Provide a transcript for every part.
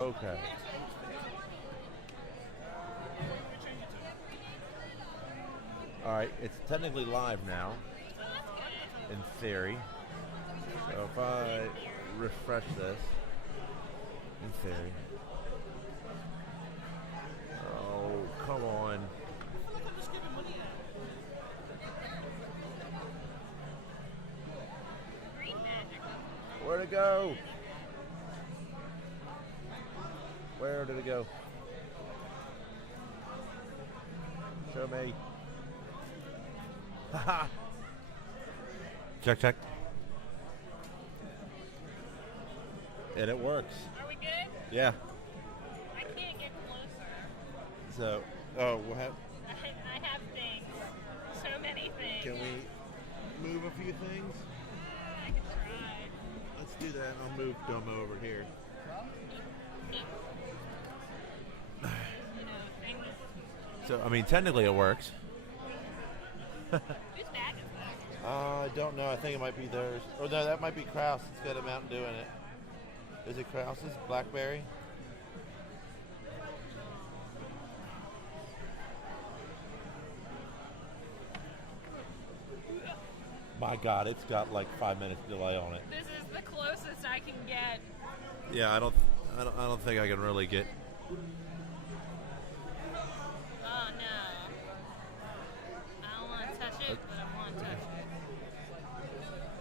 Okay. All right, it's technically live now, in theory. So if I refresh this, in theory. Oh, come on. Where'd it go? Where did it go? Show me. Haha. Check, check. And it works. Are we good? Yeah. I can't get closer. So, oh, we'll have. I have things. So many things. Can we move a few things? I can try. Let's do that. I'll move Domo over here. So, I mean, technically it works. Whose bag is that? I don't know. I think it might be theirs. Or no, that might be Kraus. It's got a Mountain Dew in it. Is it Kraus's? Blackberry? My God, it's got like 5 minutes delay on it. This is the closest I can get. Yeah, I don't think I can really get. Oh no. I don't want to touch it, but I want to touch it.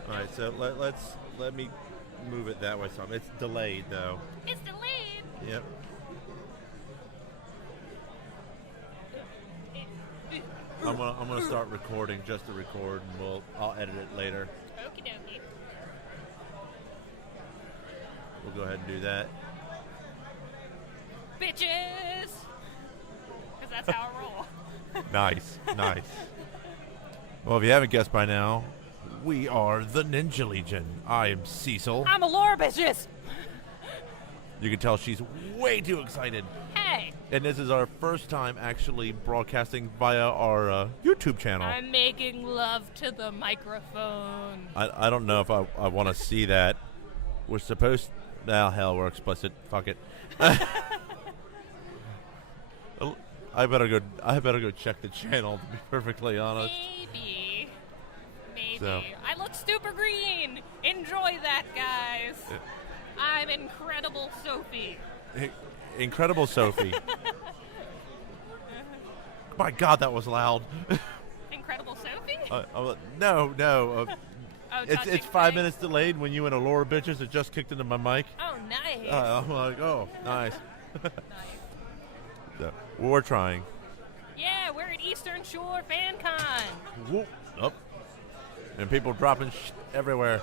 All right, so let me move it that way some. It's delayed though. It's delayed. Yep. I'm gonna start recording just to record, and I'll edit it later. Okie dokie. We'll go ahead and do that. Bitches! Because that's how I roll. Nice, nice. Well, if you haven't guessed by now, we are the Ninja Legion. I am Cecil. I'm a lore bitches! You can tell she's way too excited. Hey! And this is our first time actually broadcasting via our YouTube channel. I'm making love to the microphone. I don't know if I want to see that. We're supposed. Hell, we're explicit. Fuck it. I better go check the channel, to be perfectly honest. Maybe. So. I look super green. Enjoy that, guys. I'm Incredible Sophie. Incredible Sophie. My God, that was loud. Incredible Sophie? No. It's 5 things? minutes delayed when you and a Laura bitches have just kicked into my mic. Oh, nice. I'm like, oh, nice. Nice. So, we're trying. Yeah, we're at Eastern Shore FanCon. Whoop. Up. And people dropping everywhere.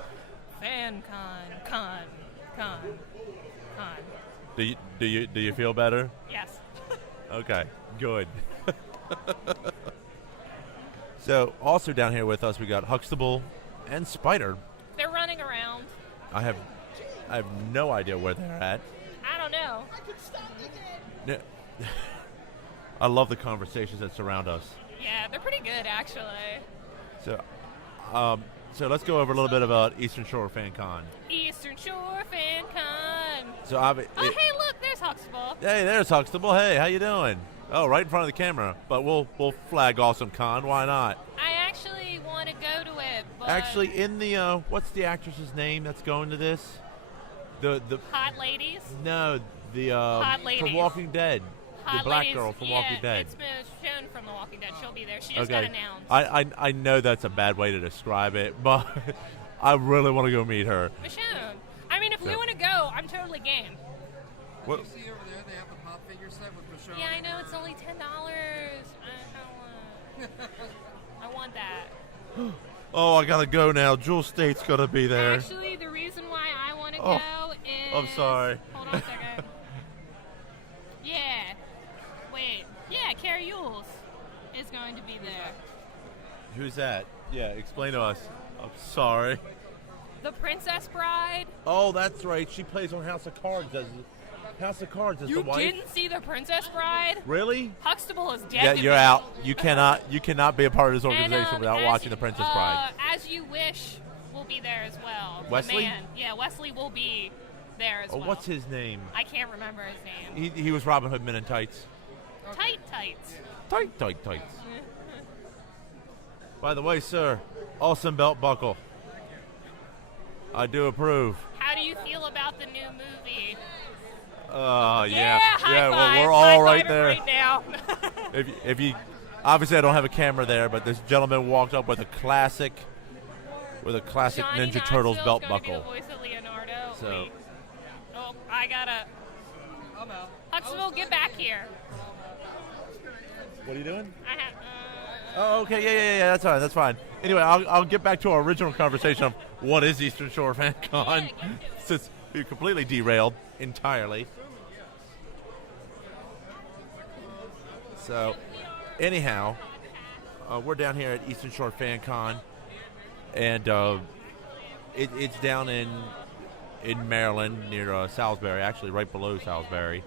FanCon. Con. Do you feel better? Yes. Okay, good. So, also down here with us, we got Huxtable and Spider. They're running around. I have no idea where they're at. I don't know. I love the conversations that surround us. Yeah, they're pretty good, actually. So let's go over a little bit about Eastern Shore FanCon. Eastern Shore FanCon. So hey, look, there's Huxtable. Hey, there's Huxtable. Hey, how you doing? Oh, right in front of the camera. But we'll flag Awesome Con. Why not? I actually want to go to it, but Actually, in the what's the actress's name that's going to this? The Hot Ladies. No, the Hot Ladies. from Walking Dead. Hot the black Ladies, girl from yeah, Walking Dead. It's been shown from The Walking Dead. She'll be there. She just got Okay. announced. I know that's a bad way to describe it, but I really want to go meet her. Michonne. I mean, if we want to go, I'm totally game. What? You see over there, they have the pop figure set with Michelle. Yeah, I know it's only $10. I want that. Oh, I gotta go now. Jewel State's gonna be there. Actually, the reason why I want to Oh, go is... I'm sorry. Hold on a second. Yeah. Wait. Yeah, Carrie Yules is going to be there. Who's that? Yeah, explain to us. I'm sorry. The Princess Bride. Oh, that's right. She plays on House of Cards. House of Cards is You the wife. didn't see The Princess Bride? Really? Huxtable is dead. Yeah, to you're me. out. You cannot be a part of this organization And, without watching The Princess Bride. As You Wish will be there as well. The Wesley? man. Yeah, Wesley will be there as well. What's his name? I can't remember his name. He was Robin Hood Men in Tights. Tights. Tights. By the way, sir, awesome belt buckle. I do approve. How do you feel about the new movie? Yeah. High Well, five. we're all High right five there. right now. If you, obviously I don't have a camera there, but this gentleman walked up with a classic Johnny Ninja Turtles Knoxville's belt gonna buckle. Be the voice of Leonardo. So- Wait. Oh, I gotta. I'm out. Huxtable, get back here. What are you doing? I have. Oh, okay, yeah, that's fine. Anyway, I'll get back to our original conversation of what is Eastern Shore FanCon, since we completely derailed entirely. So, anyhow, we're down here at Eastern Shore FanCon, and it's down in Maryland near Salisbury, actually right below Salisbury,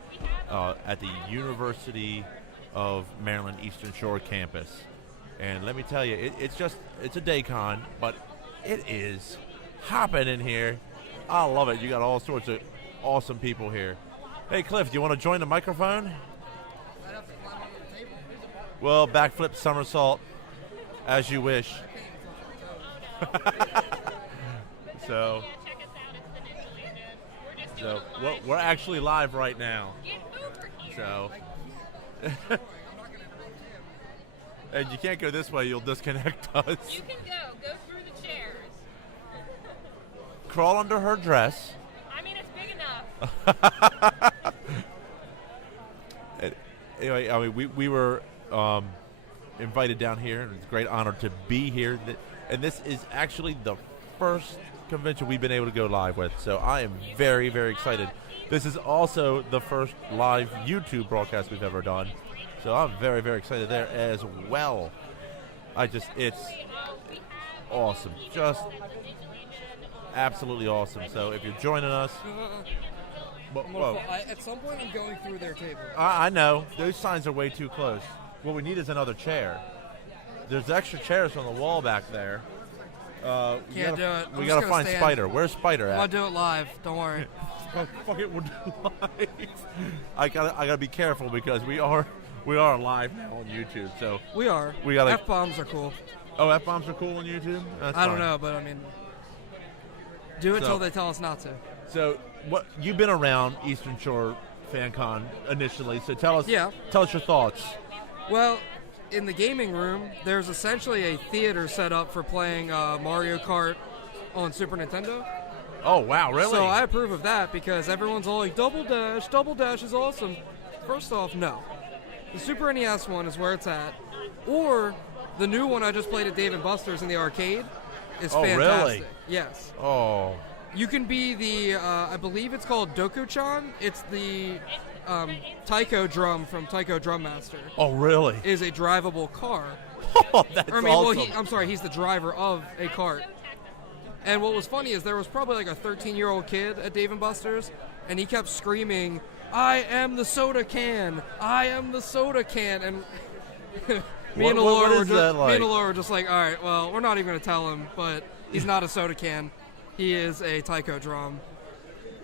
at the University of Maryland Eastern Shore campus. And let me tell you, it's a day con, but it is hopping in here. I love it. You got all sorts of awesome people here. Hey, Cliff, do you want to join the microphone? I'd have to climb over the table. Well, backflip somersault, as you wish. So, check us out. It's the Ninja Legion. We're just so doing a live we're actually live right now. Get over here. So, I'm not going to interrupt him. and you can't go this way; you'll disconnect us. You can go through the chairs. Crawl under her dress. I mean, it's big enough. Anyway, I mean, we were invited down here, and it's a great honor to be here. And this is actually the first convention we've been able to go live with, so I am very, very excited. This is also the first live YouTube broadcast we've ever done, so I'm very, very excited there as well. It's awesome, just absolutely awesome. So if you're joining us, whoa. At some point, I'm going through their table. I know. Those signs are way too close. What we need is another chair. There's extra chairs on the wall back there. Can't do it. We gotta find Spider. Where's Spider I'll at? do it live. Don't worry. Fuck it, we'll do live. I gotta be careful because we are live now on YouTube. So We are. We gotta- F-bombs are cool. F-bombs are cool on YouTube. That's I don't fine. know, but I mean, do it So- till they tell us not to. So what you've been around Eastern Shore FanCon initially. So tell us your thoughts. Well, in the gaming room, there's essentially a theater set up for playing Mario Kart on Super Nintendo. Oh wow, really? So I approve of that because everyone's all like, Double Dash is awesome. First off, no. The Super NES one is where it's at. Or the new one I just played at Dave & Buster's in the arcade is fantastic. Really? Yes. Oh. You can be the, I believe it's called Doku-chan. It's the Taiko drum from Taiko Drum Master. Oh really? Is a drivable car. Oh, that's Or, I mean, awesome. well, I'm sorry, he's the driver of a cart. And what was funny is there was probably like a 13-year-old kid at Dave & Buster's, and he kept screaming, "I am the soda can! I am the soda can!" And me and Laura were just like, all right, well, we're not even going to tell him, but he's not a soda can. He is a Taiko drum.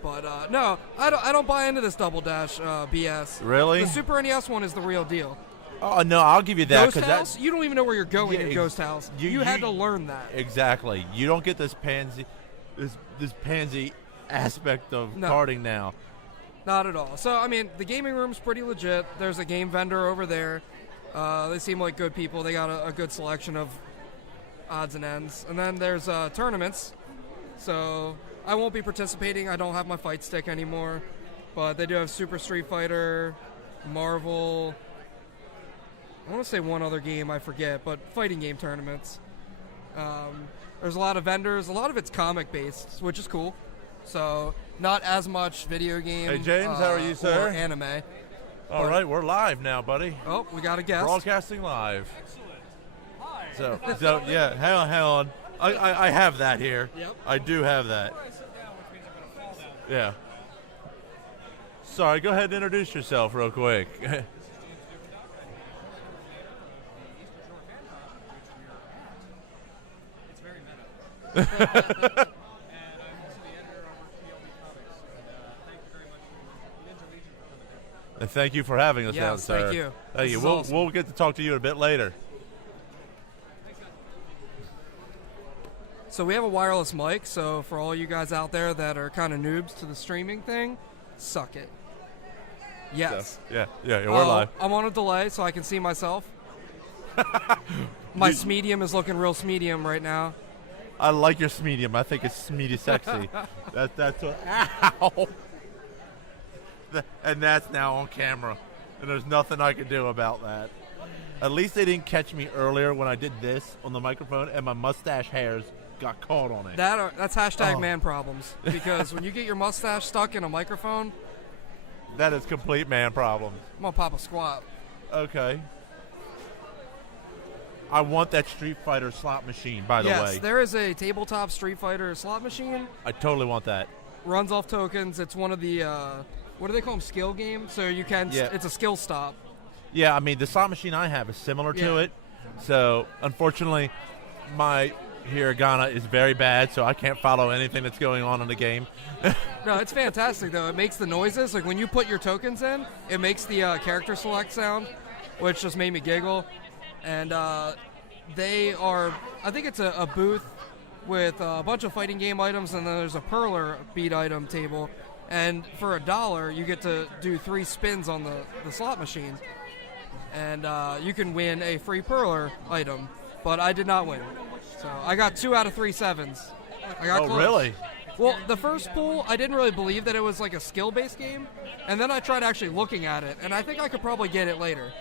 But no, I don't buy into this Double Dash BS. Really? The Super NES one is the real deal. Oh no, I'll give you that Ghost House? You don't even know where you're going in Ghost House. You had to learn that. Exactly. You don't get this pansy aspect of karting now. Not at all. So I mean, the gaming room's pretty legit. There's a game vendor over there. They seem like good people. They got a good selection of odds and ends. And then there's tournaments. So I won't be participating. I don't have my fight stick anymore. But they do have Super Street Fighter, Marvel. I want to say one other game, I forget, but fighting game tournaments. There's a lot of vendors. A lot of it's comic-based, which is cool. So not as much video game. Hey, James, how are you, sir? Or anime. All right, we're live now, buddy. Oh, we got a guest. Broadcasting live. So yeah, hang on. I have that here. Yep. I do have that. Yeah. Sorry, go ahead and introduce yourself real quick. And I'm also the editor over PLB Comics. And thank you for having us down, Yes, sir. thank you. Thank This you. is We'll, awesome. we'll get to talk to you a bit later. So we have a wireless mic, so for all you guys out there that are kind of noobs to the streaming thing, suck it. Yes. Yeah, we're live. I'm on a delay so I can see myself. My Smedium is looking real Smedium right now. I like your medium. I think it's Smeedy sexy. That's what. Ow! And that's now on camera, and there's nothing I can do about that. At least they didn't catch me earlier when I did this on the microphone, and my mustache hairs got caught on it. That's hashtag man problems, because when you get your mustache stuck in a microphone, That is complete man problem. I'm gonna pop a squat. Okay. I want that Street Fighter slot machine, by the Yes, way. there is a tabletop Street Fighter slot machine. I totally want that. Runs off tokens. It's one of the what do they call them? Skill games. So you can. Yeah. It's a skill stop. Yeah, I mean, the slot machine I have is similar to Yeah. it. So, unfortunately, my hiragana is very bad, so I can't follow anything that's going on in the game. No, it's fantastic though. It makes the noises like when you put your tokens in. It makes the character select sound, which just made me giggle. And they are. I think it's a booth with a bunch of fighting game items, and then there's a perler bead item table. And for $1, you get to do 3 spins on the slot machine, and you can win a free perler item. But I did not win, so I got 2 out of 3 sevens. I got close. Really? Well, the first pool, I didn't really believe that it was like a skill-based game, and then I tried actually looking at it, and I think I could probably get it later.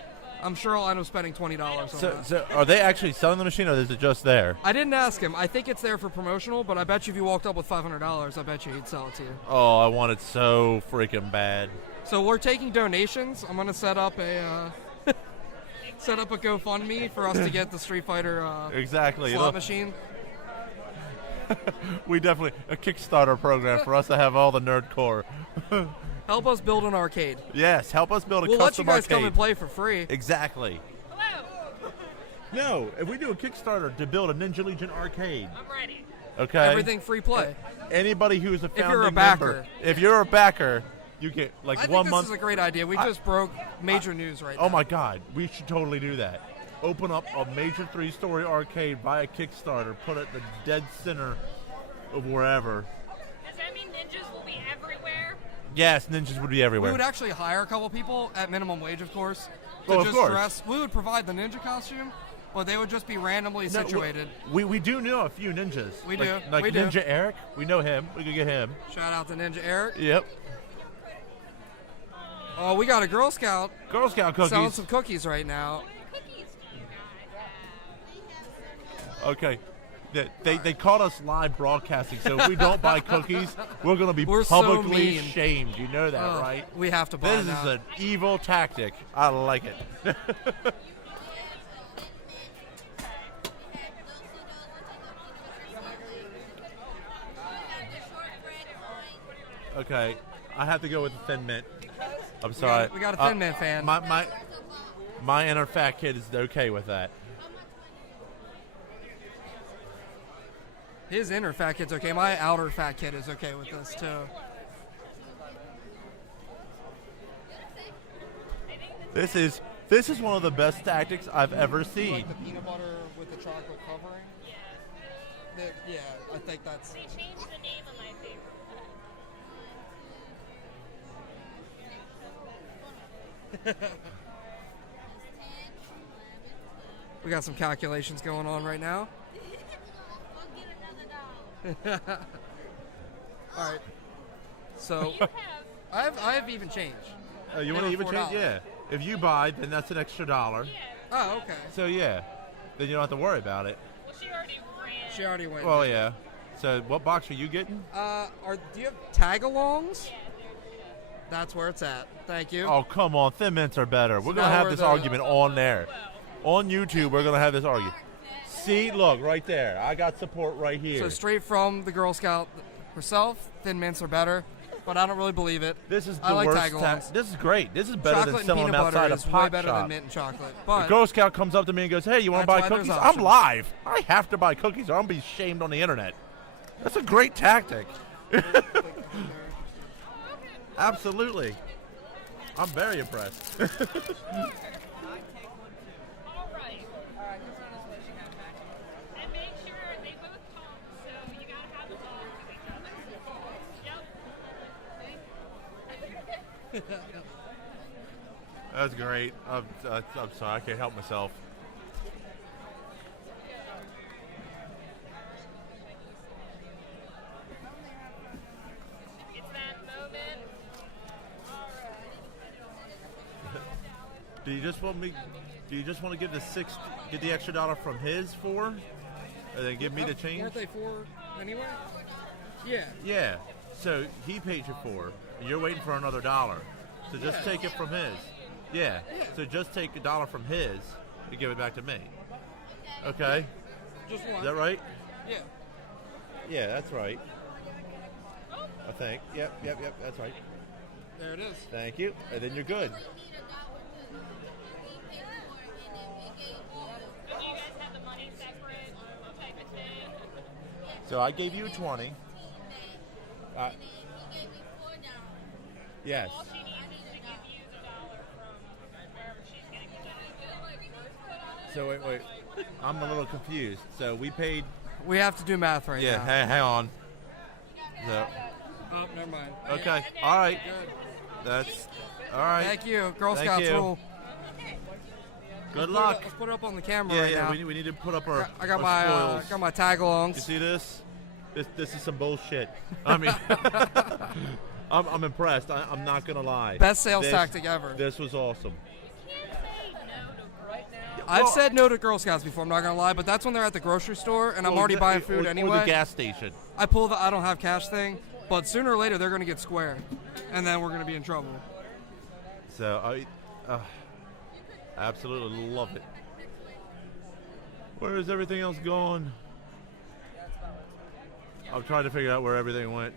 I'm sure I'll end up spending $20 on that. So are they actually selling the machine, or is it just there? I didn't ask him. I think it's there for promotional, but I bet you if you walked up with $500, I bet you he'd sell it to you. Oh, I want it so freaking bad. So we're taking donations. I'm gonna set up a set up a GoFundMe for us to get the Street Fighter Exactly. slot machine. We definitely a Kickstarter program for us to have all the nerdcore. Help us build an arcade. Yes, help us build a We'll let custom you guys arcade. come and play for free. Exactly. Hello. No, if we do a Kickstarter to build a Ninja Legion arcade, I'm ready. okay? Everything free play. Anybody who's a founding you're a member, backer. if you're a backer, you get like I think 1 this month. is a great idea. We just broke major news right now. Oh my God, we should totally do that. Open up a major 3-story arcade via Kickstarter, put it in the dead center of wherever. Does that mean ninjas will be everywhere? Yes, ninjas would be We everywhere. would actually hire a couple people at minimum wage, of course, to Well, of just course. dress. We would provide the ninja costume, but they would just be randomly No, situated. we do know a few ninjas. We like, do. Like We do. Ninja Eric, we know him. We could get him. Shout out to Ninja Eric. Yep. Oh, we got a Girl Scout Girl Scout cookies. selling some cookies right now. Cookies do you guys have? Okay. They caught us live broadcasting, so if we don't buy cookies, we're going to be We're so publicly mean. shamed. You know that, Oh, right? We have to buy This now. is an evil tactic. I like it. Okay, I have to go with the Thin Mint. I'm sorry. we got a Thin Mint fan. My inner fat kid is okay with that. His inner fat kid's okay. My outer fat kid is okay with this, too. This is one of the best tactics I've ever seen. Like the peanut butter with the chocolate covering? Yeah, I think that's... They changed the name of my favorite. We got some calculations going on right now. All right. So I have even change. You want to even change? $4. Yeah. If you buy, then that's an extra $1. Oh, okay. So yeah, then you don't have to worry about it. Well, she already ran. She already went. Well, yeah. So what box are you getting? Do you have tag-alongs? That's where it's at. Thank you. Oh, come on. Thin Mints are better. We're going to now have we're this the- argument on there. On YouTube, we're going to have this argument. See, look, right there. I got support right here. So straight from the Girl Scout herself, Thin Mints are better, but I don't really believe it. This is the I like worst. tag-alongs. This is great. This is better Chocolate than and selling peanut them outside butter a is way pot better shop. than mint and chocolate. The But Girl Scout comes up to me and goes, "Hey, you want to buy That's why there's cookies?" I'm options. live. I have to buy cookies, or I'm gonna be shamed on the internet. That's a great tactic. Absolutely. I'm very impressed. All right. And make sure they both talk, so you gotta have a talk with each other. Yep. That's great. I'm sorry, I can't help myself. It's that moment. Do you just want me? Do you just want to give get the extra dollar from his four, and then give me the change? Weren't they 4 anyway? Yeah. Yeah. So he paid you $4, and you're waiting for another dollar. So just take it from his. Yeah. So just take $1 from his and give it back to me. Okay. Just one. Is that right? Yeah. Yeah, that's right. I think. Yep. That's right. There it is. Thank you. And then you're good. Do you guys have the money separate? I'll take the 10. So I gave you 20. Yes. All she needs is to give you the dollar from wherever she's getting the dollar. So wait. I'm a little confused. So we paid. We have to do math right Yeah. now. Hang on. So. Oh, never mind. Okay. All right. Good. That's all right. Thank you. Girl Thank Scouts you. rule. Good luck. Let's put it up on the camera Yeah, right yeah. now. We need to put up our. I got our my spoils. got my tag-alongs. You see this? This is some bullshit. I mean, I'm impressed. I'm not gonna lie. Best sales tactic ever. This was awesome. I've Well- said no to Girl Scouts before. I'm not gonna lie, but that's when they're at the grocery store and I'm already buying food or anyway. the gas station. I pull the I don't have cash thing, but sooner or later they're gonna get square, and then we're gonna be in trouble. So I absolutely love it. Where is everything else gone? I'm trying to figure out where everything went.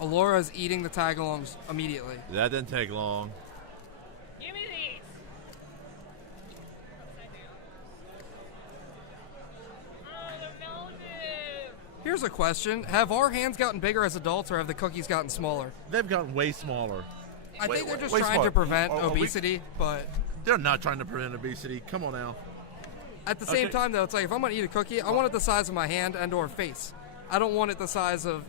Alora's eating the tag-alongs immediately. That didn't take long. Give me these. Oh, they're melted. Here's a question: have our hands gotten bigger as adults, or have the cookies gotten smaller? They've gotten way smaller. I think they're just way trying smaller. to prevent Are we- obesity, but They're not trying to prevent obesity. Come on now. at the same Okay. time, though, it's like if I'm gonna eat a cookie, I want it the size of my hand and/or face. I don't want it the size of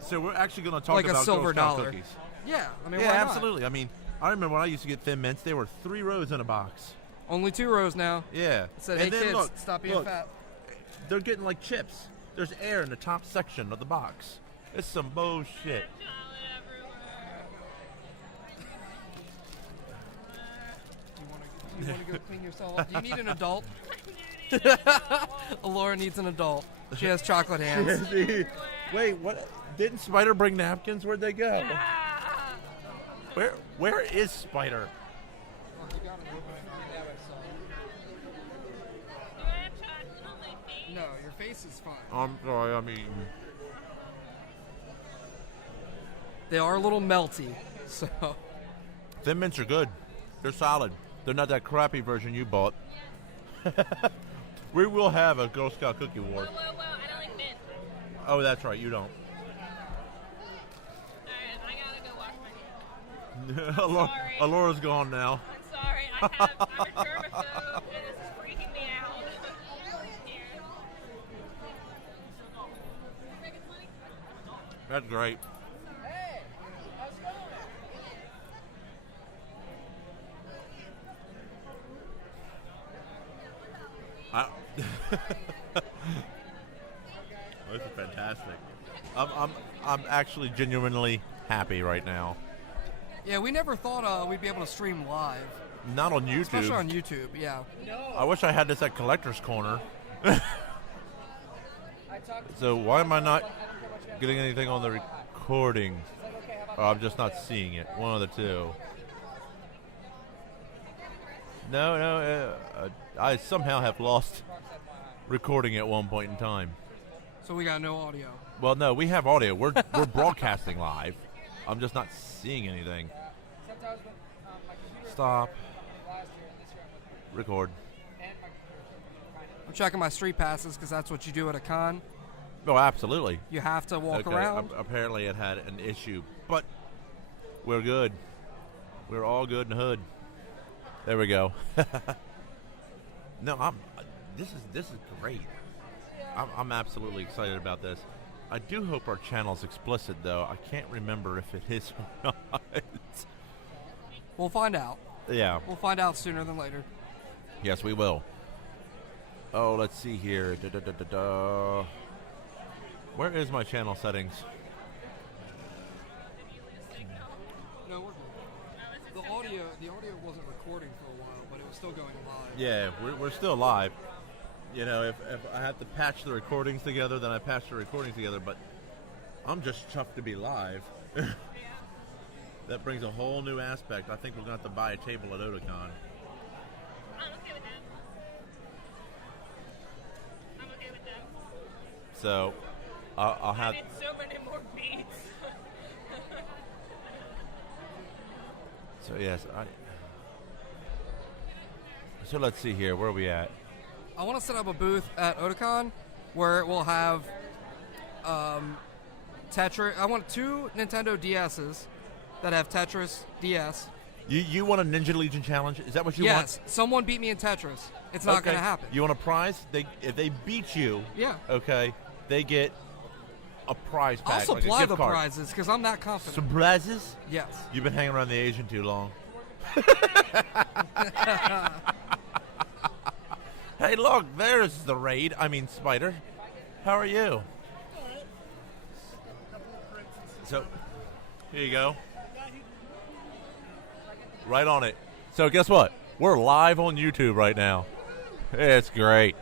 So we're actually going to talk like a about silver Girl Scout dollar. cookies. Yeah, I mean, Yeah, why not? absolutely. I mean, I remember when I used to get Thin Mints, they were 3 rows in a box. Only 2 rows now. Yeah. It said, And hey then kids, look, stop being look, fat. They're getting like chips. There's air in the top section of the box. It's some bullshit. You want to go clean yourself up? Do you need an adult? Alora needs an adult. She has chocolate hands. Wait, what? Didn't Spider bring napkins? Where'd they go? Where is Spider? No, your face is fine. I'm sorry, I'm eating. They are a little melty, so Thin Mints are good. They're solid. They're not that crappy version you bought. We will have a Girl Scout cookie war. Whoa, I don't like mint. Oh, that's right, you don't. Alright, I gotta go wash my hands. Sorry. Alora's gone now. I'm sorry, I'm a germaphobe, and this is freaking me out. Here. That's great. This is fantastic. I'm actually genuinely happy right now. yeah, we never thought we'd be able to stream live, Not on YouTube. especially on YouTube. Yeah, I wish I had this at Collector's Corner. So why am I not getting anything on the recording? Or I'm just not seeing it. One of the two. No. I somehow have lost recording at one point in time. so we got no audio. Well, no, we have audio. We're broadcasting live. I'm just not seeing anything. Stop. Record. I'm checking my street passes because that's what you do at a con. Oh, absolutely. You have to walk Okay, around. apparently it had an issue but we're good. We're all good in the hood. There we go. No, this is great. I'm absolutely excited about this. I do hope our channel's explicit, though. I can't remember if it is or not. We'll find out. Yeah. We'll find out sooner than later. Yes, we will. Oh, let's see here. Where is my channel settings? No, we're good. The audio wasn't recording for a while, but it was still going live. Yeah, we're still live. You know, if I have to patch the recordings together, then I patch the recordings together, but I'm just chuffed to be live. That brings a whole new aspect. I think we're going to have to buy a table at Otakon. I'm okay with that. I'm okay with that. So, I'll have... I need so many more beats. So, yes, So, let's see here. Where are we at? I want to set up a booth at Otakon where it will have Tetris. I want 2 Nintendo DSs that have Tetris DS. You want a Ninja Legion challenge? Is that what you want? Yes, someone beat me in Tetris. It's not going to happen. You want a prize? If they beat you, Yeah. okay, they get a prize pack. I'll like a supply gift the card. prizes because I'm that confident. Surprises? Yes. You've been hanging around the Asian too long. Hey, look, there's the raid. I mean, Spider. How are you? So, here you go. Right on it. So, guess what? We're live on YouTube right now. It's great.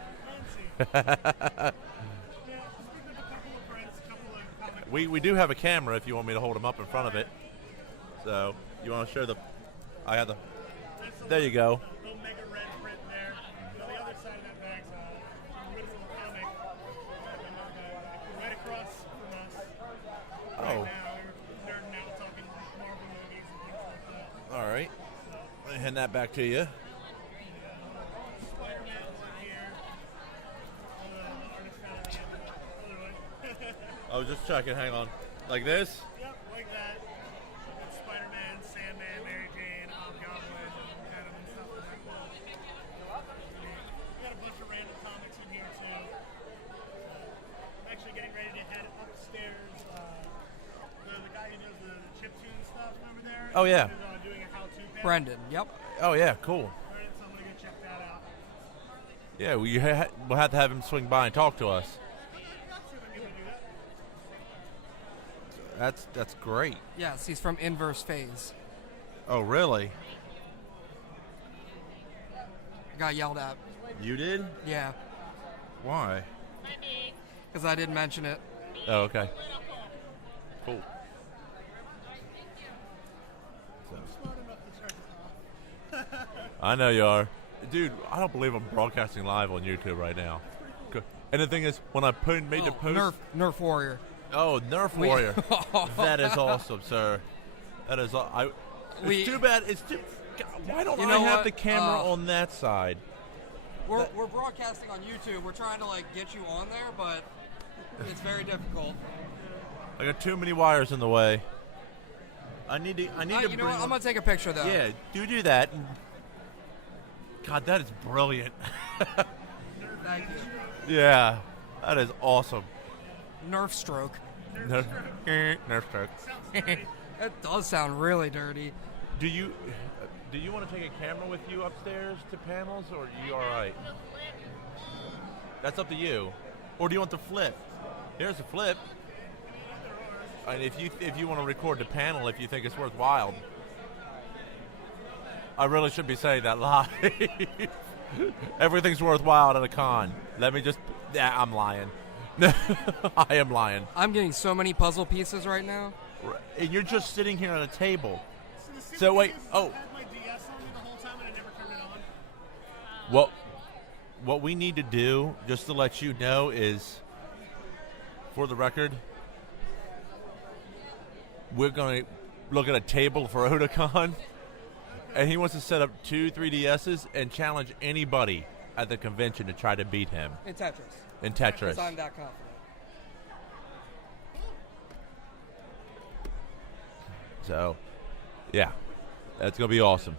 We do have a camera if you want me to hold them up in front of it. So, you want to show the... I have the... There you go. Little mega red print there. On the other side of that bag's original comic. Right across from us. Oh. Right now, we're nerding out talking Marvel movies and things like that. All right. I'll hand that back to you. Spider-Man's in here. The artist found it other way. I was just checking. Hang on. Like this? Yep, like that. It's Spider-Man, Sandman, Mary Jane, Hobgoblin, Venom, and stuff like that. We got a bunch of random comics in here too. I'm actually getting ready to head upstairs. The guy who does the chiptune stuff, remember there? Oh, yeah. He's, doing a how-to panel. Brendan, yep. Oh, yeah. Cool. Right, so I'm gonna go check that out. Yeah, we'll have to have him swing by and talk to us. See if I'm able to do that. That's great. Yes, he's from Inverse Phase. Oh, really? Got yelled at. You did? Yeah, Why? Might be because I didn't mention it. Oh, okay. a little cool. Cool. Smart enough to turn this off. I know you are. Dude, I don't believe I'm broadcasting live on YouTube right now. Good. And the thing is, when I made the post... Nerf Warrior. Oh, Nerf Warrior. That is awesome, sir. That is... It's too bad. It's too... God, why don't You I know have what? the camera on that side? We're broadcasting on YouTube. We're trying to get you on there, but it's very difficult. I got too many wires in the way. I need to You bring... know what? I'm gonna take a picture though. Yeah, do that. God, that is brilliant. Thank you. Yeah, that is awesome. Nerf stroke. Nerf stroke. It does sound really dirty. Do you want to take a camera with you upstairs to panels, or are you all right? That's up to you. Or do you want the flip? Here's the flip. And if you want to record the panel, if you think it's worthwhile, I really should be saying that live. Everything's worthwhile at a con. Let me just... Yeah, I'm lying. I am lying. I'm getting so many puzzle pieces right now. And you're just sitting here at a table. The So wait, thing is, oh. I had my DS on me the whole time and I never turned it on. What we need to do, just to let you know, is, for the record, we're going to look at a table for Otakon, and he wants to set up 2 3DSs and challenge anybody at the convention to try to beat him In Tetris. in Tetris. Because I'm that confident. So, yeah, that's gonna be awesome.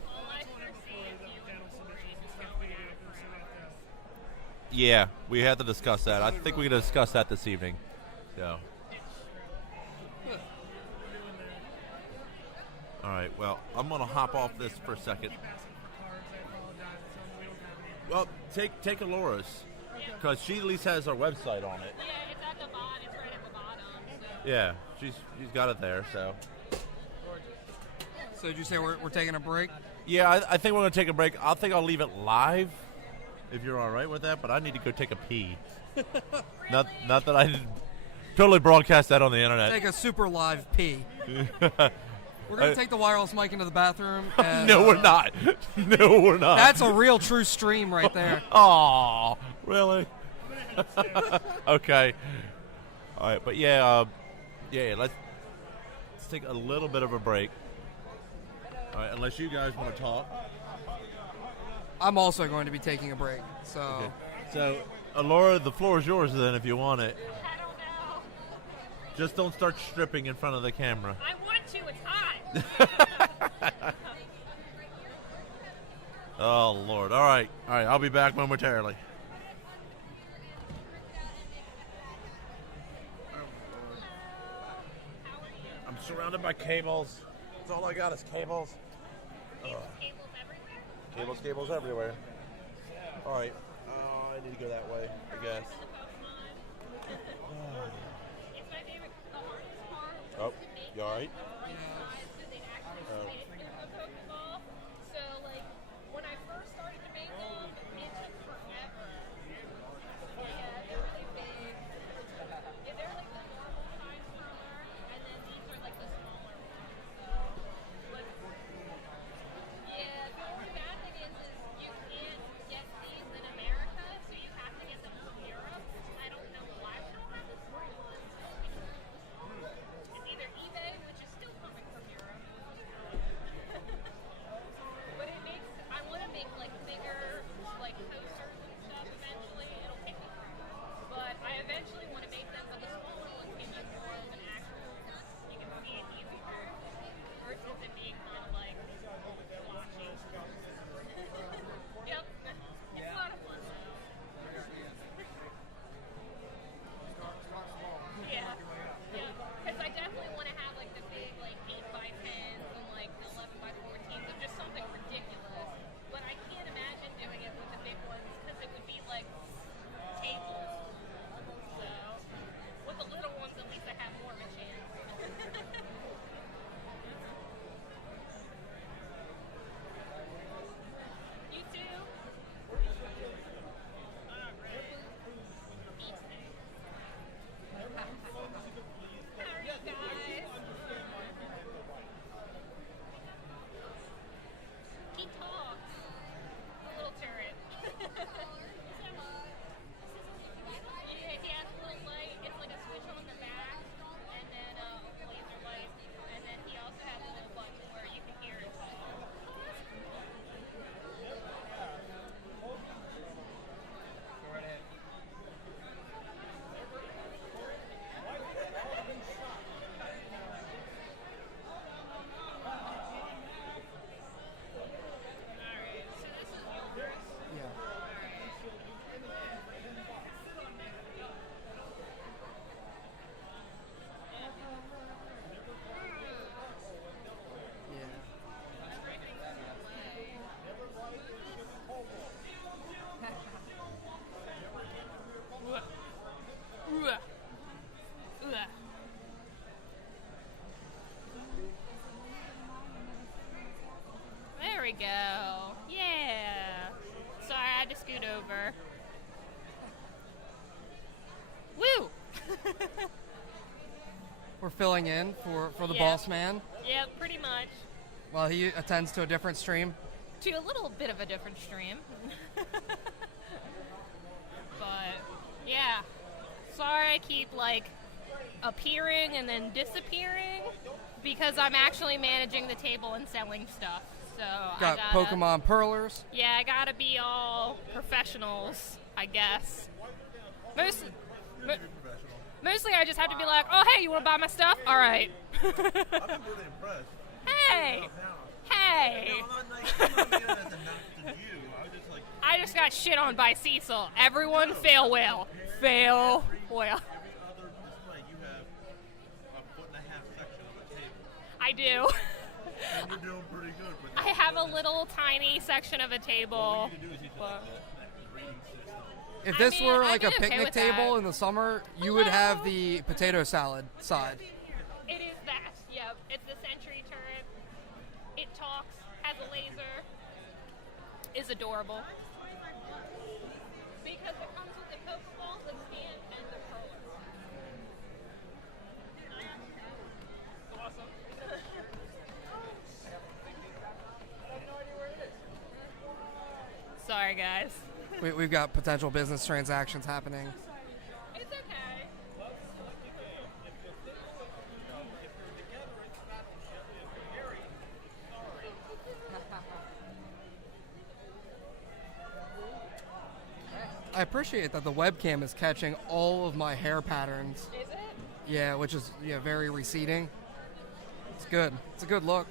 Yeah, we had to discuss that. I think we're gonna discuss that this evening. So. All right. Well, I'm gonna hop off this for a second. Well, take Alora's, because she at least has our website on it. Yeah, it's at the bottom. It's right at the bottom. So. Yeah, she's got it there. So. So did you say we're taking a break? Yeah, I think we're gonna take a break. I think I'll leave it live, if you're all right with that. But I need to go take a pee. not that I didn't totally broadcast that on the internet. Take a super live pee. We're going to take the wireless mic into the bathroom. And, no, we're not. No, we're not. That's a real true stream right there. Oh, really? Okay. All right, but yeah, let's take a little bit of a break. All right, unless you guys want to talk. I'm also going to be taking a break. So, Okay. So, Laura, the floor is yours then if you want it. I don't know. Just don't start stripping in front of the camera. I want to. It's hot. Oh, Lord. All right. I'll be back momentarily. I'm surrounded by cables. That's all I got is cables. Cables everywhere. Cables everywhere. All right. I need to go that way, I guess. It's my favorite. The hardest part. Oh, you all right? So, like, when I first started to make them, it took forever. Yeah, they're really big. Yeah, they're like the normal size curler, and then these are like the smaller ones. So, but, yeah, the only bad thing is you can't get these in America, so you have to get them from Europe. I don't know why we don't have the small ones. It's either eBay, which is still coming from Europe. But it makes, I want to make like bigger, like coasters and stuff eventually. It'll take me forever. But I eventually want to make them, but the smaller ones give you more of an actual, you can see it easier. Versus it being kind of like splotchy. Yep. It's a lot of fun though. Yeah. Yeah. Because I definitely want to have like the big like 8x10s and like the 11x14s of just something ridiculous. But I can't imagine doing it with the big ones because it would be like tables. So with the little ones, at least I have more of a chance. You too. Eat things. How are you guys? He talks. A little turret. Yeah, he has a little light. It's like a switch on the back, and then a laser light, and then he also has a little button where you can hear it. Alright, so this is yours. yeah. There we go. Yeah. Sorry, I had to scoot over. Woo! We're filling in for the Yeah. boss man Yep, pretty much. while he attends to a different stream. To a little bit of a different stream. But, yeah. Sorry I keep, like, appearing and then disappearing because I'm actually managing the table and selling stuff. So Got I gotta, Pokemon Pearlers. Yeah, I gotta be all professionals, I guess. Mostly I just have to be like, oh, hey, you want to buy my stuff? All right. I've been really impressed. Hey! Hey! No, I'm not being as a knock to you. I was just like, I just got shit on by Cecil. Everyone fail whale. Fail whale. every other display, you have a 1.5-foot section of a table. I do. And you're doing pretty good with I have a little tiny section of a table. What you do is you do but- that grading system. If I this mean, were I'd like be a okay picnic with table that. in the summer, you would have the potato salad side. It is that. Yep. It's the Sentry turret. It talks, has a laser. Is adorable. Because it comes with the Pokeball, the stand, and the curler. Awesome. Sorry, guys. We've got potential business transactions happening. It's okay. I appreciate that the webcam is catching all of my hair patterns. Is it? Yeah, which is very receding. It's good. It's a good look.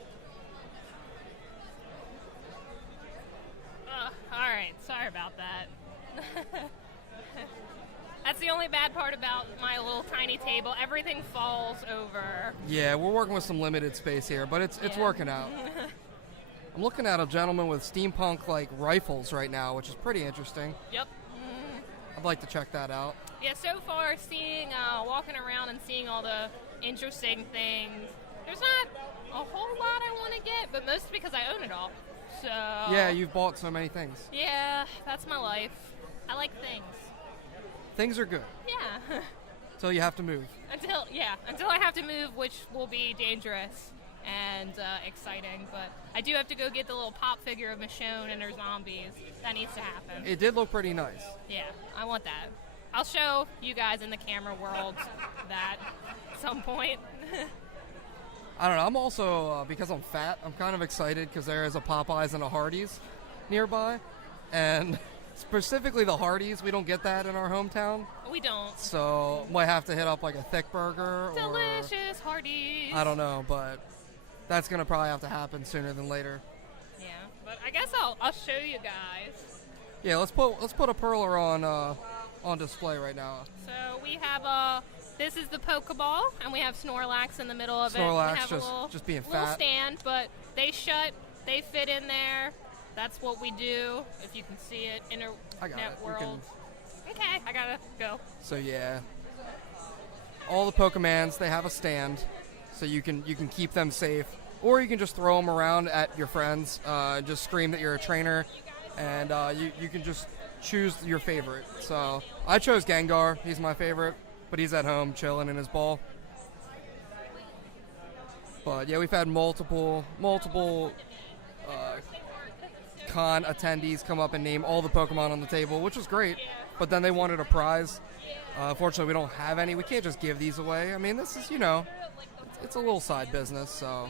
Alright, sorry about that. That's the only bad part about my little tiny table. Everything falls over. Yeah, we're working with some limited space here, but it's Yeah. working out. I'm looking at a gentleman with steampunk like rifles right now, which is pretty interesting. Yep. I'd like to check that out. Yeah, so far, walking around and seeing all the interesting things, there's not a whole lot I want to get, but mostly because I own it all. So. Yeah, you've bought so many things. Yeah, that's my life. I like things. Things are good Yeah. until you have to move. Until I have to move, which will be dangerous and exciting. But I do have to go get the little pop figure of Michonne and her zombies. That needs to happen. It did look pretty nice. Yeah, I want that. I'll show you guys in the camera world that at some point. I don't know. I'm also, because I'm fat, I'm kind of excited because there is a Popeyes and a Hardee's nearby. And specifically the Hardee's, we don't get that in our hometown. We don't. So might have to hit up like a thick burger or Delicious Hardee's. I don't know, but that's going to probably have to happen sooner than later. Yeah, but I guess I'll show you guys. Yeah, let's put a perler on display right now. So we have this is the Pokeball, and we have Snorlax in the middle of it. Snorlax We have just being little fat. stand, but they they fit in there. That's what we do. If you can see it, I got internet it. We world. Okay, I gotta go. So yeah, all the Pokemans, they have a stand, so you can keep them safe, or you can just throw them around at your friends. Just scream that you're a trainer, and you can just choose your favorite. So I chose Gengar. He's my favorite, but he's at home chilling in his ball. But yeah, we've had multiple con attendees come up and name all the Pokemon on the table, which was great. But then they wanted a prize. Unfortunately, we don't have any. We can't just give these away. I mean, this is, it's a little side business, so.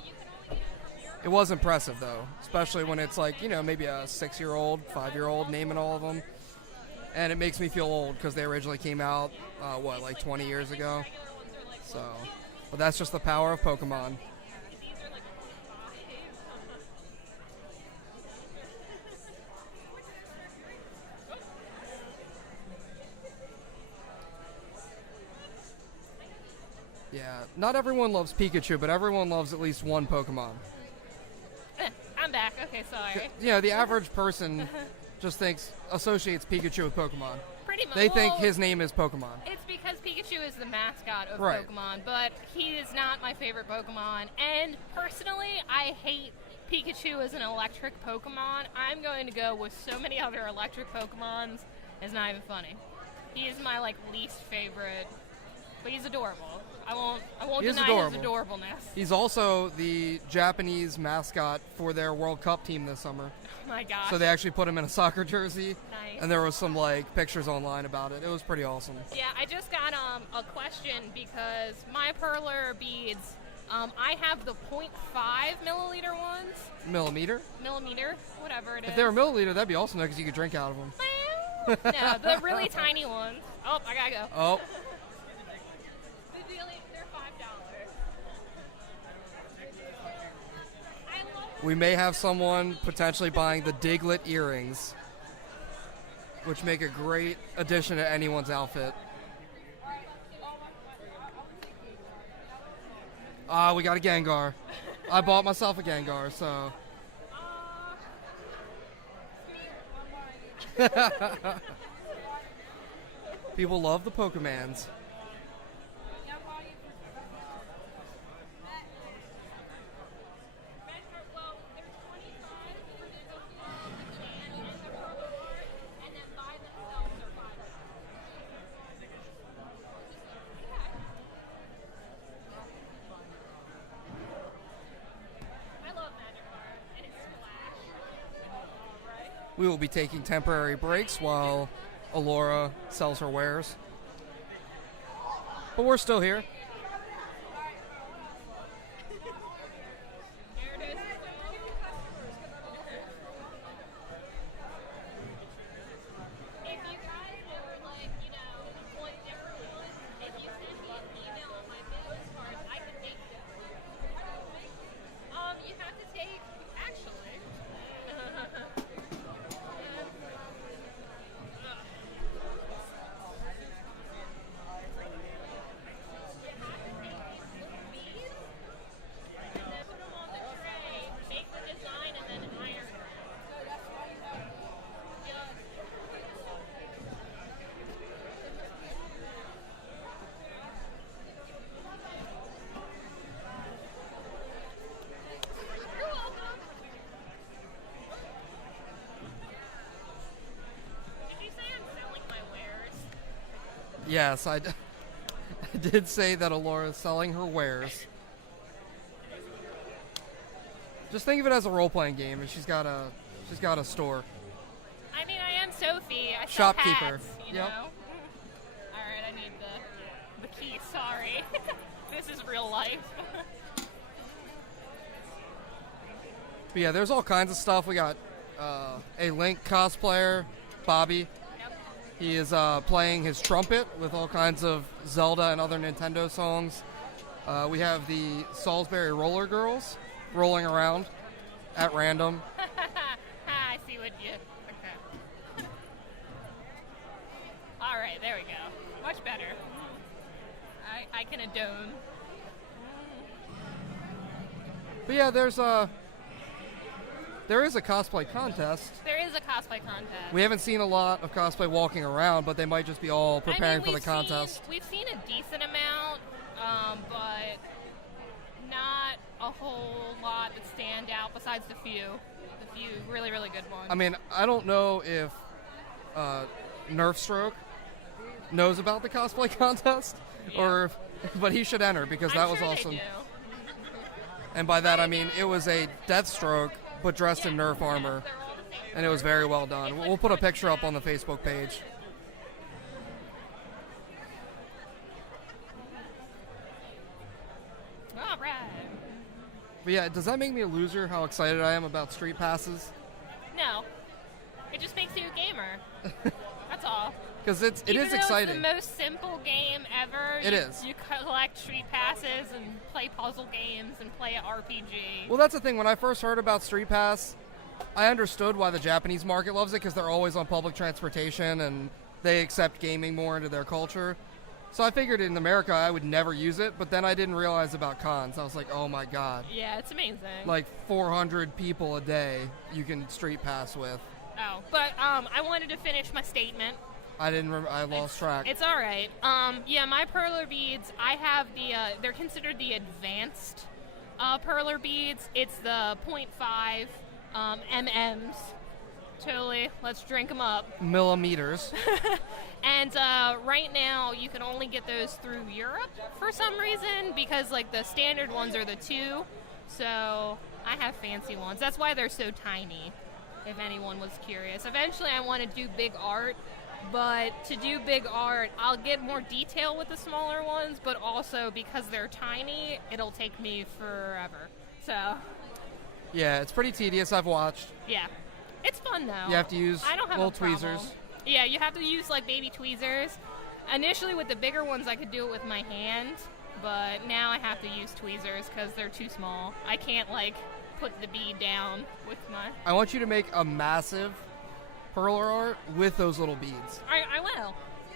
It was impressive, though, especially when it's like, maybe a 6-year-old, 5-year-old naming all of them. And it makes me feel old because they originally came out, 20 years ago? So, but that's just the power of Pokemon. Yeah, not everyone loves Pikachu, but everyone loves at least one Pokemon. I'm back. Okay, sorry. Yeah, the average person just associates Pikachu with Pokemon. Pretty much. They think his name is Pokemon. It's because Pikachu is the mascot of Right. Pokemon, but he is not my favorite Pokemon. And personally, I hate Pikachu as an electric Pokemon. I'm going to go with so many other electric Pokemons. It's not even funny. He is my least favorite, but he's adorable. I won't He is deny his adorable. adorableness. He's also the Japanese mascot for their World Cup team this summer. Oh my gosh. So they actually put him in a soccer jersey. Nice. And there was some pictures online about it. It was pretty awesome. Yeah, I just got a question because my perler beads, I have the 0.5 milliliter ones. Millimeter? Millimeter, whatever it is. If they were milliliter, that'd be awesome because you could drink out of them. No, the really tiny ones. Oh, I gotta go. Oh, They're $5. we may have someone potentially buying the Diglett earrings, which make a great addition to anyone's outfit. We got a Gengar. I bought myself a Gengar, so. People love the Pokemans. We will be taking temporary breaks while Alora sells her wares. But we're still here. Yes, I did say that Alora's selling her wares. Just think of it as a role-playing game, and she's got a store. I mean, I am Sophie. I sell Shopkeeper. hats, you know? All right, I need the key. Sorry, this is real life. But yeah, there's all kinds of stuff. We got a Link cosplayer, Bobby. He is playing his trumpet with all kinds of Zelda and other Nintendo songs. We have the Salisbury Roller Girls rolling around at random. I see what you... Okay. All right, there we go. Much better. I can adone. But yeah, there is a cosplay contest. There is a cosplay contest. We haven't seen a lot of cosplay walking around, but they might just be all preparing for the contest. We've seen a decent amount, but not a whole lot that stand out besides the few really, really good ones. I mean, I don't know if Nerfstroke knows about the cosplay contest, but he should enter because that was sure awesome. They do. And by that I mean it was a Deathstroke, but dressed in Nerf armor, and it was very well done. We'll put a picture up on the Facebook page. All right. But yeah, does that make me a loser, how excited I am about street passes? No. It just makes you a gamer. That's all. Because it is Even though exciting. It's the most simple game ever. It is. You collect street passes and play puzzle games and play an RPG. Well, that's the thing. When I first heard about Street Pass, I understood why the Japanese market loves it because they're always on public transportation and they accept gaming more into their culture. So I figured in America I would never use it, but then I didn't realize about cons. I was like, oh my god. Yeah, it's amazing. Like 400 people a day you can Street Pass with. Oh, but I wanted to finish my statement. I didn't remember. I lost track. It's all right. Yeah, my perler beads, I have the, they're considered the advanced perler beads. It's the 0.5 MMs. Totally. Let's drink them up. Millimeters. And right now, you can only get those through Europe for some reason because, like, the standard ones are the 2. So I have fancy ones. That's why they're so tiny, if anyone was curious. Eventually, I want to do big art. But to do big art, I'll get more detail with the smaller ones, but also because they're tiny, it'll take me forever. So, Yeah, it's pretty tedious. I've watched. yeah. It's fun, though. You have to use I don't have little a problem. tweezers. Yeah, you have to use, like, baby tweezers. Initially, with the bigger ones, I could do it with my hand, but now I have to use tweezers because they're too small. I can't, like, put the bead down with my. I want you to make a massive perler art with those little beads. I will.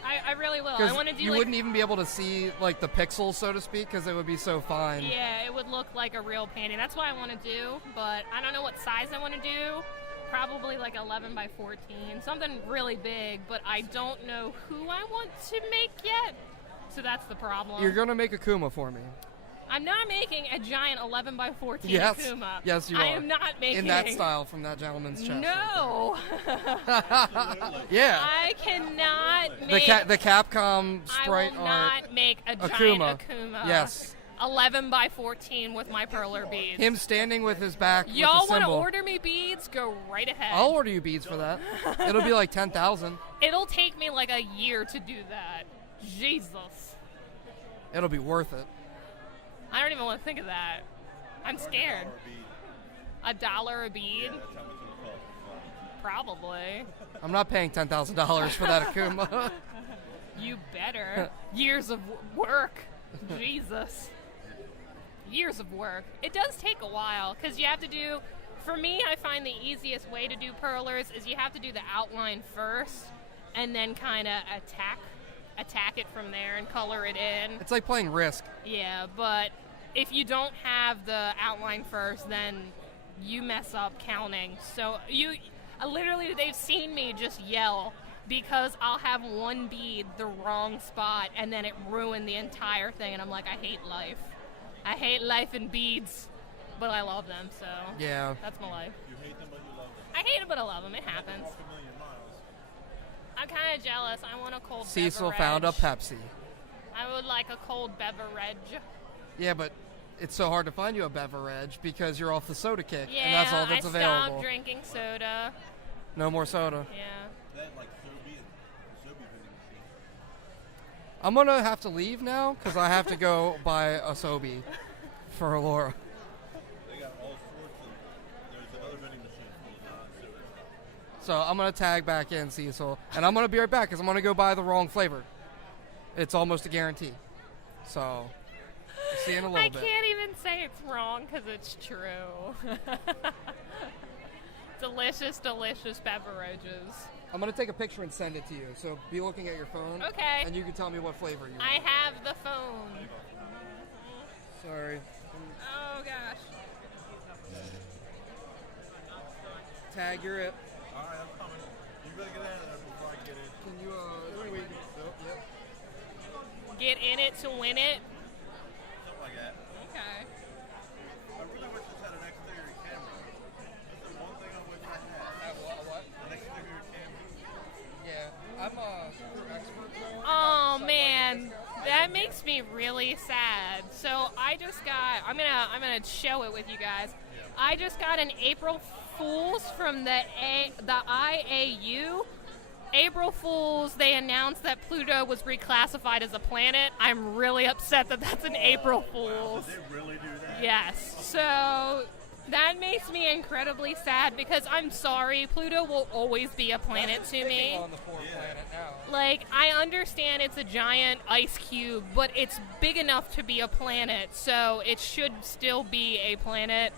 I really will. I 'Cause want to do you like. wouldn't even be able to see like the pixels, so to speak, because it would be so fine. Yeah, it would look like a real painting. That's what I want to do, but I don't know what size I want to do. Probably like 11 by 14, something really big, but I don't know who I want to make yet. So that's the problem. You're gonna make a Kuma for me. I'm not making a giant 11 by 14 Yes. Akuma. Yes, you I are. am not making In that style from that gentleman's chest. No. Yeah. I cannot The make. the Capcom I sprite will art. not make a giant Akuma. Akuma. Yes. 11 by 14 with my perler beads. Him standing with his back Y'all with the want to symbol. order me beads? Go right ahead. I'll order you beads for that. It'll be like 10,000. It'll take me like a year to do that. Jesus. It'll be worth it. I don't even want to think of that. I'm scared. $1 a bead? Probably. I'm not paying $10,000 for that Akuma. You better. Years of work. Jesus. Years of work. It does take a while because you have to do. For me, I find the easiest way to do perlers is you have to do the outline first and then kind of attack it from there and color it in. It's like playing Risk. Yeah, but if you don't have the outline first, then you mess up counting. So literally, they've seen me just yell because I'll have one bead the wrong spot and then it ruined the entire thing. And I'm like, I hate life. I hate life and beads, but I love them. So Yeah. that's my life. You hate them, but you love them. I hate it, but I love them. It happens. Walk a million miles. I'm kind of jealous. I want a cold Cecil beverage. found a Pepsi. I would like a cold beverage. Yeah, but it's so hard to find you a beverage because you're off the soda kick, Yeah, and that's all that's I available. stopped drinking soda. No more soda. Yeah. That like Sobe vending machine. I'm gonna have to leave now because I have to go buy a Sobe for Laura. They got all sorts of. There's another vending machine full of non-soda stuff. So I'm gonna tag back in, Cecil, and I'm gonna be right back because I'm gonna go buy the wrong flavor. It's almost a guarantee. So, I'll see you in a little I bit. can't even say it's wrong because it's true. Delicious, delicious beverages. I'm gonna take a picture and send it to you. So be looking at your phone. Okay. And you can tell me what flavor you want. I have the phone. Sorry. Oh gosh. Tag, you're it. All right, I'm coming. You better get out of there before I get in. Can you, is there any way you can, nope, yep. Get in it to win it. Something like that. Okay. I really wish this had an exterior camera. That's the one thing I wish I had. What? An exterior camera. Yeah, I'm a super expert though. Oh man, that makes me really sad. So I just got. I'm gonna show it with you guys. I just got an April Fools from the IAU. April Fools, they announced that Pluto was reclassified as a planet. I'm really upset that that's an April Fools. Did they really do that? Yes. So that makes me incredibly sad because I'm sorry, Pluto will always be a planet to me. On the fourth planet now. Like, I understand it's a giant ice cube, but it's big enough to be a planet, so it should still be a planet.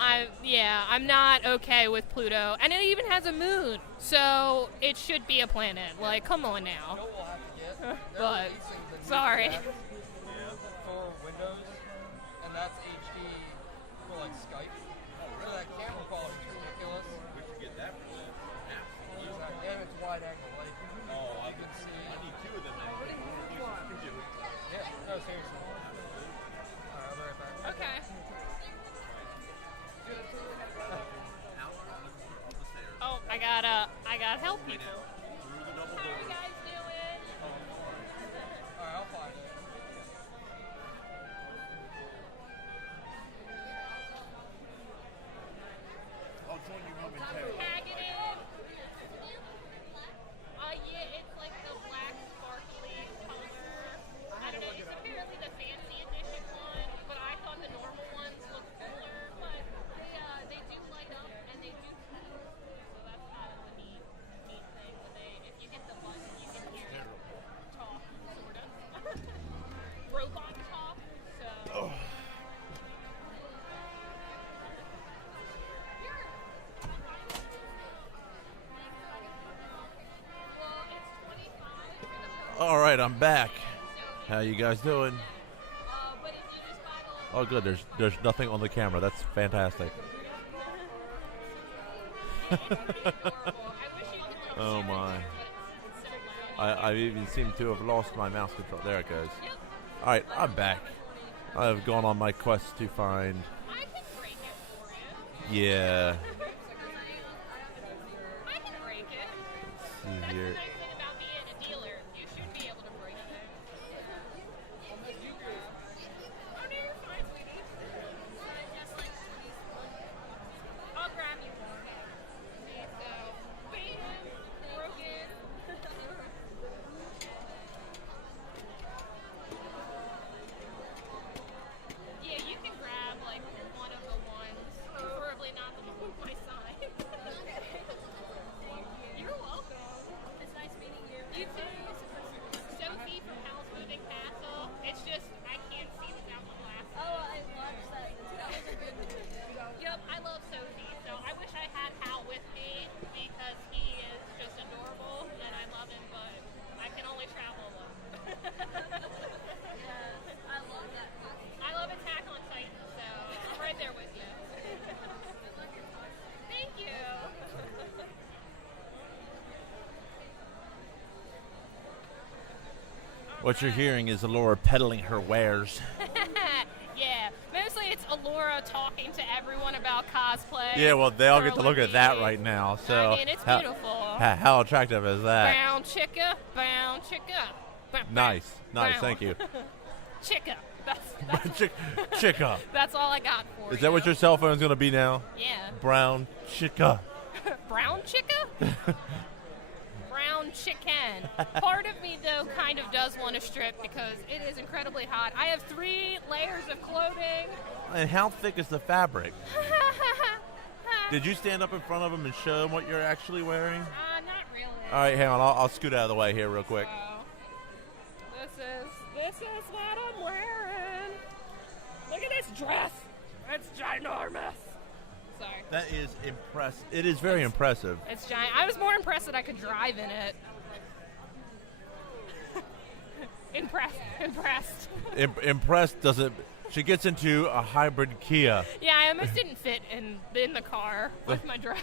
I'm not okay with Pluto. And it even has a moon, so it should be a planet. Like, come on now. We'll have to get. They're But, releasing the new sorry. apps for Windows, and that's HD for like Skype. So that camera quality is ridiculous. We should get that for that. Exactly. And it's wide angle. Like, Oh, you can see. I need two of them now. Yeah, no, seriously. Alright, I'll be right back. Okay. Oh, I gotta help people. How are you guys doing? Alright, I'll find it. I'll join you momentarily. Tag it in. Yeah, it's like the black sparkly color. It's apparently the fancy edition one, but I thought the normal ones looked cooler. But they do light up and they do test. So that's kind of the neat thing. If you hit the button, you can hear it talk, sort of. Robot talk. So. right, I'm back. How you guys doing? Oh, good. There's nothing on the camera. That's fantastic. Oh my! I even seem to have lost my mouse control. There it goes. All right, I'm back. I've gone on my quest to find. I can break it for you. Yeah. I can break it. Let's see here. That's the nice thing about being a dealer. You should be able to break it. Oh, no, you're fine, sweetie. I'll grab you. See, so, bam, broken. Yeah, you can grab like one of the ones, preferably not the one with my sign. You're welcome. It's nice meeting you. You too. Sophie from Howl's Moving Castle. It's just I can't see without the glasses. Oh, I watched that. That was a good movie. Yep, I love Sophie. So I wish I had Hal with me because he is just adorable and I love him, but I can only travel alone. Yes, I love that movie. I love Attack on Titan, so I'm right there with you. Thank you. What you're hearing is Alora peddling her wares. Yeah, mostly it's Alora talking to everyone about cosplay. Yeah, well, they all for get to look at that Olympiad. right now. So I mean, it's how, beautiful. How attractive is that? Bound chicka, bound chicka. Nice, Bound. thank you. Chicka. That's Chica. that's all I got for you. Is that what your cell phone's gonna be now? Yeah. Brown chica. Brown chicka? Brown chicken. Part of me, though, kind of does want to strip because it is incredibly hot. I have 3 layers of clothing. And how thick is the fabric? Did you stand up in front of them and show them what you're actually wearing? Not really. All right, hang on. I'll scoot out of the way here real quick. This is what I'm wearing. Look at this dress. It's ginormous. Sorry. That is impressive. It is very impressive. It's giant. I was more impressed that I could drive in it. Impressed. Impressed doesn't. She gets into a hybrid Kia. Yeah, I almost didn't fit in the car with my dress.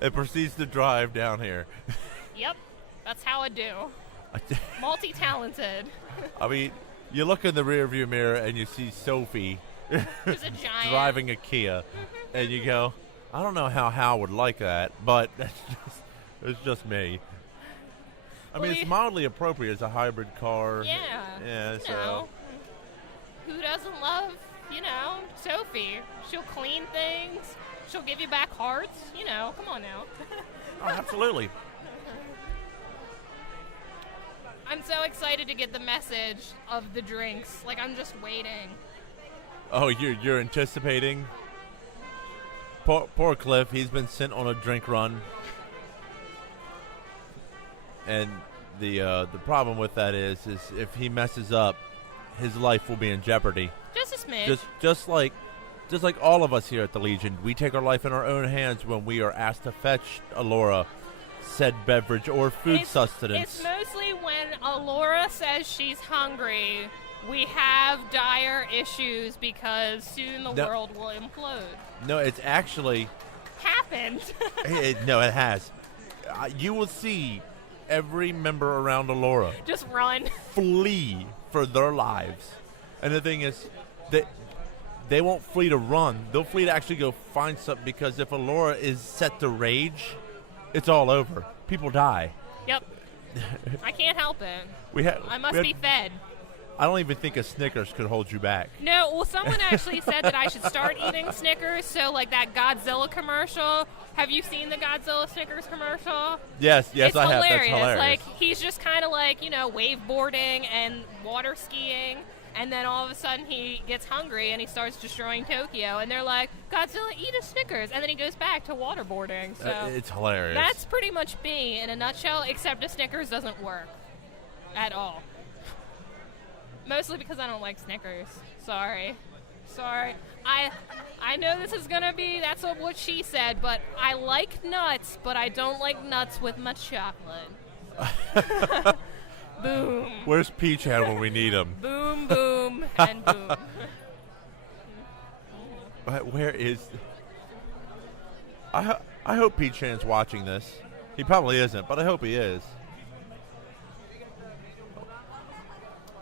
It proceeds to drive down here. Yep, that's how I do. Multi-talented. I mean, you look in the rearview mirror and you see Sophie Who's a giant. driving a Kia, and you go, I don't know how Hal would like that, but it's just me. I mean, it's mildly appropriate as a hybrid car. Yeah. Yeah, You so. know, who doesn't love, Sophie? She'll clean things. She'll give you back hearts. Come on now. Oh, absolutely. I'm so excited to get the message of the drinks. Like, I'm just waiting. Oh, you're anticipating? Poor Cliff, he's been sent on a drink run. And the problem with that is if he messes up, his life will be in jeopardy. Just a smidge. Just like all of us here at the Legion, we take our life in our own hands when we are asked to fetch Alora said beverage or food sustenance. It's mostly when Alora says she's hungry, we have dire issues because soon the world will implode. No, it's actually Happened. no, it has. You will see every member around Alora Just run. flee for their lives. And the thing is, they won't flee to run. They'll flee to actually go find something, because if Alora is set to rage, it's all over. People die. Yep. I can't help it. I must be fed. I don't even think a Snickers could hold you back. No, well, someone actually said that I should start eating Snickers. So, like that Godzilla commercial. Have you seen the Godzilla Snickers commercial? Yes, It's I have. hilarious. That's hilarious. Like, he's just kind of like, waveboarding and water skiing. And then all of a sudden he gets hungry and he starts destroying Tokyo. And they're like, Godzilla, eat a Snickers. And then he goes back to waterboarding. So it's hilarious. that's pretty much me in a nutshell, except a Snickers doesn't work at all. Mostly because I don't like Snickers. Sorry. I know this is going to be, that's what she said, but I like nuts, but I don't like nuts with much chocolate. Boom. Where's Peach Hand when we need him? Boom, boom, and boom. Where is? I hope Peach Hand's watching this. He probably isn't, but I hope he is.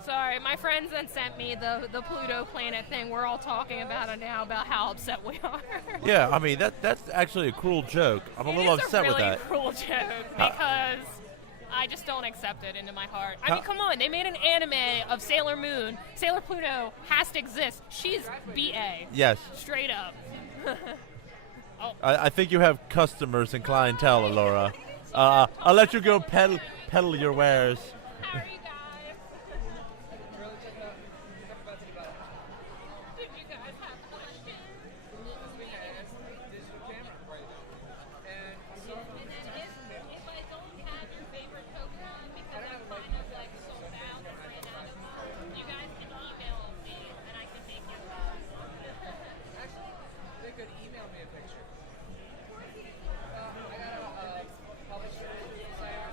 Sorry, my friends then sent me the Pluto planet thing. We're all talking about it now, about how upset we are. Yeah, I mean that's actually a cruel joke. I'm a little upset with that. It's a really cruel joke because I just don't accept it into my heart. I mean, come on, they made an anime of Sailor Moon. Sailor Pluto has to exist. She's BA. Yes. Straight up. I think you have customers and clientele, Laura. I'll let you go peddle your wares. How are you guys? Did you guys have questions? And then if I don't have your favorite Pokemon because I'm kind of like sold out and ran out of them, you guys can email me and I can make you one. Actually, they could email me a picture. I got a publisher site.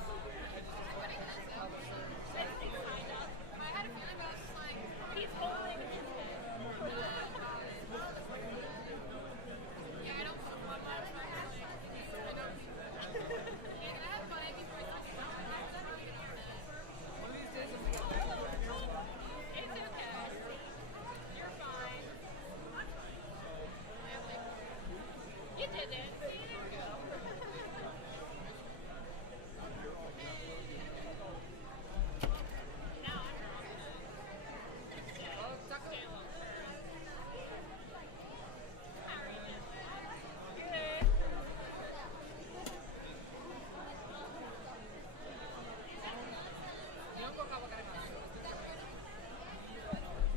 I had a feeling I was just like, he's holding his head. Yeah, I don't know what that's my head. I don't. Yeah, can I have fun before I talk about it? One of these days I'm gonna get back. It's okay. You're fine. You did it. See, there you go. Now I'm wrong. How are you? Good.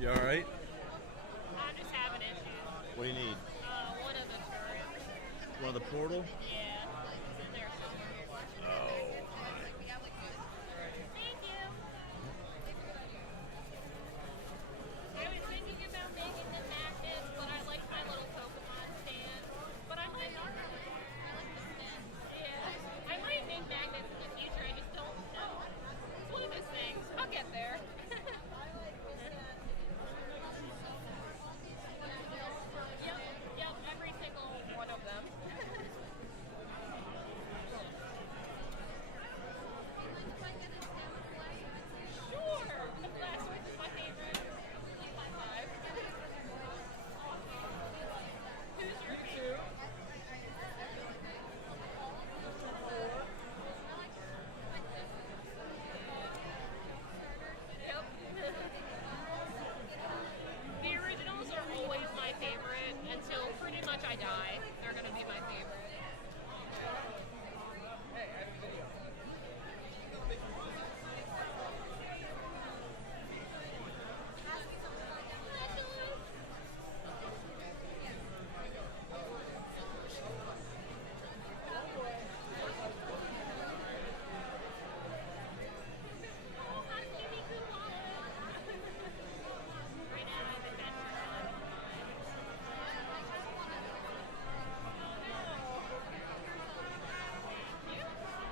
You all right? I'm just having issues. What do you need? One of the turrets. One of the portal? Yeah. They're somewhere. Oh. Thank you. I was thinking about making the magnets, but I like my little Pokemon stand. But I like the stand. Yeah. I might make magnets in the future, I just don't know. It's one of those things. I'll get there. Yep, every single one of them. Sure! The Blastoise is my favorite. He's my five. Who's your favorite? Yep. The originals are always my favorite until pretty much I die. They're gonna be my favorite. Oh, hi, Kitty Koala. Right now, I'm adventuring.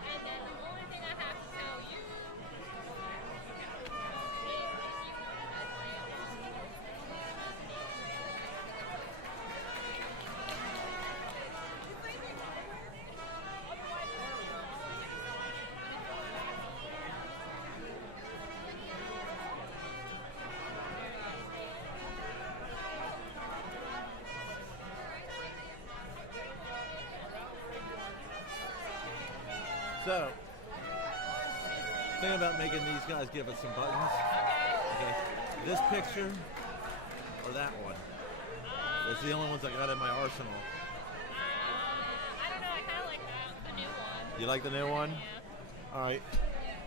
And then the only thing I have to tell you So, think about making these guys give us some buttons. Okay. This picture or that one? That's the only ones I got in my arsenal. I don't know, I kind of like the new one. You like the new one? Yeah. All right.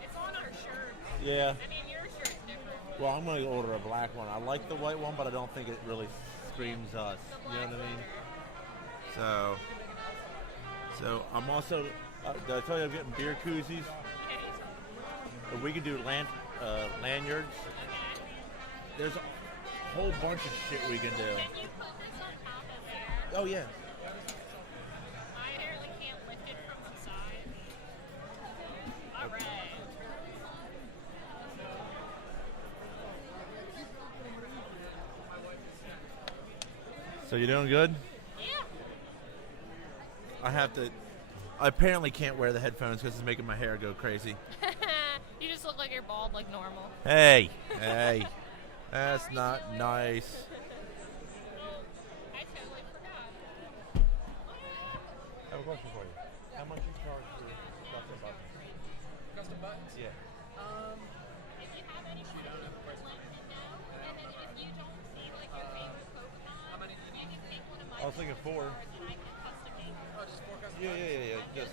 It's on our shirt. Yeah. I mean, your shirt's different. Well, I'm going to order a black one. I like the white one, but I don't think it really screams us. You know what I mean? So I'm also. Did I tell you I'm getting beer koozies? Or we could do lanyards. There's a whole bunch of shit we can do. Can you put this on top of there? Oh yeah. I barely can't lift it from the side. Alright. So you doing good? Yeah. I apparently can't wear the headphones because it's making my hair go crazy. You just look like you're bald like normal. Hey. That's not nice. Oh, I totally forgot. I have a question for you. How much you charge for custom buttons? Custom buttons? Yeah. If you have any questions, let me know. And then if you don't see like your favorite Pokemon, you can take one of my I was thinking 4. cards and I can custom make it. Oh, just 4 custom Yeah. buttons? Just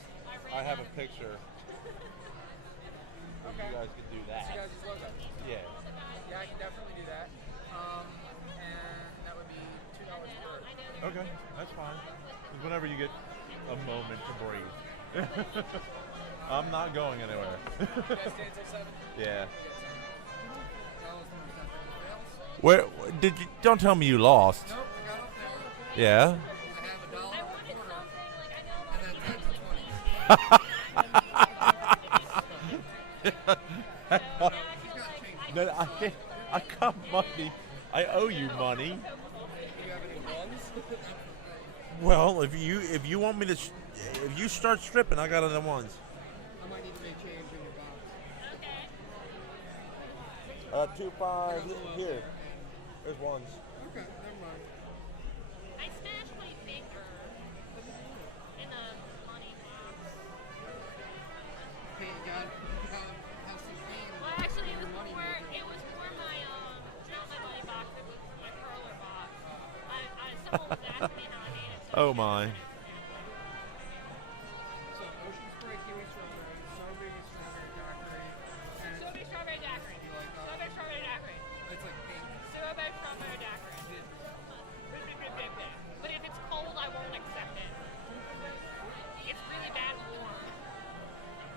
I have a picture. If Okay. you guys could do So that. you guys use logos? Yeah. Yeah, I can definitely do that. And that would be $2 per. Okay, that's fine. 'Cause whenever you get a moment to breathe. I'm not going anywhere. You guys stay until 7? Yeah. That was the percent fails. Where did you? Don't tell me you lost. Nope, I got up there. Yeah. I have $1, a quarter, and then 10 to 20. No, I got money. I owe you money. Do you have any ones? Well, if you want me to, if you start stripping, I got other ones. I might need to make change in your box. 2.5 here. There's ones. Okay, never mind. I stashed my finger in a money box. Hey, you got have some game. Well, actually, it was Money more. maker. It was more my not my money box. It was my curler box. Someone was asking me how I made it. Oh my. So, Ocean Spray, Kiwi Strawberry, Strawberry Daiquiri, and Strawberry strawberry daiquiri. you like that? Strawberry strawberry daiquiri. It's like pink. Strawberry strawberry daiquiri. But if it's cold, I won't accept it. It's really bad warm.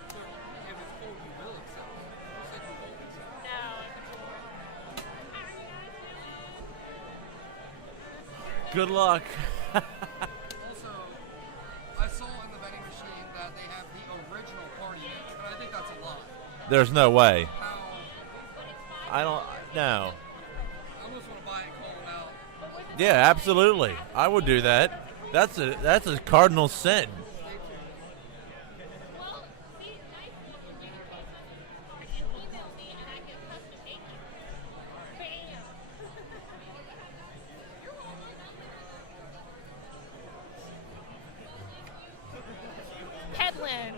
So, if it's cold, you will accept it. You said you won't accept it. No, if it's warm. How are you guys doing? Good luck. Also, I saw in the vending machine that they have the original party mix, but I think that's a lot. There's no way. How I don't. No. I almost want to buy it and call them out. Yeah, absolutely. I would do that. That's a cardinal sin. Well, see, nice people do this. You can email me and I can custom make it. Bam! Peddling.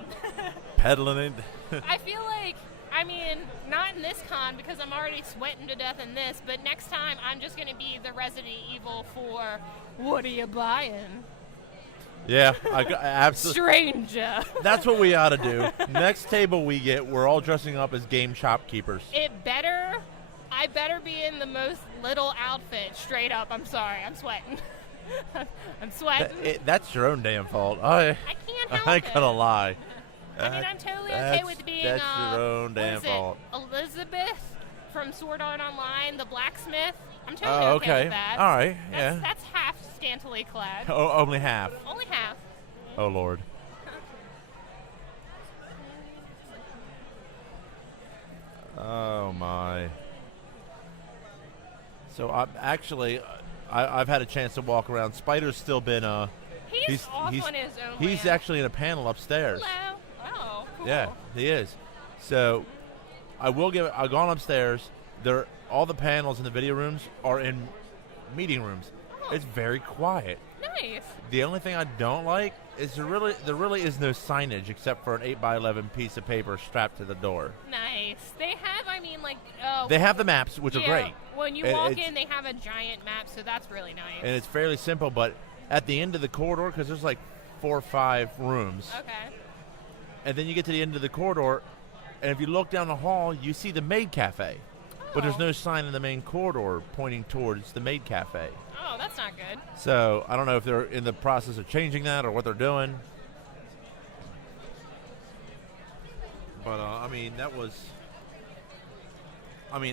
Peddling it. I feel like, I mean, not in this con because I'm already sweating to death in this, but next time I'm just going to be the Resident Evil for what are you buying? Yeah, absolutely. Stranger. That's what we ought to do. Next table we get, we're all dressing up as game shopkeepers. I better be in the most little outfit, straight up. I'm sorry, I'm sweating. I'm sweating. That's your own damn fault. I can't help I ain't it. gonna lie. I mean, I'm totally okay That's- with being, that's your own what damn is it, fault. Elizabeth from Sword Art Online, the blacksmith. I'm totally Oh, okay okay. with that. All right. Yeah. That's half scantily clad. Oh, only half. Only half. Oh Lord. Oh my. So I've had a chance to walk around. Spider's still been He's off on his own He's land. actually in a panel upstairs. Hello. Oh, cool. Yeah, he is. So I've gone upstairs. All the panels in the video rooms are in meeting rooms. Oh. It's very quiet. Nice. The only thing I don't like is there really is no signage except for an 8x11 piece of paper strapped to the door. Nice. They have, I mean, like, They have the maps, which are yeah, great, when you It- walk it's- in, they have a giant map, so that's really nice. and it's fairly simple. But at the end of the corridor, because there's like 4 or 5 rooms, Okay. and then you get to the end of the corridor, and if you look down the hall, you see the Maid Cafe, but there's Oh. no sign in the main corridor pointing towards the Maid Cafe. Oh, that's not good. So I don't know if they're in the process of changing that or what they're doing. But I mean,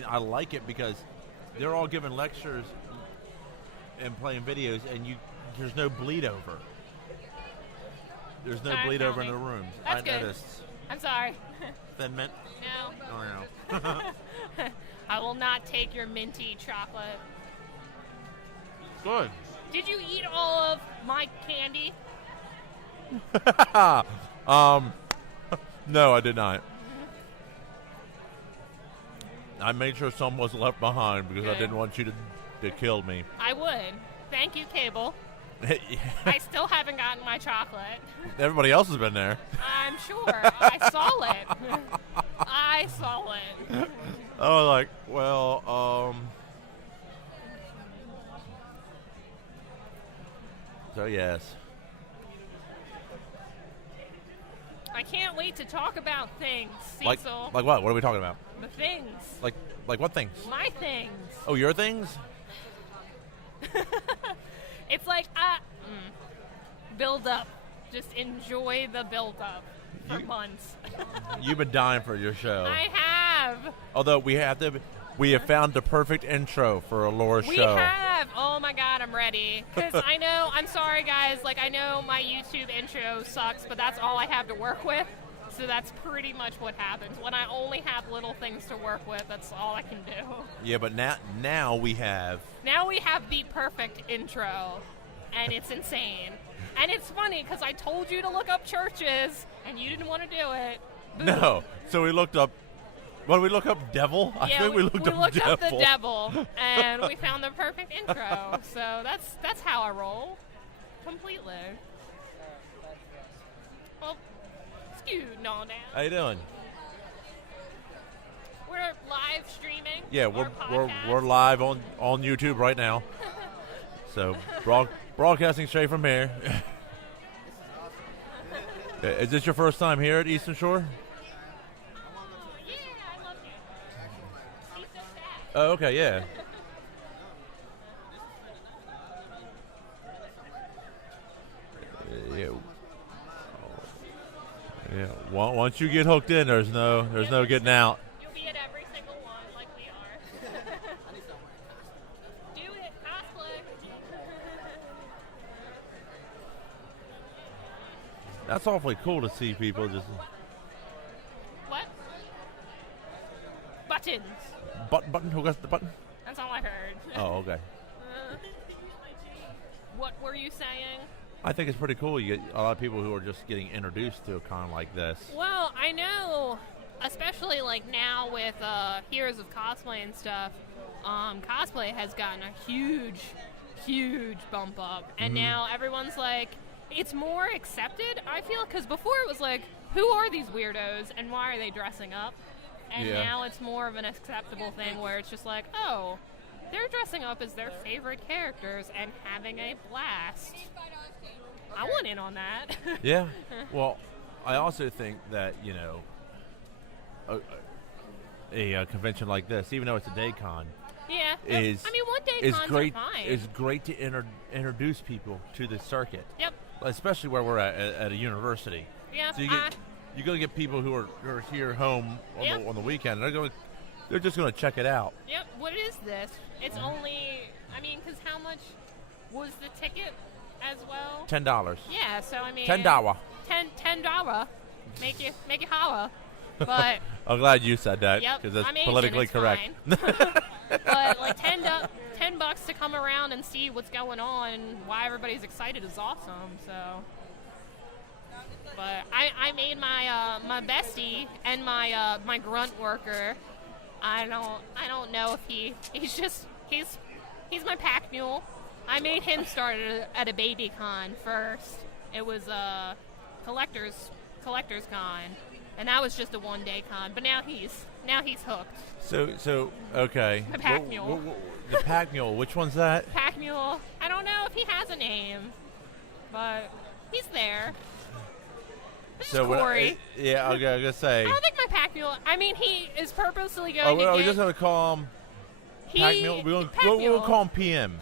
I like it because they're all giving lectures and playing videos, and there's no bleed over. There's no Sorry, bleed over in Tommy. the rooms. That's I good. noticed. I'm sorry. Thin Mint? No. Oh, no. I will not take your minty chocolate. Good. Did you eat all of my candy? No, I did not. I made sure some was left behind because I Good. didn't want you to kill me. I would. Thank you, Cable. I still haven't gotten my chocolate. Everybody else has been there. I'm sure. I saw it. I saw it. I was like, well, so yes. I can't wait to talk about things, Like Cecil. what? What are we talking about? The things. Like what things? My things. Oh, your things? It's like, build up. Just enjoy the build up for months. You've been dying for your show. I have. Although we have found the perfect intro for a lore We show. have. Oh my God, I'm ready. Because I'm sorry guys, like I know my YouTube intro sucks, but that's all I have to work with. So that's pretty much what happens. When I only have little things to work with, that's all I can do. Yeah, but now we have. Now we have the perfect intro, and it's insane. And it's funny because I told you to look up churches, and you didn't want to do it. Boom. No. So we looked up. What did we look up? Devil? I Yeah, think we looked up Devil. up the devil, and we found the perfect intro. So that's how I roll, completely. Well, scooting on down. How you doing? We're live streaming. Yeah, our we're podcast. live on YouTube right now. So broadcasting straight from here. Is this your first time here at Eastern Shore? Yeah, I love you. He's so sad. Oh, okay, yeah. Yeah. Yeah. Once you get hooked in, there's no getting out. You'll be at every single one like we are. Do it, cosplay. That's awfully cool to see people just What? Buttons. button. Who got the button? That's all I heard. Oh, okay. What were you saying? I think it's pretty cool. You get a lot of people who are just getting introduced to a con like this. Well, I know, especially like now with Heroes of Cosplay and stuff, cosplay has gotten a huge bump up. And now everyone's like, it's more accepted, I feel, because before it was like, who are these weirdos and why are they dressing up? And Yeah. now it's more of an acceptable thing where it's just like, oh, they're dressing up as their favorite characters and having a blast. I want in on that. Yeah. Well, I also think that a convention like this, even though it's a day con, Yeah. is I mean, one day is cons great. are fine. Is great to introduce people to the circuit, Yep. especially where we're at a university. Yeah. So you're going to get people who are here home on, Yeah. on the weekend. They're just going to check it out. Yep. What is this? It's only. I mean, because how much was the ticket as well? $10. Yeah. So I mean. $10. $10. Make you holler. But I'm glad you said that yep. because that's I'm Asian, politically it's correct. fine. But like $10 to come around and see what's going on, why everybody's excited is awesome. So. But I made my bestie and my grunt worker. I don't know if he's my pack mule. I made him start at a baby con first. It was a collector's con, and that was just a 1-day con. But now he's hooked. So okay. The pack mule. The pack mule. Which one's that? Pack mule. I don't know if he has a name, but he's there. This is Corey. Yeah, I was gonna say. I don't think my pack mule. I mean, he is purposely going to Are we get. just gonna call him pack mule? We'll call him PM.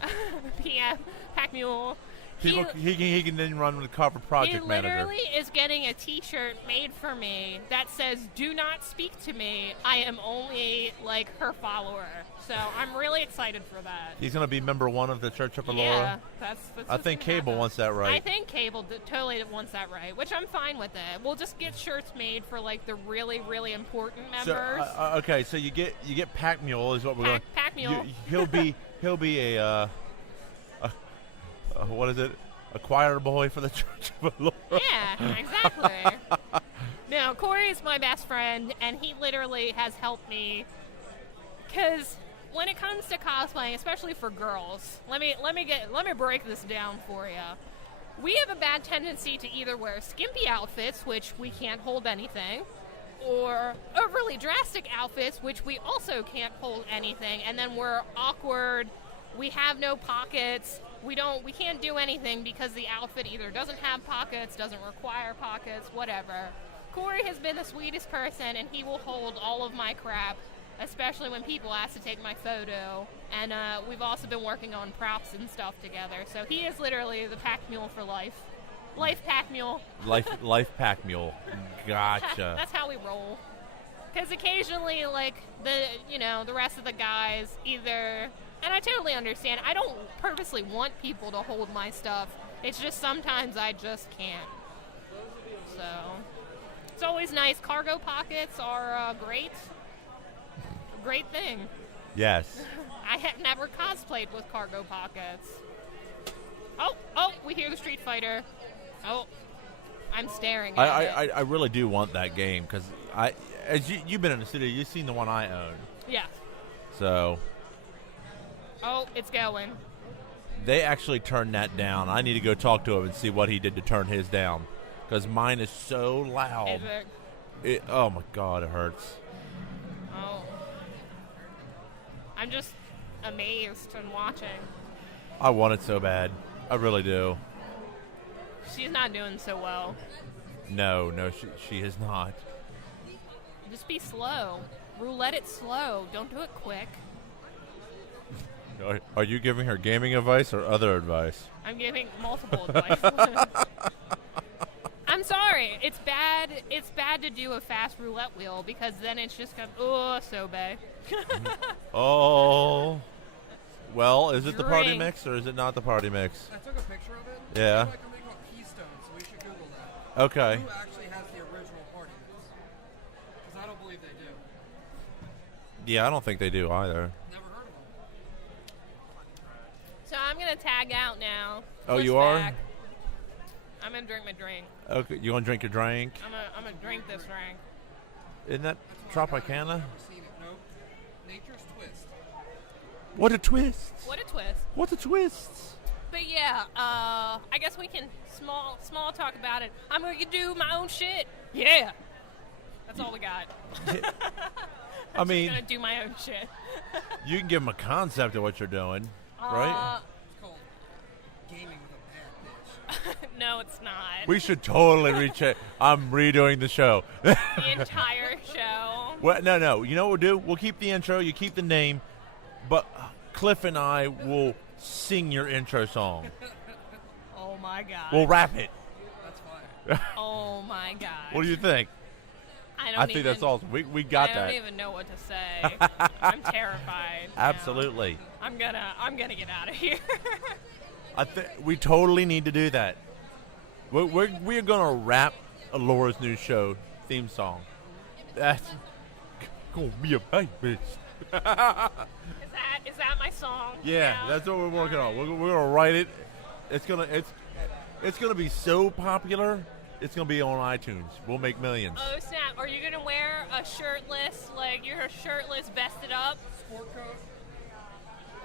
PM. Pack mule. People, he can then run with the cover project He manager. literally is getting a T-shirt made for me that says, "Do not speak to me. I am only like her follower." So I'm really excited for that. He's gonna be member 1 of the Church of Allura. Yeah, that's I what's think gonna Cable happen. wants that right. I think Cable totally wants that right, which I'm fine with it. We'll just get shirts made for like the really, really important So members. okay, so you get Pack Mule is what we're going. Pack Mule. He'll be a what is it? A choir boy for the Church of the Lord. Yeah, exactly. No, Corey's my best friend, and he literally has helped me. Because when it comes to cosplaying, especially for girls, let me break this down for you. We have a bad tendency to either wear skimpy outfits, which we can't hold anything, or overly drastic outfits, which we also can't hold anything, and then we're awkward. We have no pockets. We can't do anything because the outfit either doesn't have pockets, doesn't require pockets, whatever. Corey has been the sweetest person, and he will hold all of my crap, especially when people ask to take my photo. And we've also been working on props and stuff together. So he is literally the pack mule for life. Life pack mule. Life pack mule. Gotcha. That's how we roll. Because occasionally, like, the rest of the guys either... And I totally understand. I don't purposely want people to hold my stuff. It's just sometimes I just can't. So, it's always nice. Cargo pockets are great. Great thing. Yes. I have never cosplayed with cargo pockets. Oh, we hear the Street Fighter. Oh, I'm staring at it. I really do want that game because as you've been in the studio, you've seen the one I own. Yeah. So. Oh, it's going. They actually turned that down. I need to go talk to him and see what he did to turn his down because mine is so loud. Is it? Oh my God, it hurts. Oh. I'm just amazed and watching. I want it so bad. I really do. She's not doing so well. No, she is not. Just be slow. Roulette it slow. Don't do it quick. Are you giving her gaming advice or other advice? I'm giving multiple advice. I'm sorry. It's bad. It's bad to do a fast roulette wheel because then it's just so bad. Oh. Well, is it the party Drink. mix or is it not the party mix? I took a picture of it. Yeah. It's like something called Keystone, so we should Google that. Okay. Who actually has the original party mix? Because I don't believe they do. Yeah, I don't think they do either. Never heard of them. So I'm gonna tag out now. Oh, Push you are? back. I'm gonna drink my drink. Okay, you want to drink your drink? I'm gonna drink this drink. Isn't that That's one I got. I've Tropicana? never seen it. Nope. Nature's Twist. What a twist! What a twist. What a twist! But yeah, I guess we can small talk about it. I'm gonna do my own shit. Yeah. That's all we got. I mean, I'm gonna do my own shit. you can give them a concept of what you're doing, right? It's called Gaming with a Bad Bitch. No, it's not. We should totally recheck. I'm redoing the show. The entire show. Well, no. You know what we'll do? We'll keep the intro. You keep the name, but Cliff and I will sing your intro song. Oh my god. We'll rap it. That's fire. Oh my god. What do you think? I think that's awesome. We got I that. don't even know what to say. I'm terrified. now. Absolutely. I'm gonna get out of here. We totally need to do that. We're gonna rap Laura's new show theme song. That's gonna be a big bitch. Is that my song? Yeah, that's what we're working on. We're gonna write it. It's gonna be so popular. It's gonna be on iTunes. We'll make millions. Oh snap! Are you gonna wear a shirtless, like you're shirtless, vested up? Sport coat,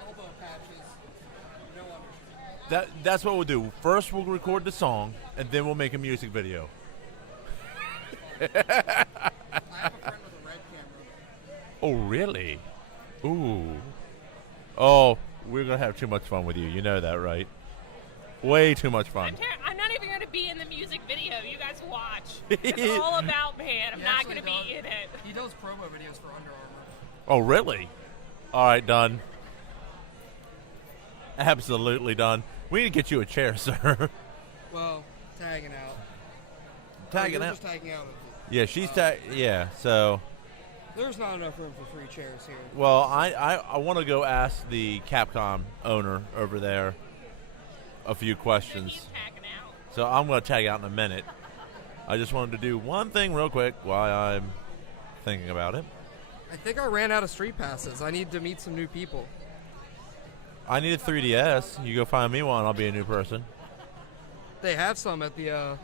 elbow patches, no undershirt. That's what we'll do. First, we'll record the song, and then we'll make a music video. I have a friend with a red camera. Oh, really? Ooh. Oh, we're gonna have too much fun with you. You know that, right? Way too much fun. I'm not even gonna be in the music video. You guys watch. It's all about me, and I'm He not actually gonna be in it. He does promo videos for Under Armour. Oh, really? All right, done. Absolutely done. We need to get you a chair, sir. Well, tagging out. Tagging You're out. Just tagging out. Yeah, she's yeah. So, There's not enough room for free chairs here. well, I want to go ask the Capcom owner over there a few He's questions. tagging out. So I'm going to tag out in a minute. I just wanted to do one thing real quick while I'm thinking about it. I think I ran out of street passes. I need to meet some new people. I need a 3DS. You go find me one. I'll be a new person. They have some at the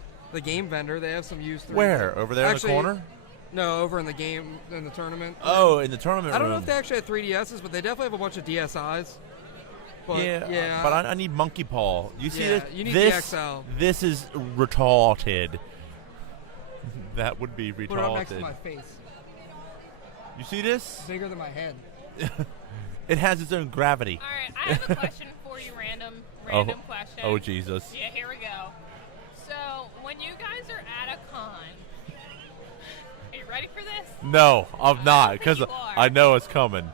game vendor. They have some used. 3DS. Where? Over there Actually, in the corner? No, over in the game in the tournament. Oh, in the tournament I don't know room. if they actually have 3DSs, but they definitely have a bunch of DSIs. But, yeah. But I need Monkey Paw. You see Yeah, this? you need this, the XL. This is retarded. That would be retarded. Put it up next to my face. You see this? Bigger than my head. It has its own gravity. All right, I have a question for you, random question. Oh, Jesus. Yeah, here we go. So, when you guys are at a con, are you ready for this? No, I'm not, think because you are. I know it's coming.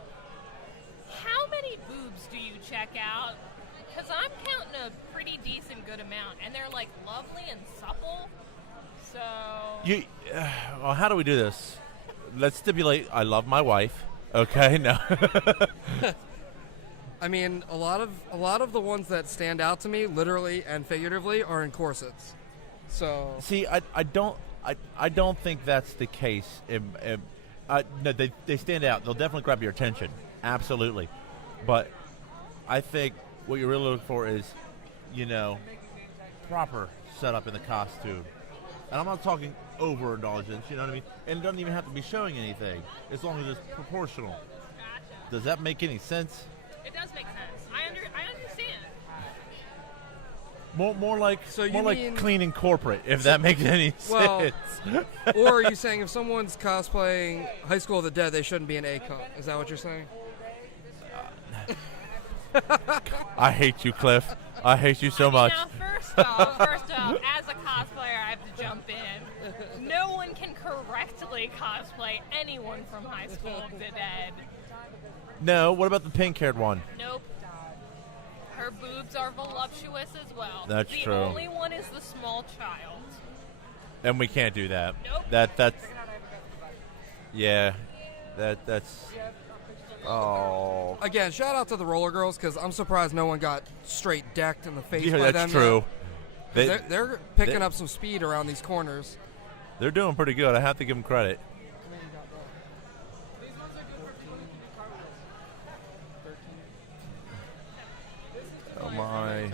How many boobs do you check out? Because I'm counting a pretty decent good amount, and they're like lovely and supple. So, Well, how do we do this? Let's stipulate I love my wife. Okay, no. I mean, a lot of the ones that stand out to me, literally and figuratively, are in corsets. So See, I don't think that's the case. No, they stand out. They'll definitely grab your attention. Absolutely. But I think what you're really looking for is, proper setup in the costume. And I'm not talking overindulgence, you know what I mean? And it doesn't even have to be showing anything, as long as it's proportional. gotcha. Does that make any sense? It does make sense. I understand. More like So you more like mean- clean and corporate, if that makes any Well- sense. or are you saying if someone's cosplaying High School of the Dead, they shouldn't be an A-cup? Is that what you're saying? I hate you, Cliff. I hate you so much. Now, first off, as a cosplayer, I have to jump in. No one can correctly cosplay anyone from High School of the Dead. No, what about the pink-haired one? Nope. Her boobs are voluptuous as well. That's the true. The only one is the small child. And we can't do that. Nope. That's yeah. That's oh. Again, shout out to the roller girls because I'm surprised no one got straight decked in the face Yeah, by that's them. true. They're picking they- up some speed around these corners. They're doing pretty good. I have to give them credit. These ones are good for people who can do cartwheels. Oh my.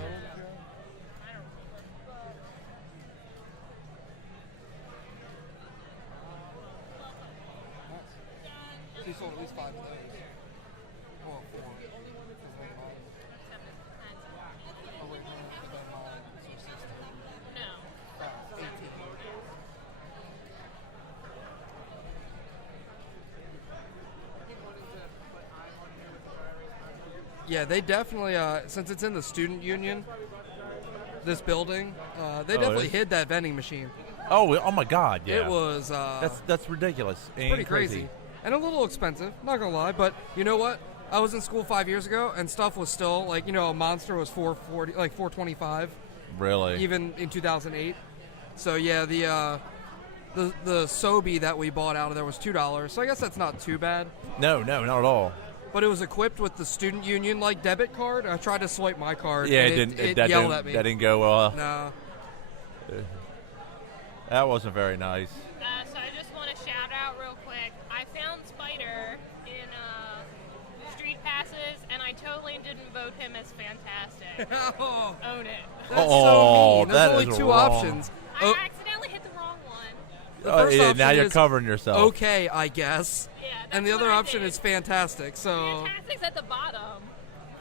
She sold at least 5 of those. Well, 4. Oh, wait, no, but then mine, so 16. No. 18. Yeah, they definitely, since it's in the student union, this building, they definitely is? hid that vending machine. Oh my God! Yeah. It was That's ridiculous. Ain't pretty crazy. And a little expensive, not gonna lie, but you know what? I was in school 5 years ago, and stuff was still like, a Monster was $4.40, like $4.25, Really. even in 2008. So yeah, the Sobe that we bought out of there was $2. So I guess that's not too bad. No, not at all. But it was equipped with the student union like debit card. I tried to swipe my card. Yeah, and it yelled at me. That didn't go well. No. That wasn't very nice. So I just want to shout out real quick. I found Spider in Street Passes, and I totally didn't vote him as fantastic. Oh, Own it. that's Oh, so mean. There's that only is 2 wrong. options. I Oh, accidentally hit the wrong one. the first Yeah, option now you're is covering yourself. okay, I guess. Yeah, that's And the other what I option did. is fantastic. So Fantastic's at the bottom.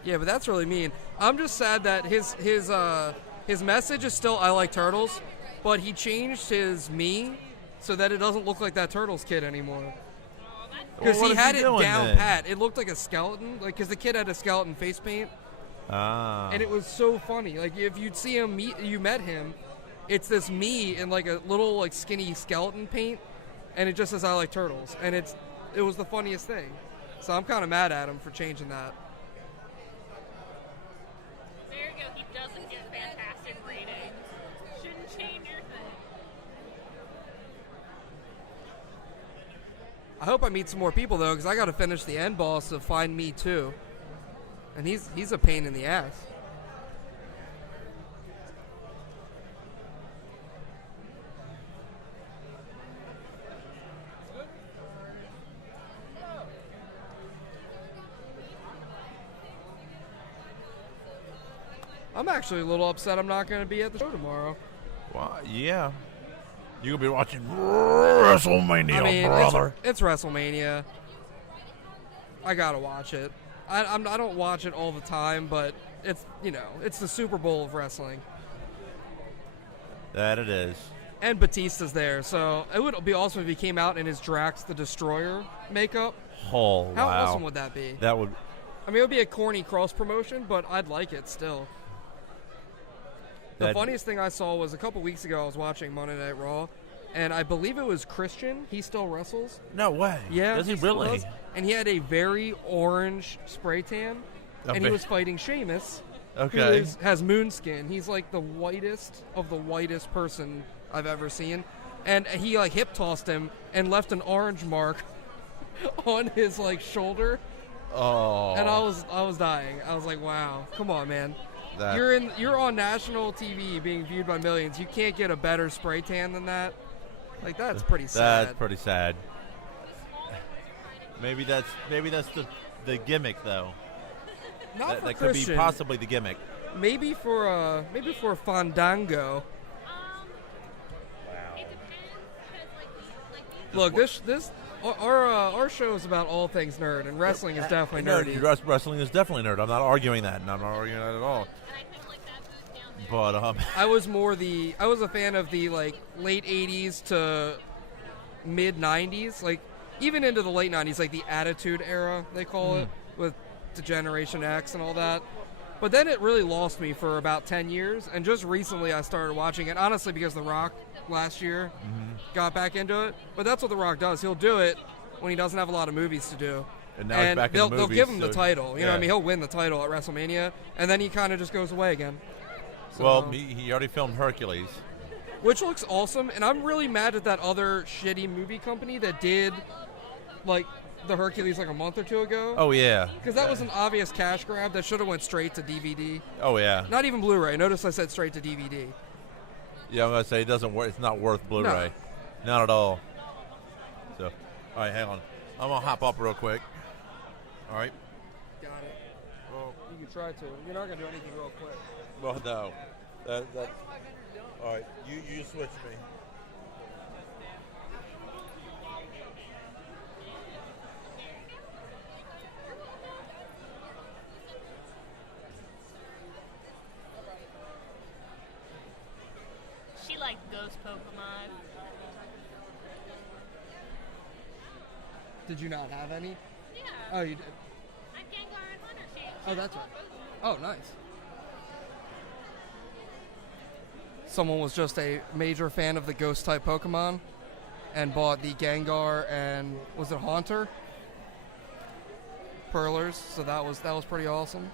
yeah, but that's really mean. I'm just sad that his message is still I like turtles, but he changed his me so that it doesn't look like that Turtles kid anymore. Because what he is had he it doing down then? pat. It looked like a skeleton, like because the kid had a skeleton face paint, Ah. and it was so funny. Like if you'd see him you met him, it's this me in like a little like skinny skeleton paint, and it just says I like turtles, and it was the funniest thing. So I'm kind of mad at him for changing that. There you go. He doesn't get fantastic ratings. Shouldn't change your thing. I hope I meet some more people though, because I got to finish the end boss of Find Me too, and he's a pain in the ass. I'm actually a little upset I'm not going to be at the show tomorrow. Well, yeah. You'll be watching WrestleMania, I mean, brother. it's WrestleMania. I gotta watch it. I don't watch it all the time, but it's it's the Super Bowl of wrestling. That it is. And Batista's there, so it would be awesome if he came out in his Drax the Destroyer makeup. Oh, How wow. awesome would that be? That would. I mean, it would be a corny cross promotion, but I'd like it still. The funniest thing I saw was a couple weeks ago I was watching Monday Night Raw, and I believe it was Christian. He still wrestles. No way. Yeah. Does he still really? does. And he had a very orange spray tan, and he Okay. was fighting Sheamus, Okay. who has moon skin. He's like the whitest of the whitest person I've ever seen. And he like hip tossed him and left an orange mark on his like shoulder. Oh. And I was dying. I was like, wow, come on, man. That- You're on national TV being viewed by millions. You can't get a better spray tan than that. Like that's pretty sad. That's pretty sad. Maybe that's the gimmick though. Not for That could be Christian. possibly the gimmick. Maybe for Fandango. It depends, because Look, this our show is about all things nerd, and wrestling is definitely nerdy. Wrestling is definitely nerd. I'm not arguing that. And I'm not arguing that at all. and I feel like that goes down there. But I was a fan of the like late '80s to mid '90s, like even into the late '90s, like the Attitude Era they call it, with the Generation X and all that. But then it really lost me for about 10 years, and just recently I started watching it, honestly, because The Rock last year got back into it. But that's what The Rock does. He'll do it when he doesn't have a lot of movies to do. And now he's back in the they'll movies, give him the so- title. You know what I yeah. mean? He'll win the title at WrestleMania, and then he kind of just goes away again. So- well, he already filmed Hercules. which looks awesome, and I'm really mad at that other shitty movie company that did, like, the Hercules like a month or two ago. Oh yeah. Because that was an obvious cash grab that should have went straight to DVD. Oh yeah. Not even Blu-ray. Notice I said straight to DVD. Yeah, I'm gonna say it doesn't work. It's not worth Blu-ray, not at all. So, all right, hang on. I'm gonna hop up real quick. All right. Got it. Well, you can try to. You're not gonna do anything real quick. Well, no. That. All right. You switch me. She likes ghost Pokemon. Did you not have any? Yeah. Oh, you did. I'm Gengar and Hunter. She Oh, that's right. Oh, nice. Someone was just a major fan of the ghost type Pokemon and bought the Gengar and was it Haunter? Perlers, so that was pretty awesome.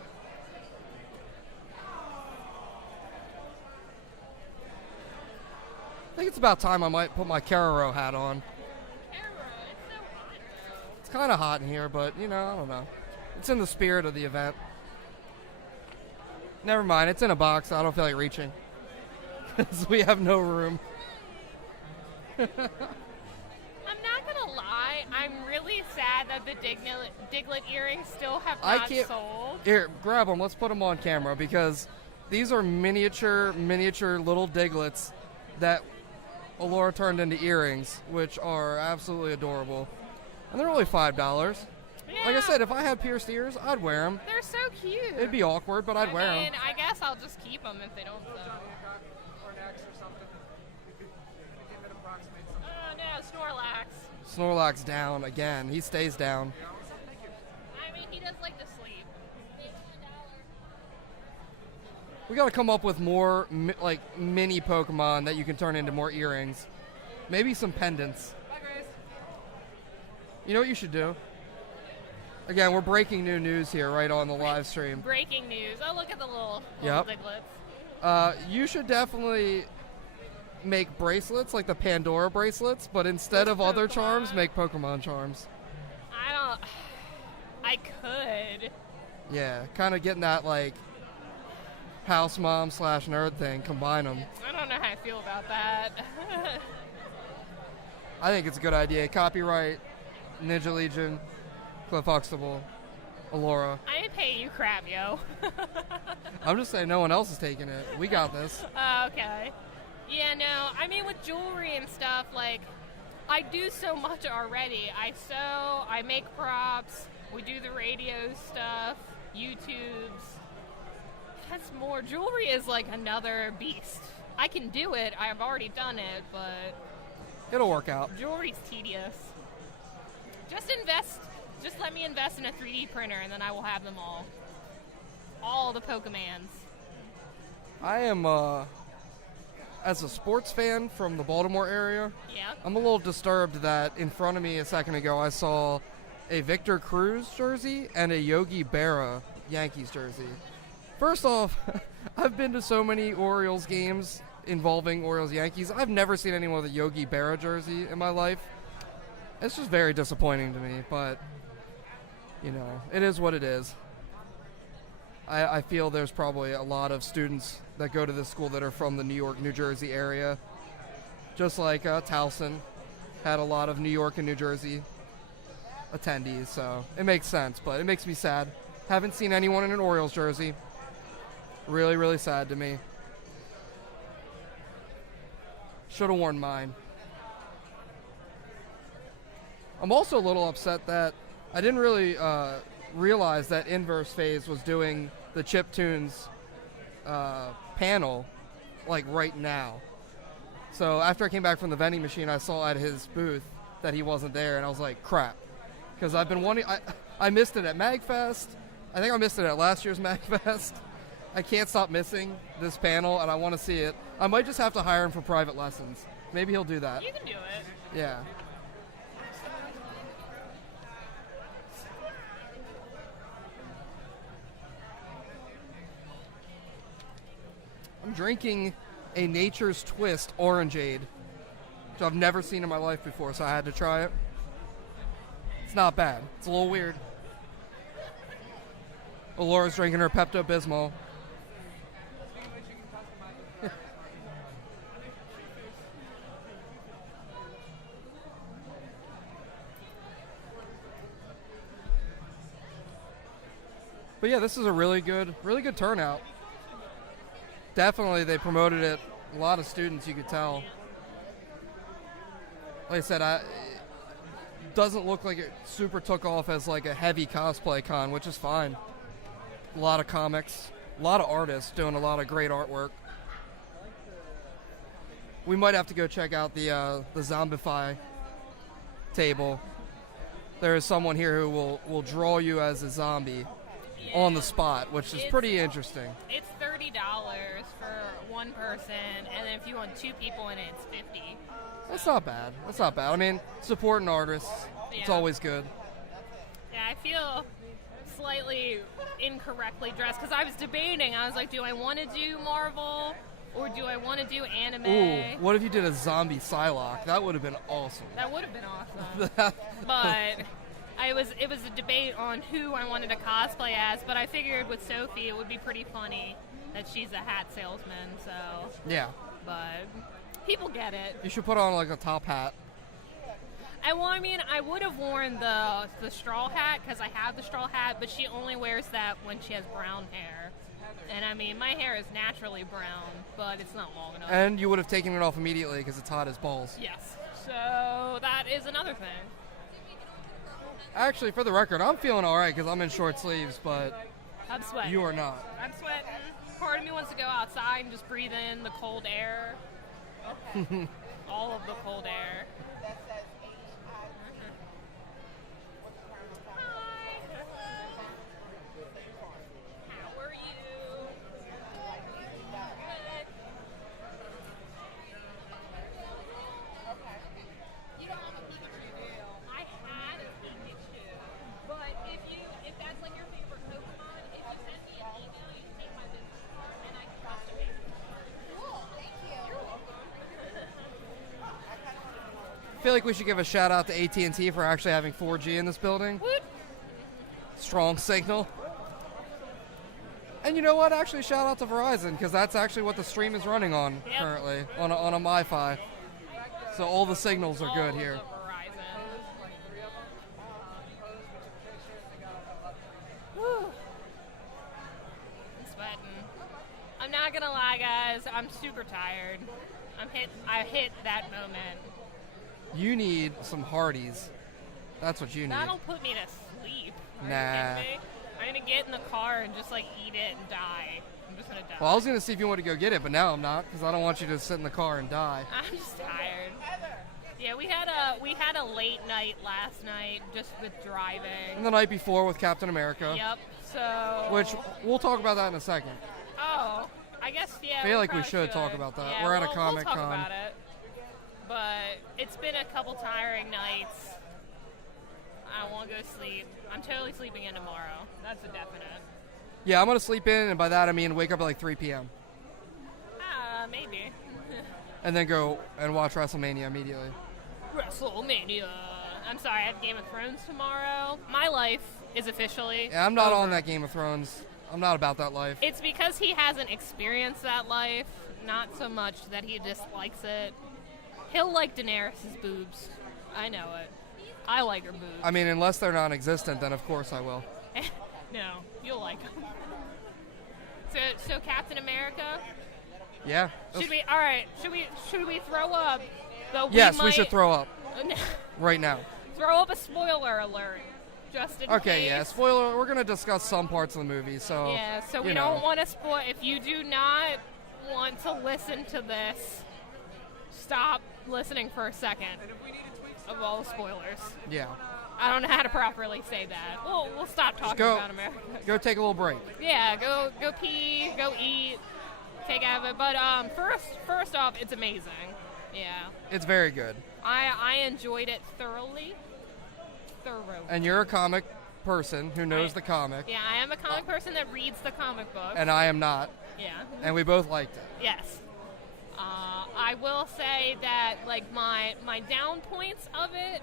I think it's about time I might put my Kararo hat on. Kara, it's so hot now. It's kind of hot in here, but I don't know. It's in the spirit of the event. Never mind, it's in a box. I don't feel like reaching. 'Cause we have no room. I'm not gonna lie, I'm really sad that the Diglett earrings still have I not can't- sold. Here, grab them. Let's put them on camera because these are miniature little Diglets that Allura turned into earrings, which are absolutely adorable. And they're only $5. Yeah, Like I said, if I had pierced ears, I'd wear them. they're so cute. It'd be awkward, but I'd wear them. mean, I guess I'll just keep them if they don't sell. Or an X or something. Anything that approximates something. Oh no, Snorlax. Snorlax down again. He stays down. I mean, he does like to sleep. We got to come up with more mini Pokemon that you can turn into more earrings. Maybe some pendants. Bye, Grace. You know what you should do? Again, we're breaking new news here right on the live stream. Breaking news. Oh, look at the little Yep. Diglets. You should definitely make bracelets like the Pandora bracelets, but instead of other charms, make Pokemon charms. I could. Yeah, kind of getting that like house mom / nerd thing, combine them. I don't know how I feel about that. I think it's a good idea. Copyright Ninja Legion, Cliff Huxtable. Alora. I ain't pay you crap, yo. I'm just saying no one else is taking it. We got this. Okay. Yeah, no, I mean, with jewelry and stuff, like, I do so much already. I sew, I make props, we do the radio stuff, YouTubes. That's more. Jewelry is like another beast. I can do it, I've already done it, but It'll work out. jewelry's tedious. Just let me invest in a 3D printer and then I will have them all. All the Pokemans. I am, as a sports fan from the Baltimore area, Yeah. I'm a little disturbed that in front of me a second ago I saw a Victor Cruz jersey and a Yogi Berra Yankees jersey. First off, I've been to so many Orioles games involving Orioles Yankees. I've never seen anyone with a Yogi Berra jersey in my life. It's just very disappointing to me, but you know, it is what it is. I feel there's probably a lot of students that go to this school that are from the New York, New Jersey area. Just like Towson had a lot of New York and New Jersey attendees, so it makes sense, but it makes me sad. Haven't seen anyone in an Orioles jersey. Really, really sad to me. Should have worn mine. I'm also a little upset that I didn't really realize that Inverse Phase was doing the Chiptunes panel like right now. So after I came back from the vending machine, I saw at his booth that he wasn't there, and I was like, crap. Because I've been wanting, I missed it at MagFest. I think I missed it at last year's MagFest. I can't stop missing this panel, and I want to see it. I might just have to hire him for private lessons. Maybe he'll do that. You can do it. Yeah. I'm drinking a Nature's Twist Orangeade, which I've never seen in my life before, so I had to try it. It's not bad. It's a little weird. Alora's drinking her Pepto-Bismol. But yeah, this is a really good turnout. Definitely, they promoted it. A lot of students, you could tell. Like I said, it doesn't look like it super took off as like a heavy cosplay con, which is fine. A lot of comics, a lot of artists doing a lot of great artwork. We might have to go check out the Zombify table. There is someone here who will draw you as a zombie on the spot, which is pretty interesting. It's $30 for one person, and then if you want two people in it, it's $50. That's not bad. That's not bad. I mean, supporting artists, it's Yeah. always good. Yeah, I feel slightly incorrectly dressed because I was debating. I was like, do I want to do Marvel or do I want to do anime? Ooh, what if you did a zombie Psylocke? That would have been awesome. That would have been awesome. But it was a debate on who I wanted to cosplay as, but I figured with Sophie it would be pretty funny that she's a hat salesman, so. Yeah. But people get it. You should put on like a top hat. I mean, I would have worn the straw hat because I have the straw hat, but she only wears that when she has brown hair. And I mean, my hair is naturally brown, but it's not long enough. And you would have taken it off immediately because it's hot as balls. Yes. So that is another thing. Actually, for the record, I'm feeling all right because I'm in short sleeves, but I'm sweating. you are not. I'm sweating. Part of me wants to go outside and just breathe in the cold air. All of the cold air. Hi. How are you? Good. You don't have a Pikachu, do you? I had a Pikachu, but if that's like your favorite Pokemon, if you send me an email, you can take my business card and I can custom make it. Cool, thank you. You're welcome. I feel like we should give a shout out to AT&T for actually having 4G in this building. Woot. Strong signal. And you know what? Actually, shout out to Verizon because that's actually what the stream is running on Yep. currently on a Wi-Fi. So all the signals are All good of here. the Verizon. not gonna lie, guys. I'm super tired. I hit that moment. You need some Hardee's. That's what you need. That'll put me to sleep. Are you Nah. kidding me? I'm gonna get in the car and just like eat it and die. I'm just gonna die. Well, I was gonna see if you want to go get it, but now I'm not because I don't want you to sit in the car and die. I'm just tired. Yeah, we had a late night last night just with driving. And the night before with Captain America, Yep. So. which we'll talk about that in a second. Oh, I guess yeah. I feel like we probably should talk about that. Yeah, We're at a we'll Comic talk Con. about it. But it's been a couple tiring nights. I won't go sleep. I'm totally sleeping in tomorrow. That's a definite. Yeah, I'm gonna sleep in, and by that I mean wake up at like 3 p.m. Maybe. and then go and watch WrestleMania immediately. WrestleMania. I'm sorry, I have Game of Thrones tomorrow. My life is officially. Yeah, I'm not over. on that Game of Thrones. I'm not about that life. It's because he hasn't experienced that life, not so much that he dislikes it. He'll like Daenerys' boobs. I know it. I like her boobs. I mean, unless they're non-existent, then of course I will. No, you'll like them. So Captain America. Yeah. Should we? All right. Should we throw up? Though Yes, we should throw up No. right now. Throw up a spoiler alert, just in Okay, case. yeah. Spoiler. We're gonna discuss some parts of the movie, so Yeah. So we you don't know. want to spoil. If you do not want to listen to this, stop listening for a second. Of all the spoilers. Yeah. I don't know how to properly say that. We'll stop talking go. about America. Go take a little break. Yeah, go pee, go eat, take out of it. But first off, it's amazing. Yeah, It's very good. I enjoyed it thoroughly. And you're a comic person who knows the comic, Yeah, I am a comic person that reads the comic book. and I am not, Yeah. and we both liked it. Yes. I will say that like my down points of it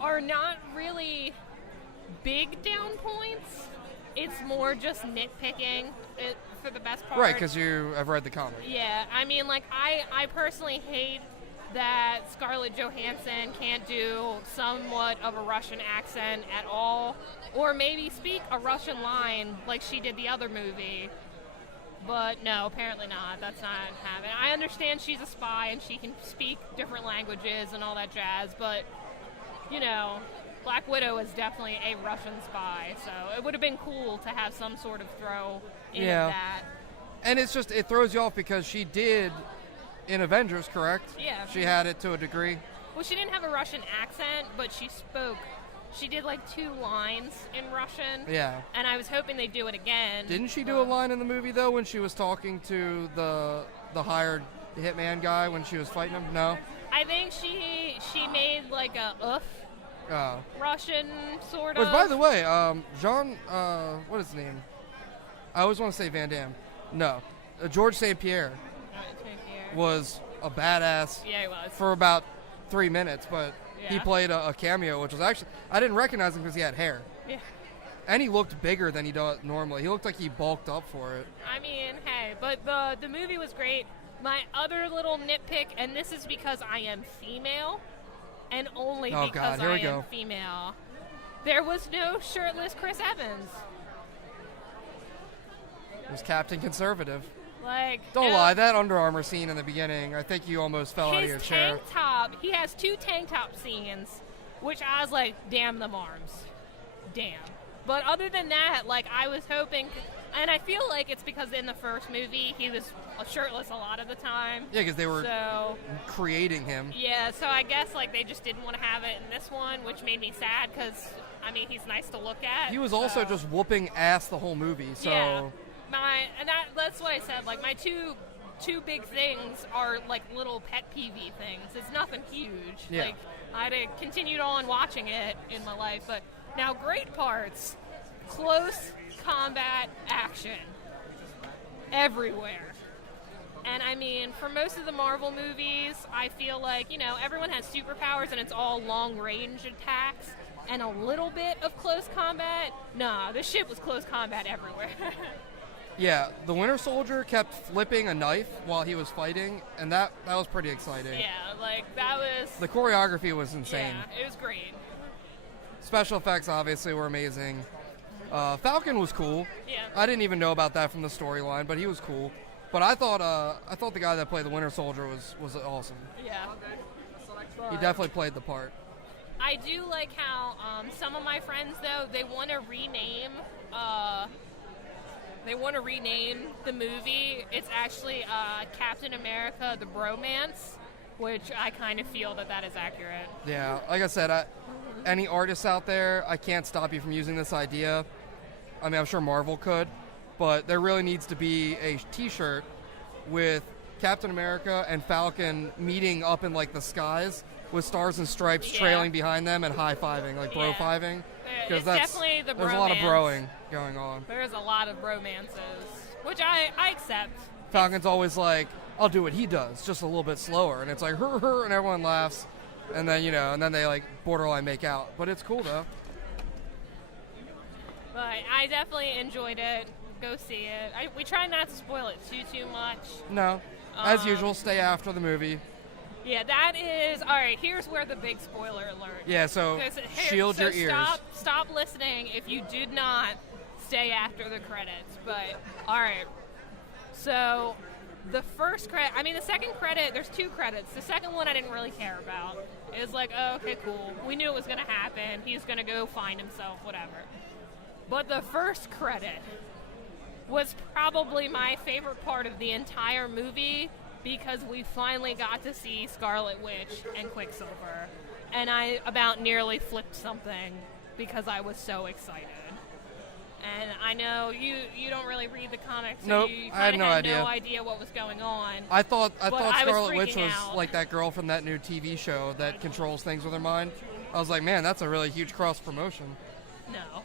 are not really big down points. It's more just nitpicking it for the best part. Right, because you have read the comic. Yeah, I mean, like, I personally hate that Scarlett Johansson can't do somewhat of a Russian accent at all, or maybe speak a Russian line like she did the other movie. But no, apparently not. That's not happening. I understand she's a spy and she can speak different languages and all that jazz, but, you know, Black Widow is definitely a Russian spy, so it would have been cool to have some sort of throw in Yeah. that. And it's just, it throws you off because she did in Avengers, correct? Yeah. She had it to a degree. Well, she didn't have a Russian accent, but she did like 2 lines in Russian. Yeah. And I was hoping they'd do it again. Didn't she do a line in the movie, though, when she was talking to the hired hitman guy when she was fighting him? No? I think she made like a Oh. Russian sort Which, of. by the way, Jean, what is his name? I always want to say Van Damme. No. George St. Pierre was a badass Yeah, he was. for about 3 minutes, but he Yeah. played a cameo, which was actually, I didn't recognize him because he had hair. Yeah. And he looked bigger than he does normally. He looked like he bulked up for it. I mean, hey, but the movie was great. My other little nitpick, and this is because I am female, and only Oh, because God, here I we am go. female, there was no shirtless Chris Evans. He was Captain Conservative. Like, Don't no. lie, that Under Armour scene in the beginning, I think you almost fell out of His your chair. tank top, he has 2 tank top scenes, which I was like, damn them arms. Damn. But other than that, like, I was hoping, and I feel like it's because in the first movie, he was shirtless a lot of the time. Yeah, because they were So, creating him. yeah, so I guess, like, they just didn't want to have it in this one, which made me sad, because, I mean, he's nice to look at. He was also so. just whooping ass the whole movie, so... Yeah. That's what I said, like, my two big things are like little pet peeve things. It's nothing huge. Yeah. Like, I'd have continued on watching it in my life, but now great parts, close combat action everywhere. And I mean, for most of the Marvel movies, I feel like, you know, everyone has superpowers and it's all long range attacks and a little bit of close combat. Nah, this shit was close combat everywhere. Yeah, the Winter Soldier kept flipping a knife while he was fighting, and that was pretty exciting. Yeah, like, that was... The choreography was insane. Yeah, it was great. Special effects obviously were amazing. Falcon was cool. Yeah. I didn't even know about that from the storyline, but he was cool. But I thought the guy that played the Winter Soldier was awesome. Yeah. He definitely played the part. I do like how some of my friends, though, they want to rename the movie. It's actually Captain America: The Bromance, which I kind of feel that is accurate. Yeah, like I said, any artists out there, I can't stop you from using this idea. I mean, I'm sure Marvel could, but there really needs to be a T-shirt with Captain America and Falcon meeting up in like the skies with stars and stripes trailing behind them and high-fiving, like bro-fiving. It's definitely the bromance. There's a lot of broing going on. There's a lot of romances, which I accept. Falcon's always like, I'll do what he does, just a little bit slower. And it's like, her, and everyone laughs. And then, and then they like borderline make out. But it's cool, though. But I definitely enjoyed it. Go see it. We try not to spoil it too much. No. As usual, stay after the movie. Yeah, that is... All right, here's where the big spoiler alert. Yeah, so shield your ears. Stop listening if you did not stay after the credits. But, all right. So, the first credit... I mean, the second credit, there's 2 credits. The second one I didn't really care about. It was like, oh, okay, cool. We knew it was going to happen. He's going to go find himself, whatever. But the first credit was probably my favorite part of the entire movie because we finally got to see Scarlet Witch and Quicksilver. And I about nearly flipped something because I was so excited. And I know you don't really read the comics, so nope, you I had no idea what was going on. I thought Scarlet Witch was out. like that girl from that new TV show that controls things with her mind. I was like, man, that's a really huge cross promotion. No.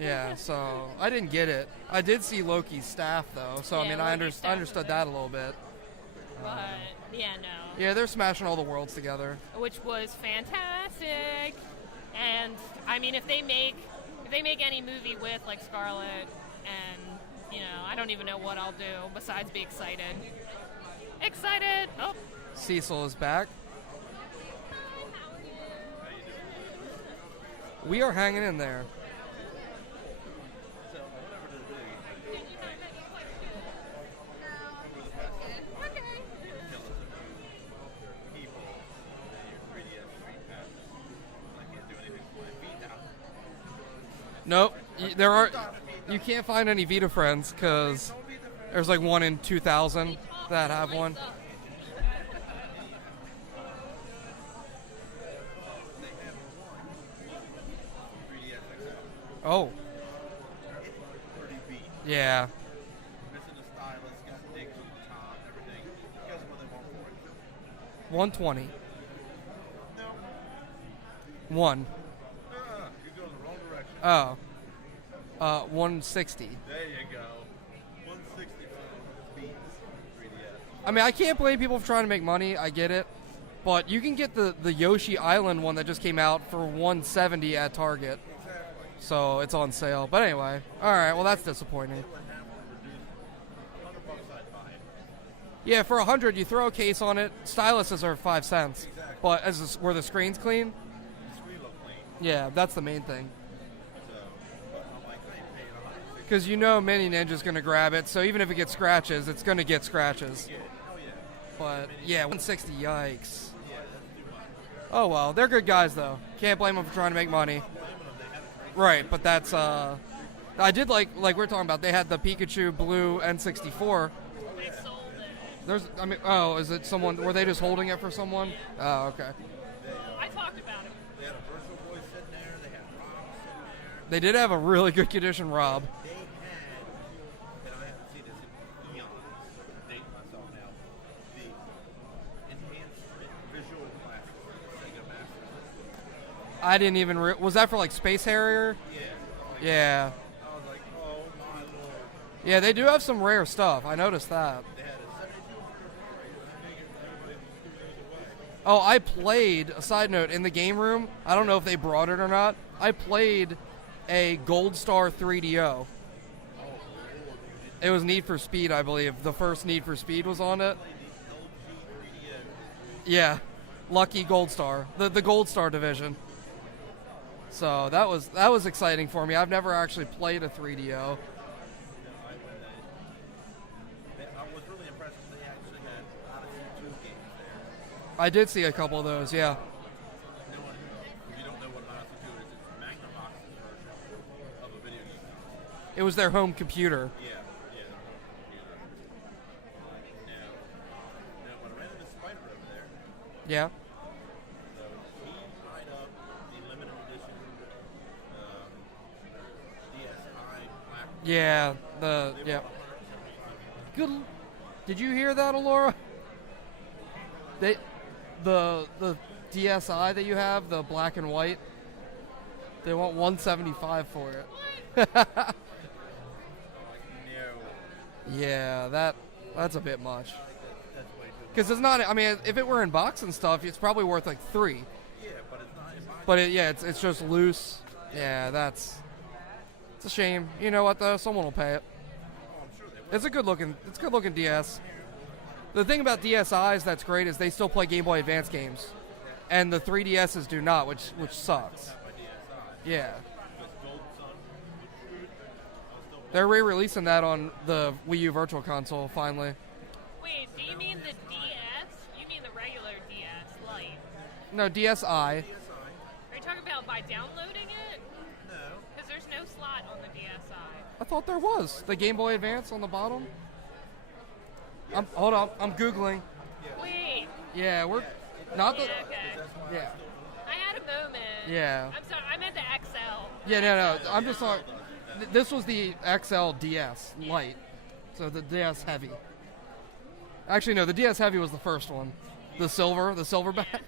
Yeah, so I didn't get it. I did see Loki's staff, though, so Yeah, I mean, I understood that a little bit. But, yeah, no. Yeah, they're smashing all the worlds together. Which was fantastic. And, I mean, if they make any movie with, like, Scarlet, and, I don't even know what I'll do besides be excited. Excited! Oh. Cecil is back. We are hanging in there. Nope. You can't find any Vita friends because there's like 1 in 2,000 that have one. Oh. Yeah. 120. One. You're going the wrong direction. Oh. 160. There you go. 160 for beats. 3DS. I mean, I can't blame people for trying to make money. I get it. But you can get the Yoshi Island one that just came out for 170 at Target. Exactly. So it's on sale. But anyway. All right. Well, that's disappointing. Yeah, for 100, you throw a case on it. Styluses are 5 cents. Exactly. But were the screens clean? The screen look clean. Yeah, that's the main thing. So, but I'm like, I ain't paying 160. Because Mini Ninja's going to grab it, so even if it gets scratches, it's going to get scratches. Yeah, hell yeah. But, yeah, 160, yikes. Yeah, that's too much. Oh, well, they're good guys, though. Can't blame them for trying to make money. Right, but that's, I did like we were talking about, they had the Pikachu Blue N64. They sold it. Is it someone, were they just holding it for someone? Oh, okay. I talked about it. They had a Virtual Boy sitting there. They had Rob sitting there. They did have a really good condition Rob. They had, and I haven't seen this in eons, I'm dating myself now, the enhanced visual graphics for the Sega Master System. I didn't even, was that for like Space Harrier? Yeah. Yeah. I was like, oh my lord. Yeah, they do have some rare stuff. I noticed that. They had a 7200 frame rate, and I figured everybody was 2 years away. Oh, I played, a side note, in the game room. I don't know if they brought it or not. I played a Gold Star 3DO. It was Need for Speed, I believe. The first Need for Speed was on it. Yeah, Lucky Gold Star, the Gold Star division. So that was exciting for me. I've never actually played a 3DO. I was really I did see a couple of those, yeah. If you don't know what Latitude is, it's Magnavox's version of a video game console. It was their home computer. Yeah, their home computer. Now, when I ran into Spider over there, Yeah. so he tied up the limited edition DSi Black. Yeah, Good. Did you hear that, Alora? The DSi that you have, the black and white, they want $175 for it. No. Yeah, that's a bit much. That's way too much. Because it's not. I mean, if it were in box and stuff, it's probably worth like $3. Yeah, but it's not in my But it's just loose. Yeah, it's a shame. You know what though? Someone will pay it. Oh, I'm sure they will. It's a good looking DS. The thing about DSIs that's great is they still play Game Boy Advance games, and the 3DSs do not, which sucks. My DSi. Yeah, Because Gold Sun was good. I was still they're re-releasing that on the Wii U Virtual Console finally. Wait, do you mean the DS? You mean the regular DS Lite? No, DSi. Are you talking about by downloading it? No. Because there's no slot on the DSi. I thought there was the Game Boy Advance on the bottom. Hold on, I'm googling. Wait. Yeah, we're not the. Yeah, okay. Yeah, I had a moment. yeah, I'm sorry, I meant the XL. yeah. No. I'm just sorry. This was the XL DS Lite, so the DS Heavy. Actually, no, the DS Heavy was the first one. The silver back.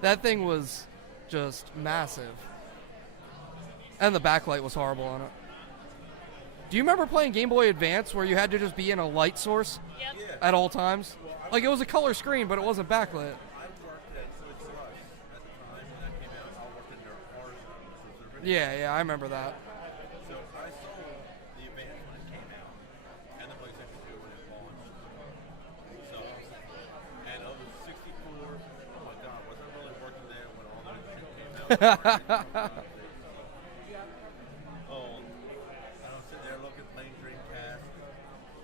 That thing was just massive, and the backlight was horrible on it. Do you remember playing Game Boy Advance where you had to just be in a light source Yep. at all times? Like it was a color screen, but it wasn't backlit. I worked at Switch Slush at the time when that came out. I worked in their R zone, which was their video. Yeah, I remember that. So I sold the Advance when it came out, and the PlayStation 2 when it launched. So, and of the 64, oh my God, was I really working there when all those shit came out? Oh, I was sitting there looking, playing Dreamcast,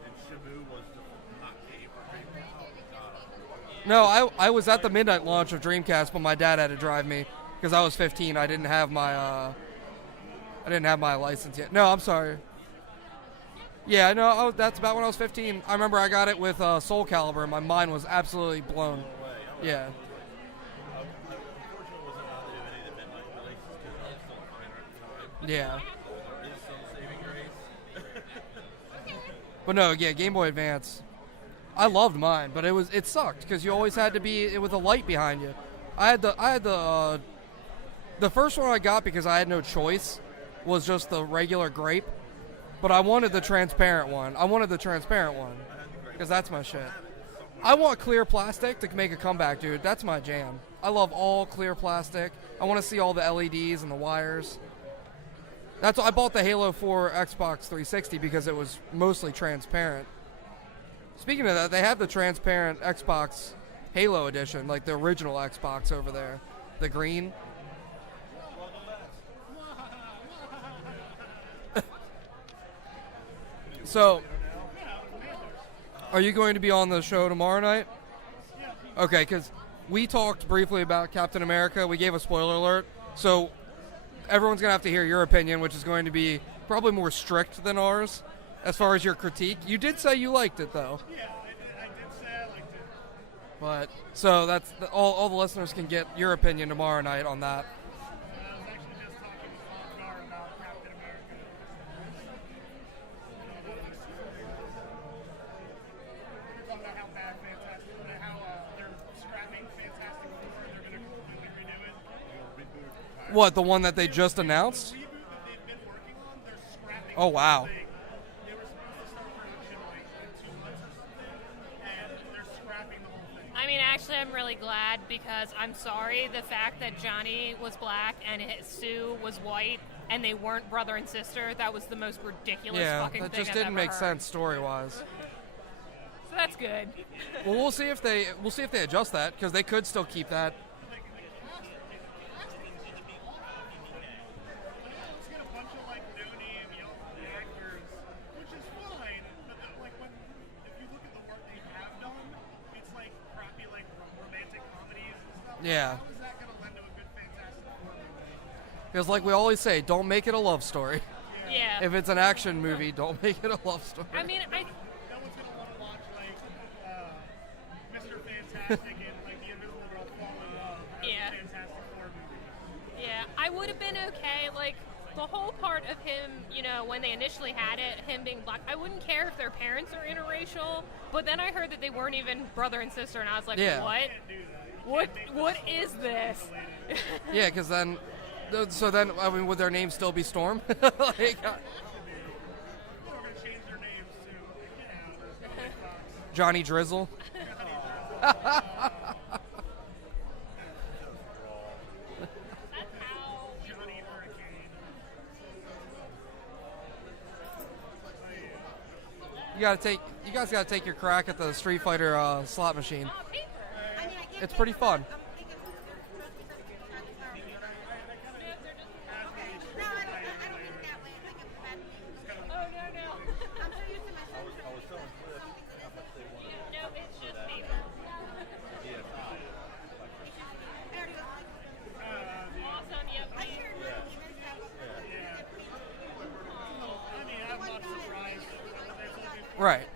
and Shamu was the hot game for Dreamcast. Oh my God. No, I was at the midnight launch of Dreamcast, but my dad had to drive me because I was 15. I didn't have my license yet. No, I'm sorry. Yeah, no, that's about when I was 15. I remember I got it with Soul Calibur, and my mind was absolutely blown. Yeah. Unfortunately, wasn't allowed to do any of the midnight releases because I was still a minor at the time. Yeah. There is some saving grace. But no, yeah, Game Boy Advance. I loved mine, but it sucked because you always had to be with a light behind you. I had the first one I got because I had no choice was just the regular grape, but I wanted the transparent one. Because that's my shit. I want clear plastic to make a comeback, dude. That's my jam. I love all clear plastic. I want to see all the LEDs and the wires. That's why I bought the Halo 4 Xbox 360 because it was mostly transparent. Speaking of that, they have the transparent Xbox Halo edition, like the original Xbox over there, the green. So, are you going to be on the show tomorrow night? Okay, because we talked briefly about Captain America. We gave a spoiler alert. So, everyone's going to have to hear your opinion, which is going to be probably more strict than ours as far as your critique. You did say you liked it, though. Yeah, I did say I liked it. But, so that's all the listeners can get your opinion tomorrow night on that. I was actually just talking with Gar about Captain America. We're talking about how bad they're scrapping Fantastic Four and they're going to completely redo it. What, the one that they just announced? The reboot that they've been working on, they're scrapping Oh, the wow. whole thing. They were supposed to start production like in 2 months or something, and they're scrapping the whole thing. I mean, actually, I'm really glad because I'm sorry the fact that Johnny was black and Sue was white and they weren't brother and sister. That was the most ridiculous Yeah, fucking that thing just I've didn't ever make heard. sense story-wise. So that's good. Well, we'll see if they adjust that because they could still keep that. Let's get a bunch of like no-name young actors, which is fine. But like if you look at the work they have done, it's like crappy like romantic Yeah. How is that going to lend to a good Fantastic Four movie? Because like we always say, don't make it a love story. Yeah. If it's an action movie, don't make it a love story. I mean, No one's going to want to watch, like, Mr. Fantastic and, like, the Invisible Girl fall in love as Yeah. a Fantastic Four movie. yeah, I would have been okay. Like, the whole part of him, you know, when they initially had it, him being black, I wouldn't care if their parents are interracial, but then I heard that they weren't even brother and sister, and I was like, Yeah. what? What is this? Yeah, because then, so then, I mean, would their name still be Storm? Like, We're going to change their names to, Johnny Drizzle. That's how Johnny Hurricane. You guys gotta take your crack at the Street Fighter slot machine. paper. It's pretty fun. Oh, no. No, it's just paper. Awesome, yep. I'm not surprised. Right.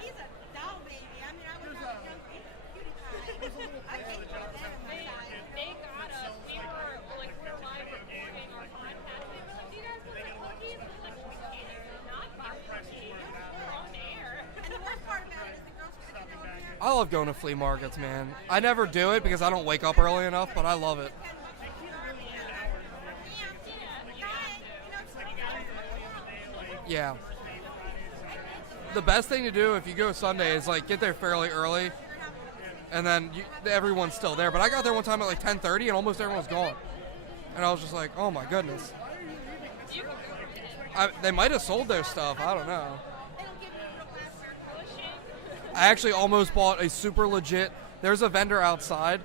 He's a doll baby. I mean, I was not cutie pie. I take that on my side. They got us. We were live recording our podcast. They were like, "Do you guys want the cookies?" I was like, "We can't. Not buy cookies. We're on air." And the worst part about it is the girls were sitting over here. I love going to flea markets, man. I never do it because I don't wake up early enough, but I love it. Yeah. The best thing to do if you go Sunday is like get there fairly early, and then everyone's still there. But I got there one time at like 10:30, and almost everyone was gone, and I was just like, oh my goodness. They might have sold their stuff. I don't know. I actually almost bought a super legit. There's a vendor outside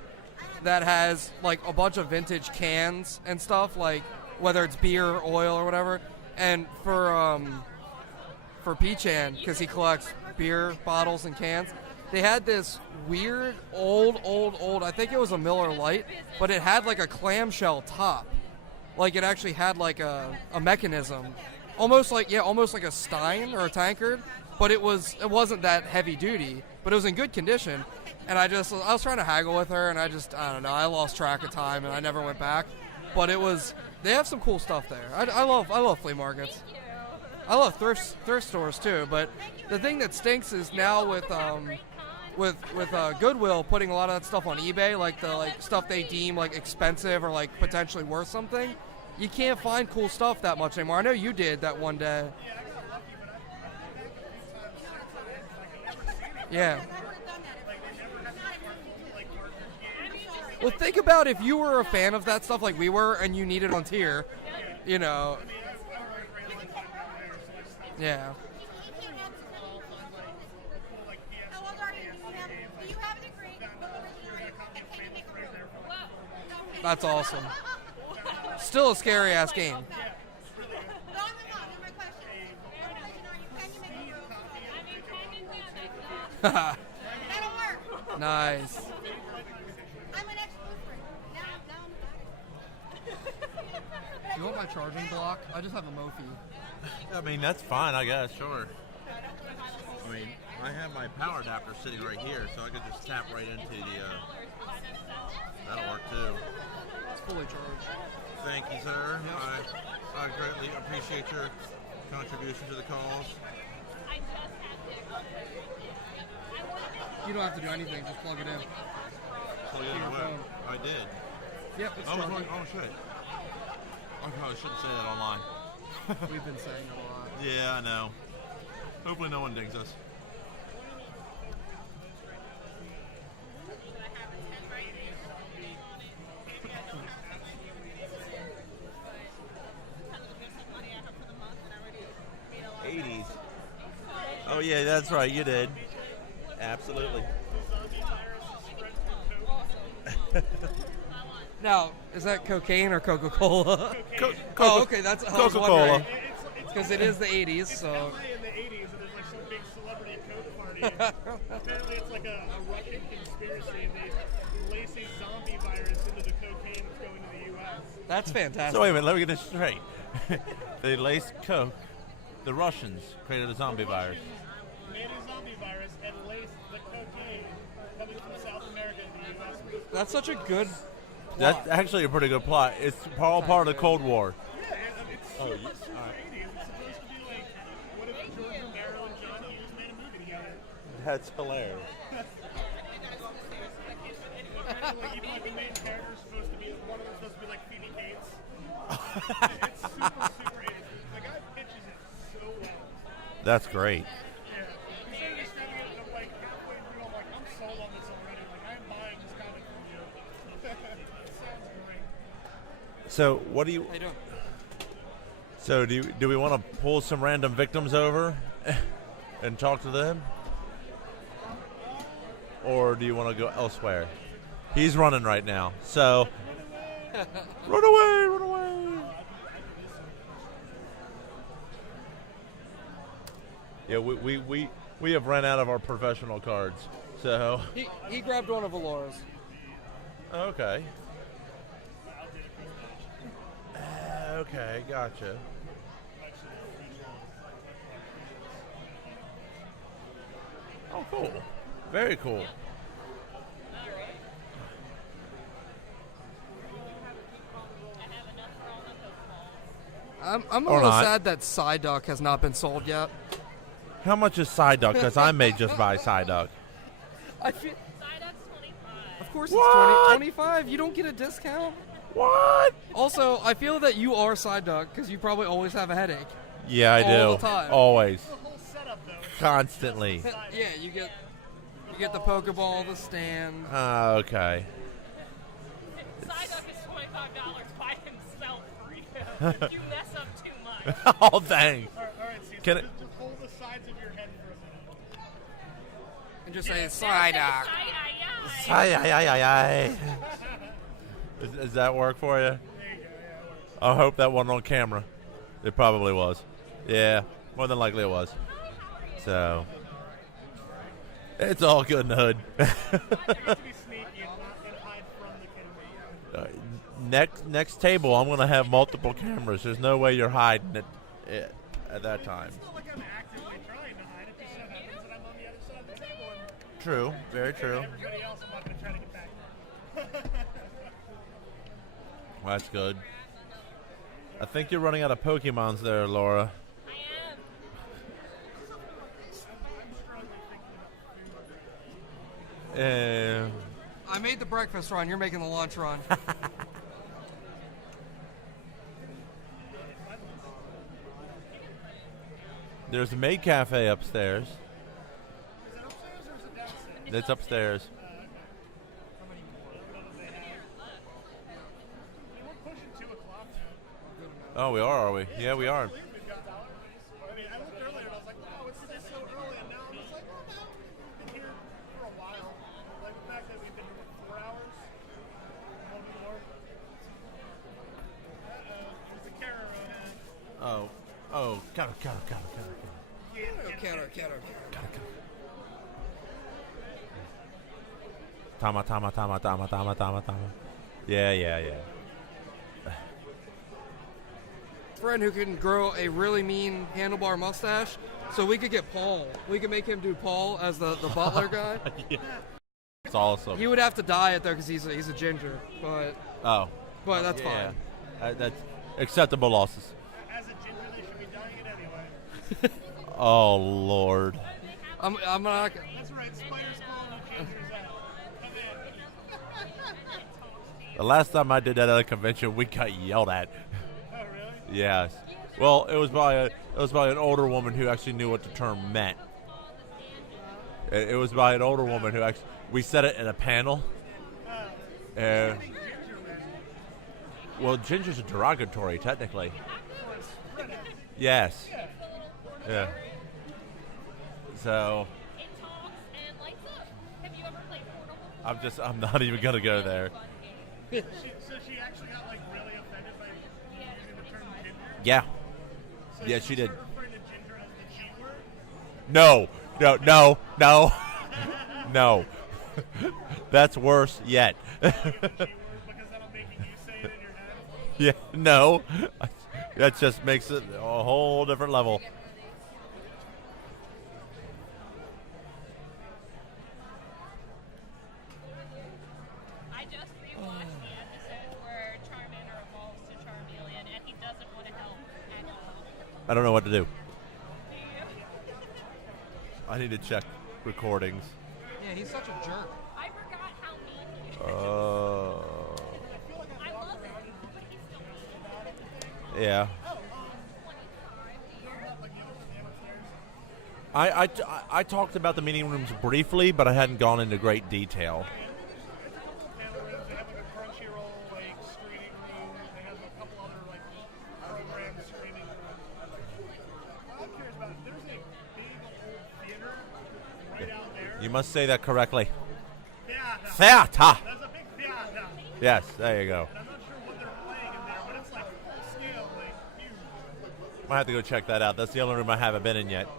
that has like a bunch of vintage cans and stuff, like whether it's beer or oil or whatever. And for P-Chan, because he collects beer bottles and cans, they had this weird old, I think it was a Miller Lite, but it had like a clamshell top. Like it actually had like a mechanism. Almost like a Stein or a tankard, but it wasn't that heavy duty, but it was in good condition. And I was trying to haggle with her, and I don't know, I lost track of time and I never went back. But they have some cool stuff there. I love flea markets. I love thrift stores too, but the thing that stinks is now with Goodwill putting a lot of that stuff on eBay, like the stuff they deem like expensive or like potentially worth something. You can't find cool stuff that much anymore. I know you did that one day. Yeah. Well, think about if you were a fan of that stuff like we were and you needed on tier, you know. Yeah. How old are you? Do you have a degree? And can you make a room? That's awesome. Still a scary ass game. No, I'm not. Here's my question. What religion are you? Can you make a room? That'll work. Nice. I'm an ex-Lutheran. Now I'm You want my charging block? I just have a Mophie. I mean, that's fine, I guess, sure. I mean, I have my power adapter sitting right here, so I could just tap right into the, that'll work too. It's fully charged. Thank you, sir. I greatly appreciate your contribution to the cause. You don't have to do anything, just plug it in. Plug it in your where? phone. I did. Yep, it's Oh, charging. shit. I probably shouldn't say that online. We've been saying it a lot. Yeah, I know. Hopefully no one dings us. '80s. Oh yeah, that's right. You did. Absolutely. Now, is that cocaine or Coca-Cola? Oh, okay, that's Coca-Cola. Because it is the 80s, so... In the 80s, and there's like some big celebrity Coke party Apparently, it's like a Russian conspiracy. They lace a zombie virus into the cocaine that's going to the U.S. That's fantastic. So wait a minute, let me get this straight. They laced coke. The Russians created a zombie virus. Made a zombie virus and laced the cocaine coming from South America to the U.S. That's such a good That's actually a pretty good plot. It's all part of the Cold War. Yeah, it's super 80s. It's supposed to be like, what if George Romero and John Hughes made a movie together? That's hilarious. Like, even like the main character's supposed to be, one of them's supposed to be like Phoebe Cates. It's super 80s. The guy pitches it so well. That's great. Yeah. He started describing it, and I'm like, halfway through, I'm like, I'm sold on this already. Like, I'm buying this comic from you. It sounds great. So what do you? How you doing? So do we want to pull some random victims over and talk to them, or do you want to go elsewhere? He's running right now, so run away, run away. Yeah, we have run out of our professional cards, so He grabbed one of Alora's. okay. Okay, gotcha. Oh, cool. Very cool. I'm a Or little not. sad that Psyduck has not been sold yet. How much is Psyduck? Because I may just buy Psyduck. I feel, Psyduck's 25. of course What? it's 25. You don't get a discount. What? Also, I feel that you are Psyduck because you probably always have a headache. Yeah, I do. All the time. Always. The whole setup, though. Constantly. Yeah, you get the Pokeball, the stand. Okay. Psyduck is $25 by himself for you. You mess up too much. Oh, thanks. All right, Caesar, Can it- just hold the sides of your head for a minute. And just say Psyduck. Psyduck. Ay, ay, ay, ay, ay. Does that work for you? There you go, yeah, it works. I hope that wasn't on camera. It probably was. Yeah, more than likely it was. So, it's all good in the hood. You have to be sneaky and hide from the camera. Next table, I'm gonna have multiple cameras. There's no way you're hiding it at that time. It's not like I'm actively trying to hide it. Just so happens that I'm on the other side of the table and True, very true. everybody else, I'm not going to try to get back. That's good. I think you're running out of Pokemons there, Laura. I am. I made the breakfast run. You're making the lunch run. There's a maid cafe upstairs. Is it upstairs or is it downstairs? It's upstairs. We're pushing 2 o'clock now. Oh, we are we? Yeah, we are. I believe we've got I mean, I looked earlier and I was like, wow, it's so early. And now I'm just like, well, no, we've been here for a while. Like the fact that we've been here for 4 hours. A little bit more. There's the camera road. Oh, got it. Counter. Tama. Yeah. Friend who can grow a really mean handlebar mustache, so we could get Paul. We could make him do Paul as the butler guy. It's awesome. He would have to dye it though because he's a ginger, but that's yeah. fine. That's acceptable losses. As a ginger, they should be dying it anyway. Oh, Lord. I'm not. That's right, Spider's calling you gingers out. Come in. The last time I did that at a convention, we got yelled at. Oh, really? Yes. Well, it was by an older woman who actually knew what the term meant. It was by an older woman who actually. We said it in a panel. Ginger, man. Well, ginger's a derogatory, technically. Yes. Yeah. So It talks and lights up. Have you ever played Portal before? I'm not even gonna go there. So she actually got like really offended by using the term ginger? Yeah. So Yeah, she did. started referring to ginger as the G word? No. No. No. That's worse yet. Because then I'm making you say it in your head. Yeah, no. That just makes it a whole different level. I just rewatched the episode where Charmander evolves to Charmeleon, and he doesn't want to help at all. I don't know what to do. Do you? I need to check recordings. Yeah, he's such a jerk. I forgot how mean he is. I love him, but he's still Yeah. 25. I talked about the meeting rooms briefly, but I hadn't gone into great detail. Panel rooms, they have like a Crunchyroll like screening room. They have a couple other like program screening rooms. I'm curious about there's a big old theater right out there. You must say that correctly. Theater. Theater. There's a big theater. Yes, there you go. And I'm not sure what they're playing in there, but it's like full scale, like huge. Might have to go check that out. That's the only room I haven't been in yet. I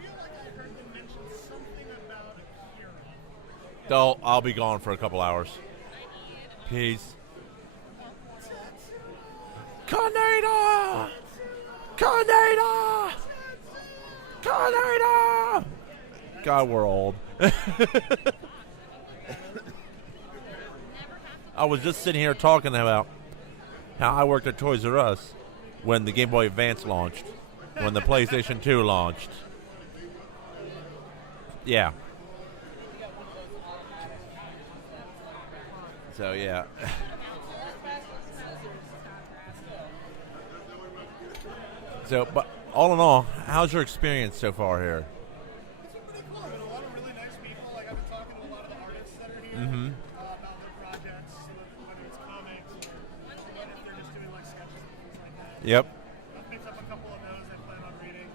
feel like I heard them mention something about Akira. Oh, I'll be gone for a couple hours. Peace. Kaneda! Kaneda! Kaneda! God, we're old. I was just sitting here talking about how I worked at Toys R Us when the Game Boy Advance launched, when the PlayStation 2 launched. Yeah. So, yeah. So, but all in all, how's your experience so far here? It's been pretty cool. I mean, a lot of really nice people. Like I've been talking to a lot of the artists that are here about their projects, whether it's comics, or if they're just doing like sketches and things like that. Yep. I've picked up a couple of those I plan on reading.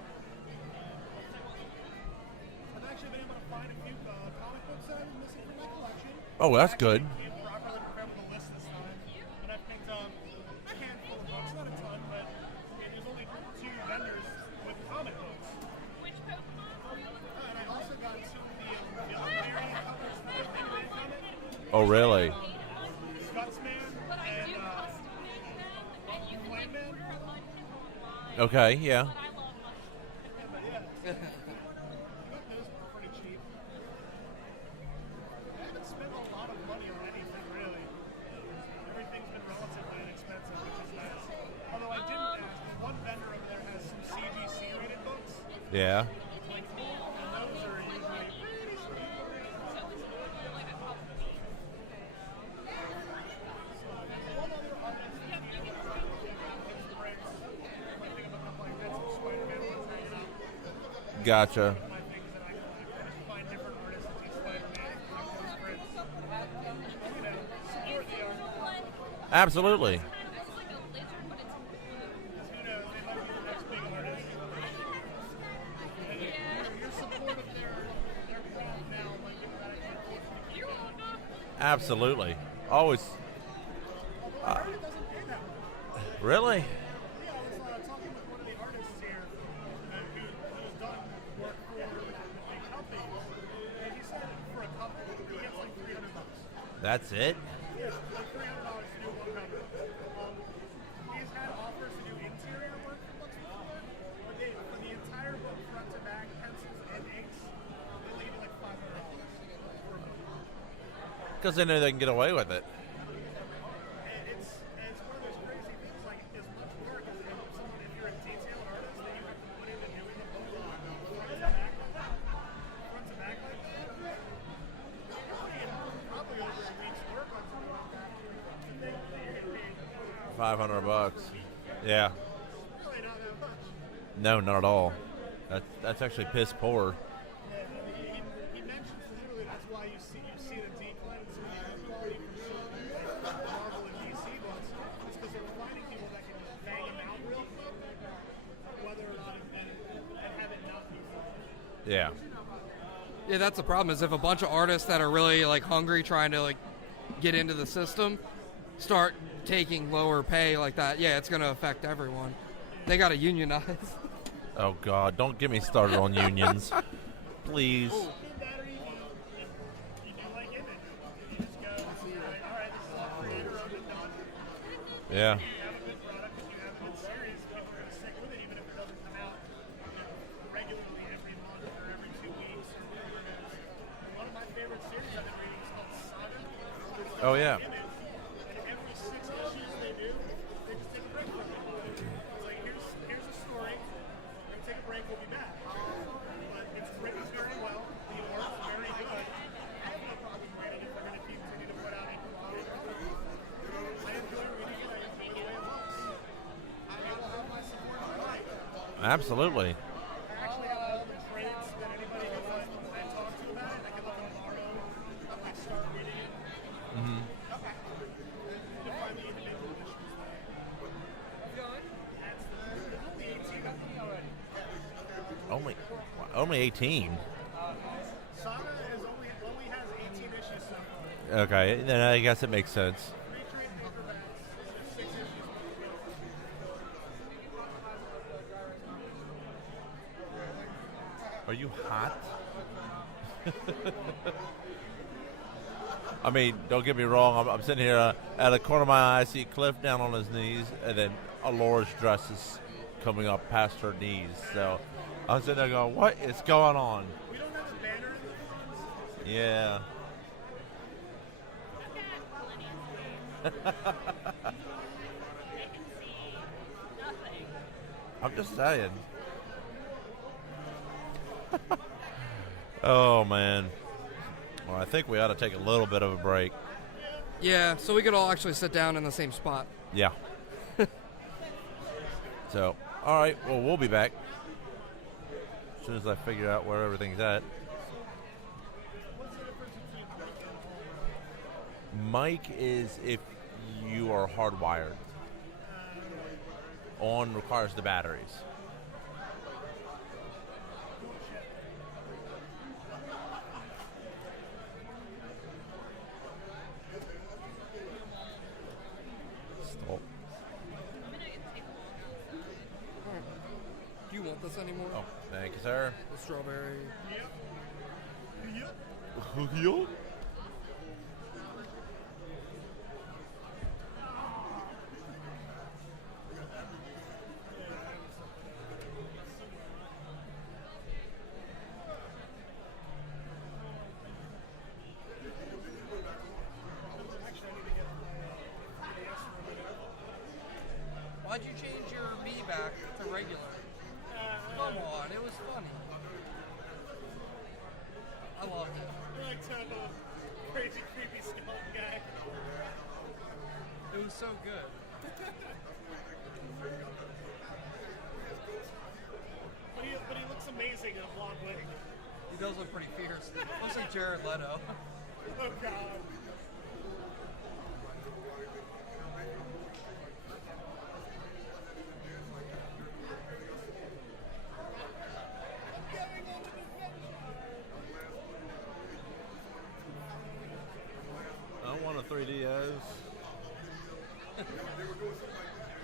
I've actually been able to find a few comic books that I was missing from my collection. Oh, that's good. Came properly prepared with a list this time, and I picked up a handful of books, not a ton, but there's only 2 vendors with comic books. Which Pokemon? And I also got 2 of the variant covers for the Big comic. Oh, really? Scotsman But I and do custom make them, and you can like order a bunch of them online. Okay, yeah. But I love my those were pretty cheap. I haven't spent a lot of money on anything really. Everything's been relatively inexpensive, which is nice. Although I didn't ask, one vendor over there has some CGC rated books, Yeah. and those are usually pretty sweet. like a couple. One other artist that you can find his bricks. I think of a couple like that's some Spider-Man ones hanging out. Gotcha. My things that I collect. I just find different artists that do Spider-Man and collect those prints. You know, support the art. Absolutely. It's like a lizard, but it's Who knows? They might be the next big artist. And your support of their craft now might be radically. you're welcome. Absolutely. Always. Although I heard it doesn't pay that much. Really? Yeah, I was talking with one of the artists here who's done work for big companies, and he said for a couple, he gets like $300. That's it? Yes, like $300 to do one cover. He's had offers to do interior work for books before, but for the entire book, front to back, pencils and inks, they leave you like $500 per book. Because they know they can get away with it. It's one of those crazy things. Like as much work as if you're a detail artist that you have to put into doing the book front to back like that, probably over a week's work on something like that. To think that you're gonna be $500. Yeah. really not that much. No, not at all. That's actually piss poor. He mentions literally that's why you see the decline in some of the quality from some Marvel and DC books. It's because they're finding people that can just bang them out real quick, whether or not and have it not be fun. Yeah. Yeah, that's the problem. Is if a bunch of artists that are really like hungry, trying to like get into the system, start taking lower pay like that, yeah, it's going to affect everyone. They got to unionize. Oh, God. Don't get me started on unions. please. That or you do like Image. You just go, all right, this is all creator owned and done. Yeah. You have a good product, and you have a good series, people are going to stick with it, even if it doesn't come out regularly every month or every 2 weeks or whatever it is. One of my favorite series I've been reading is called Saga. Oh, yeah. Image, and every 6 issues they do, they just take a break from it. It's like, here's a story. We're going to take a break, we'll be back. But it's written very well. The art's very good. I have no problem reading if they're going to continue to put out equal quality. I enjoy reading it. I enjoy the way it looks. I will have my support on my life. Absolutely. I actually have all the trades that anybody who I talk to about it, I can look tomorrow, I start reading it. Mm-hmm. Okay. To find the individual issues there. That's the 18 already. Only 18. Saga only has 18 issues so far. Okay, then I guess it makes sense. 3 trade paperbacks, 6 issues. Are you hot? I mean, don't get me wrong. I'm sitting here at the corner of my eye. I see Cliff down on his knees, and then Alora's dress is coming up past her knees. So I'm sitting there going, "What is going on?" We don't have a banner in the front. Yeah. I've got plenty of space. They can see nothing. I'm just saying. Oh man. Well, I think we ought to take a little bit of a break. Yeah, so we could all actually sit down in the same spot. Yeah. So, all right. Well, we'll be back as soon as I figure out where everything's at. Mic is if you are hardwired. On requires the batteries. Stop. Do you want this anymore? Oh, thank you, sir. The strawberry. Yo. Why'd you change your me back to regular? Come on, it was funny. I loved it. I like total crazy, creepy skeleton guy. It was so good. But he looks amazing in a blonde wig. He does look pretty fierce. Looks like Jared Leto. Oh god. I don't want a 3DOs.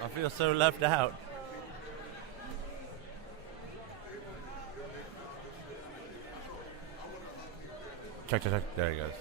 I feel so left out. Check. There he goes.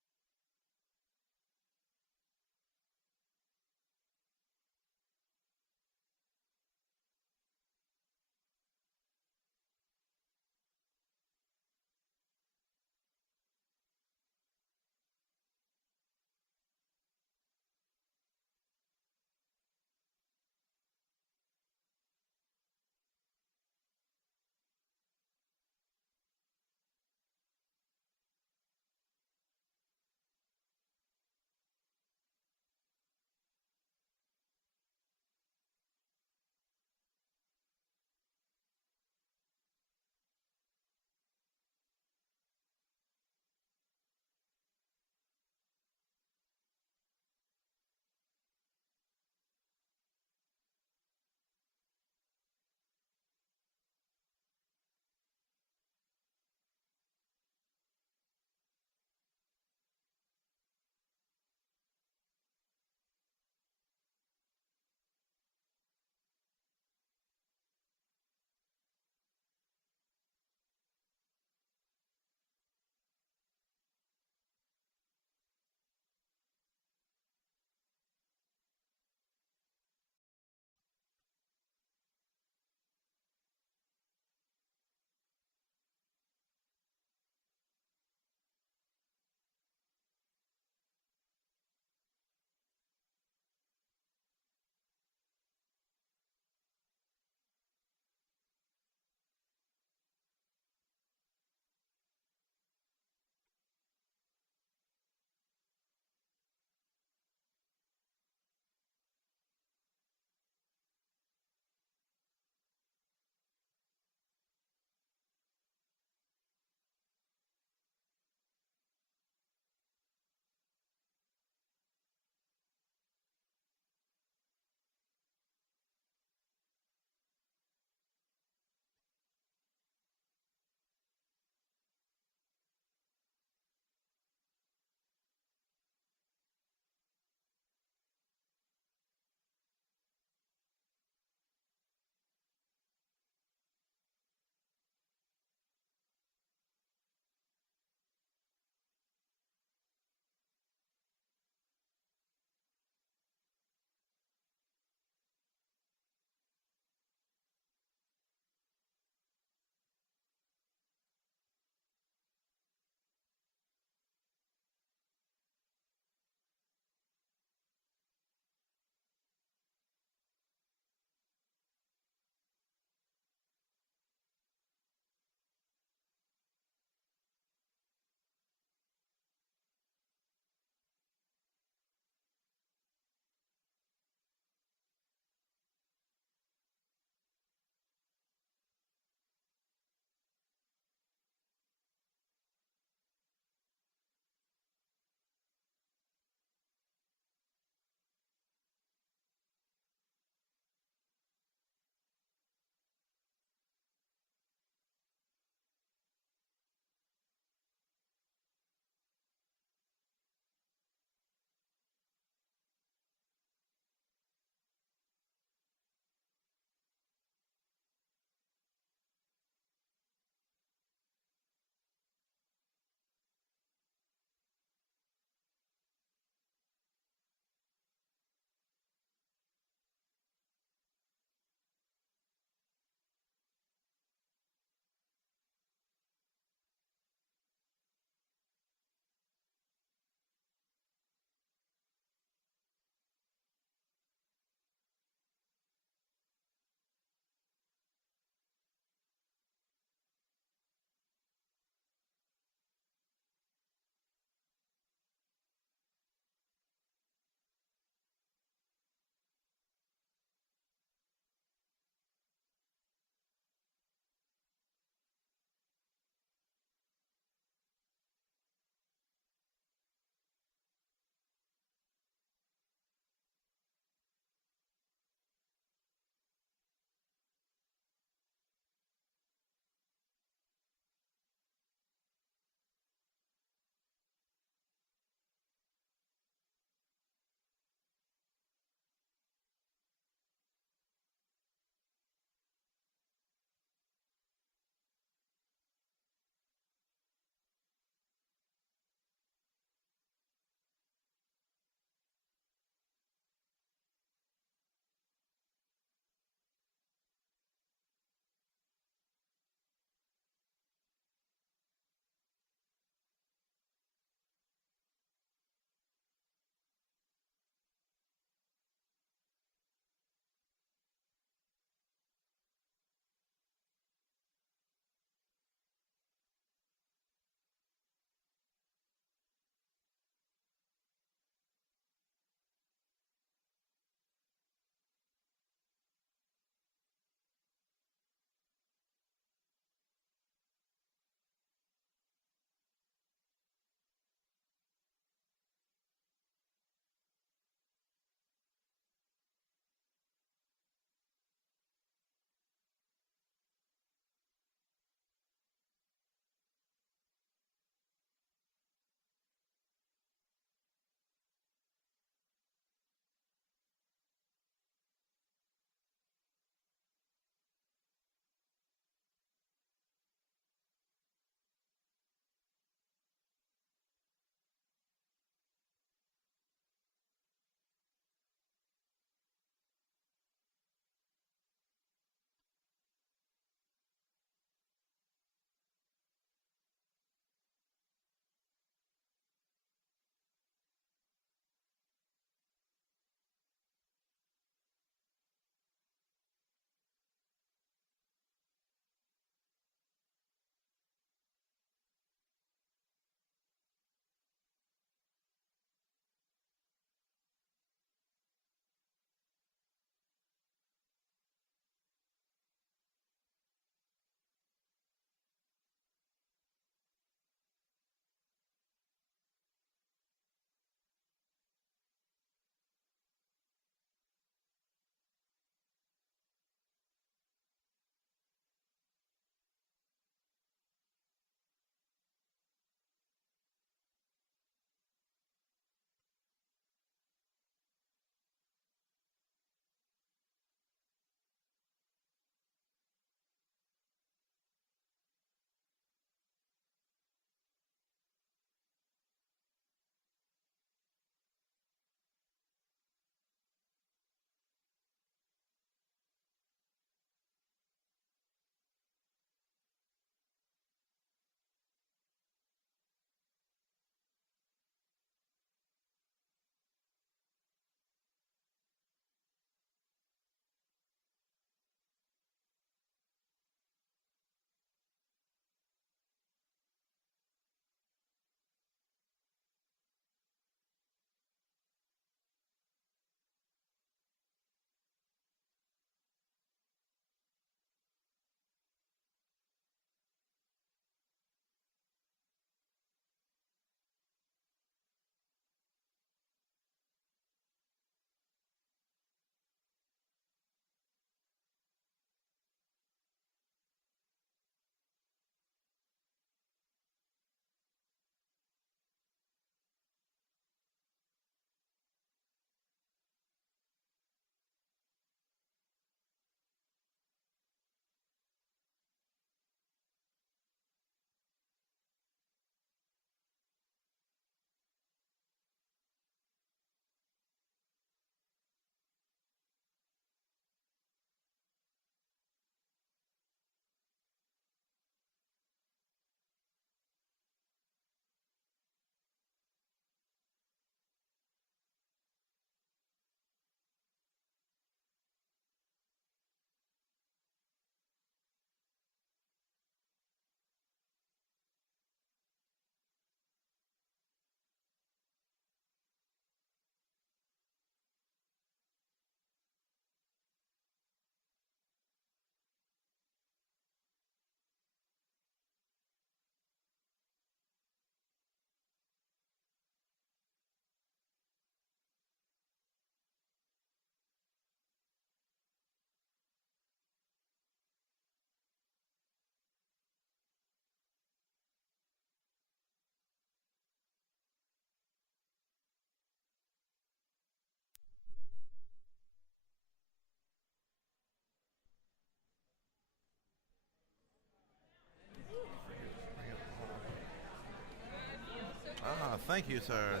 thank you, sir.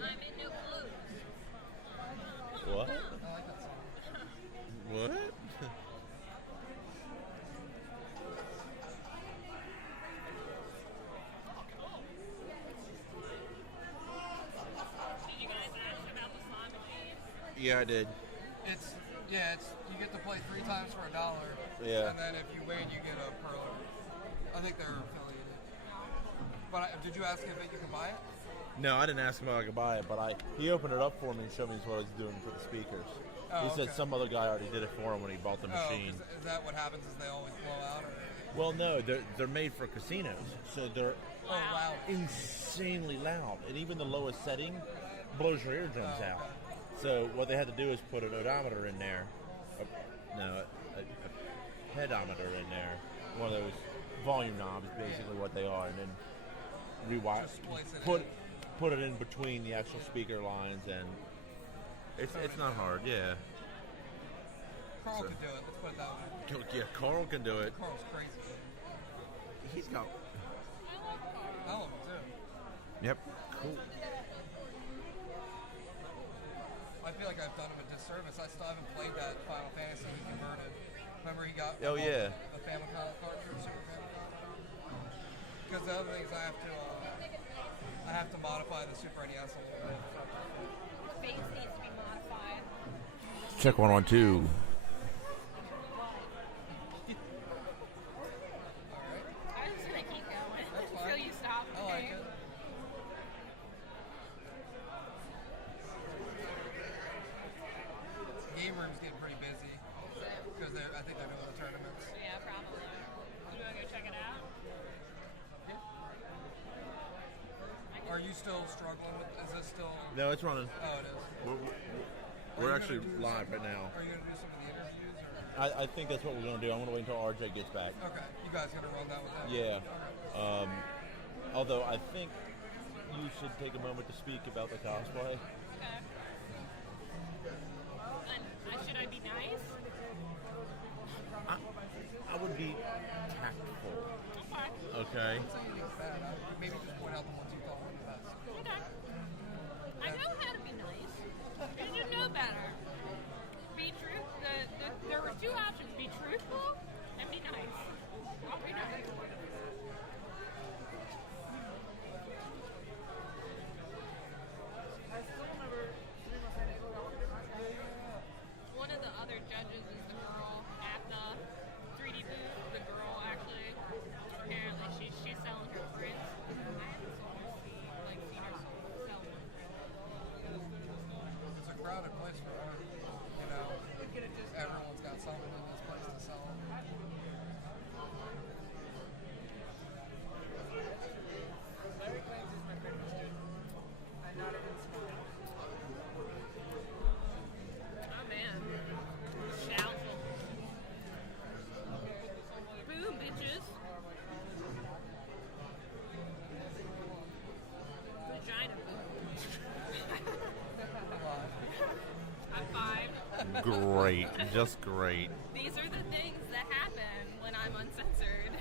I'm in new blues. What? I like that song. What? Did you guys ask about the slot machine? Yeah, I did. It's you get to play 3 times for $1. Yeah. And then if you win, you get a perler. I think they're affiliated. But did you ask if you can buy it? No, I didn't ask him if I could buy it, but he opened it up for me and showed me what he's doing for the speakers. Oh, He said okay. some other guy already did it for him when he bought the machine. Is that what happens? Is they always blow out? Or? Well, no, they're made for casinos, so they're Oh wow. insanely loud, and even the lowest setting blows your eardrums Oh, out. okay. So what they had to do is put an odometer in there, a headometer in there, one of those volume knobs, basically what they are, and then rewire, Just splice it put it in between the actual speaker lines, and it's not hard, yeah. Carl could do it. Let's put it that way. Yeah, Carl can do it. Carl's crazy. He's got. I love him too. Yep. Cool. I feel like I've done him a disservice. I still haven't played that Final Fantasy we converted. Remember he got Oh, yeah. the Famicom cartridge, Super Famicom. Because the other thing is I have to modify the Super NES a little bit. Face needs to be modified. Check 1 1 2. I'm just gonna keep going That's fine. until you stop. I like okay? it. Game rooms get pretty busy because I think they're doing the tournaments. Yeah, probably. You wanna go check it out? Are you still struggling with? Is this still? No, it's running. Oh, it is. We're Are you actually gonna do live some- right now. Are you gonna do some of the interviews? Or? I think that's what we're going to do. I'm going to wait until RJ gets back. Okay, you guys gonna run that with them? Yeah. Although I think you should take a moment to speak about the cosplay. Okay. And should I be nice? I would be tactful. Okay. Okay. Don't say anything bad. Maybe just point out the ones you thought were the best. Okay. I know how to be nice. You should know better. Be true. There were 2 options: be truthful and be nice. I'll be nice. One of the other judges is the girl at the 3D booth. The girl actually, apparently she's selling her prints. I haven't sold her seen her sell one print. It's a crowded place for art. You know, everyone's got something in this place to sell. Larry claims he's my favorite student. I'm not even smart. Oh man. Shoutful. Boom, bitches. Vagina boom. I'm 5. Great. Just great. These are the things that happen when I'm uncensored.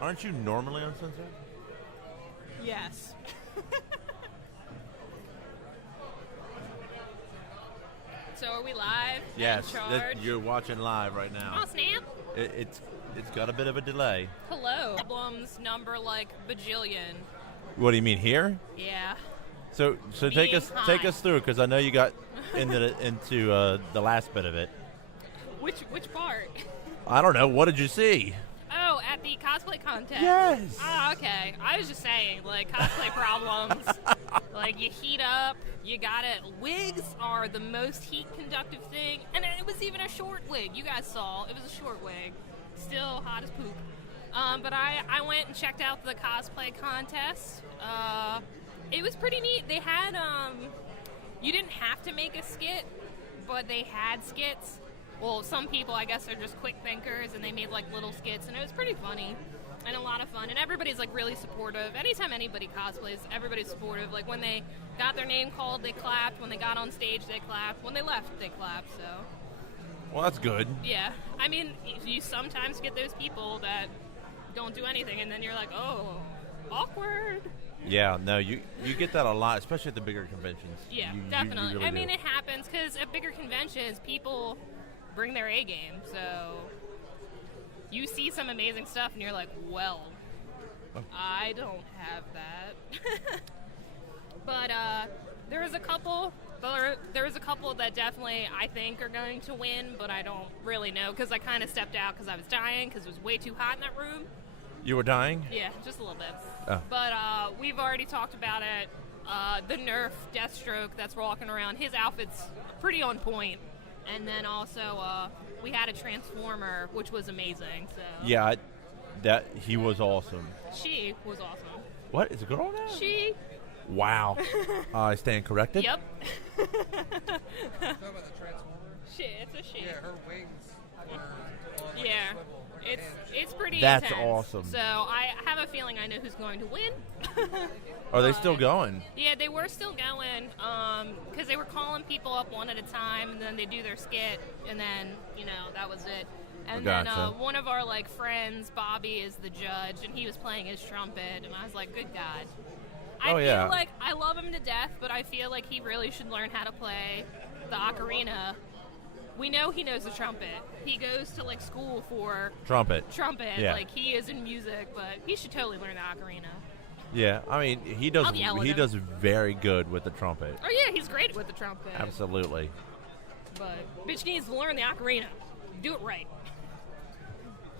Aren't you normally uncensored? Yes. So are we live? Yes. In charge? You're watching live right Oh, now. snap. It's got a bit of a delay. Hello. Problems number like bajillion. What do you mean here? Yeah. So take Being take high. us through, because I know you got into the last bit of it. Which part? I don't know. What did you see? Oh, at the cosplay contest. Yes. Oh, okay. I was just saying, like, cosplay problems. Like, you heat up, you got it. Wigs are the most heat conductive thing, and it was even a short wig. You guys saw, it was a short wig. Still hot as poop. But I went and checked out the cosplay contest. It was pretty neat. They had, you didn't have to make a skit, but they had skits. Well, some people, I guess, are just quick thinkers, and they made, like, little skits, and it was pretty funny and a lot of fun. And everybody's, like, really supportive. Anytime anybody cosplays, everybody's supportive. Like, when they got their name called, they clapped. When they got on stage, they clapped. When they left, they clapped, so... Well, that's good. Yeah. I mean, you sometimes get those people that don't do anything, and then you're like, oh, awkward. Yeah, no, you get that a lot, especially at the bigger conventions. Yeah, You definitely. really I mean, do. it happens because at bigger conventions, people bring their A game. So you see some amazing stuff, and you're like, well, I don't have that. But there is a couple. There is a couple that definitely I think are going to win, but I don't really know because I kind of stepped out because I was dying because it was way too hot in that room. You were dying? Yeah, just a little bit. Oh. But we've already talked about it. The Nerf Deathstroke that's walking around, his outfit's pretty on point. And then also we had a Transformer, which was amazing. So Yeah, that he was awesome. she was awesome. What? Is a girl now? She, Wow. I stand corrected. yep. Talking about the Transformer. She, it's a she. Yeah, her wings were on like Yeah. a swivel. It's pretty That's intense. awesome. So I have a feeling I know who's going to win. Are they still going? Yeah, they were still going because they were calling people up one at a time, and then they do their skit, and then that was it. And Gotcha. then one of our friends, Bobby, is the judge, and he was playing his trumpet, and I was like, good God. I feel yeah. like I love him to death, but I feel like he really should learn how to play the ocarina. We know he knows the trumpet. He goes to school for Trumpet. Yeah. he is in music, but he should totally learn the ocarina. Yeah, I mean he does. I'll yell at He him. does very good with the trumpet. Oh yeah, he's great with the trumpet. Absolutely. But bitch needs to learn the ocarina. Do it right.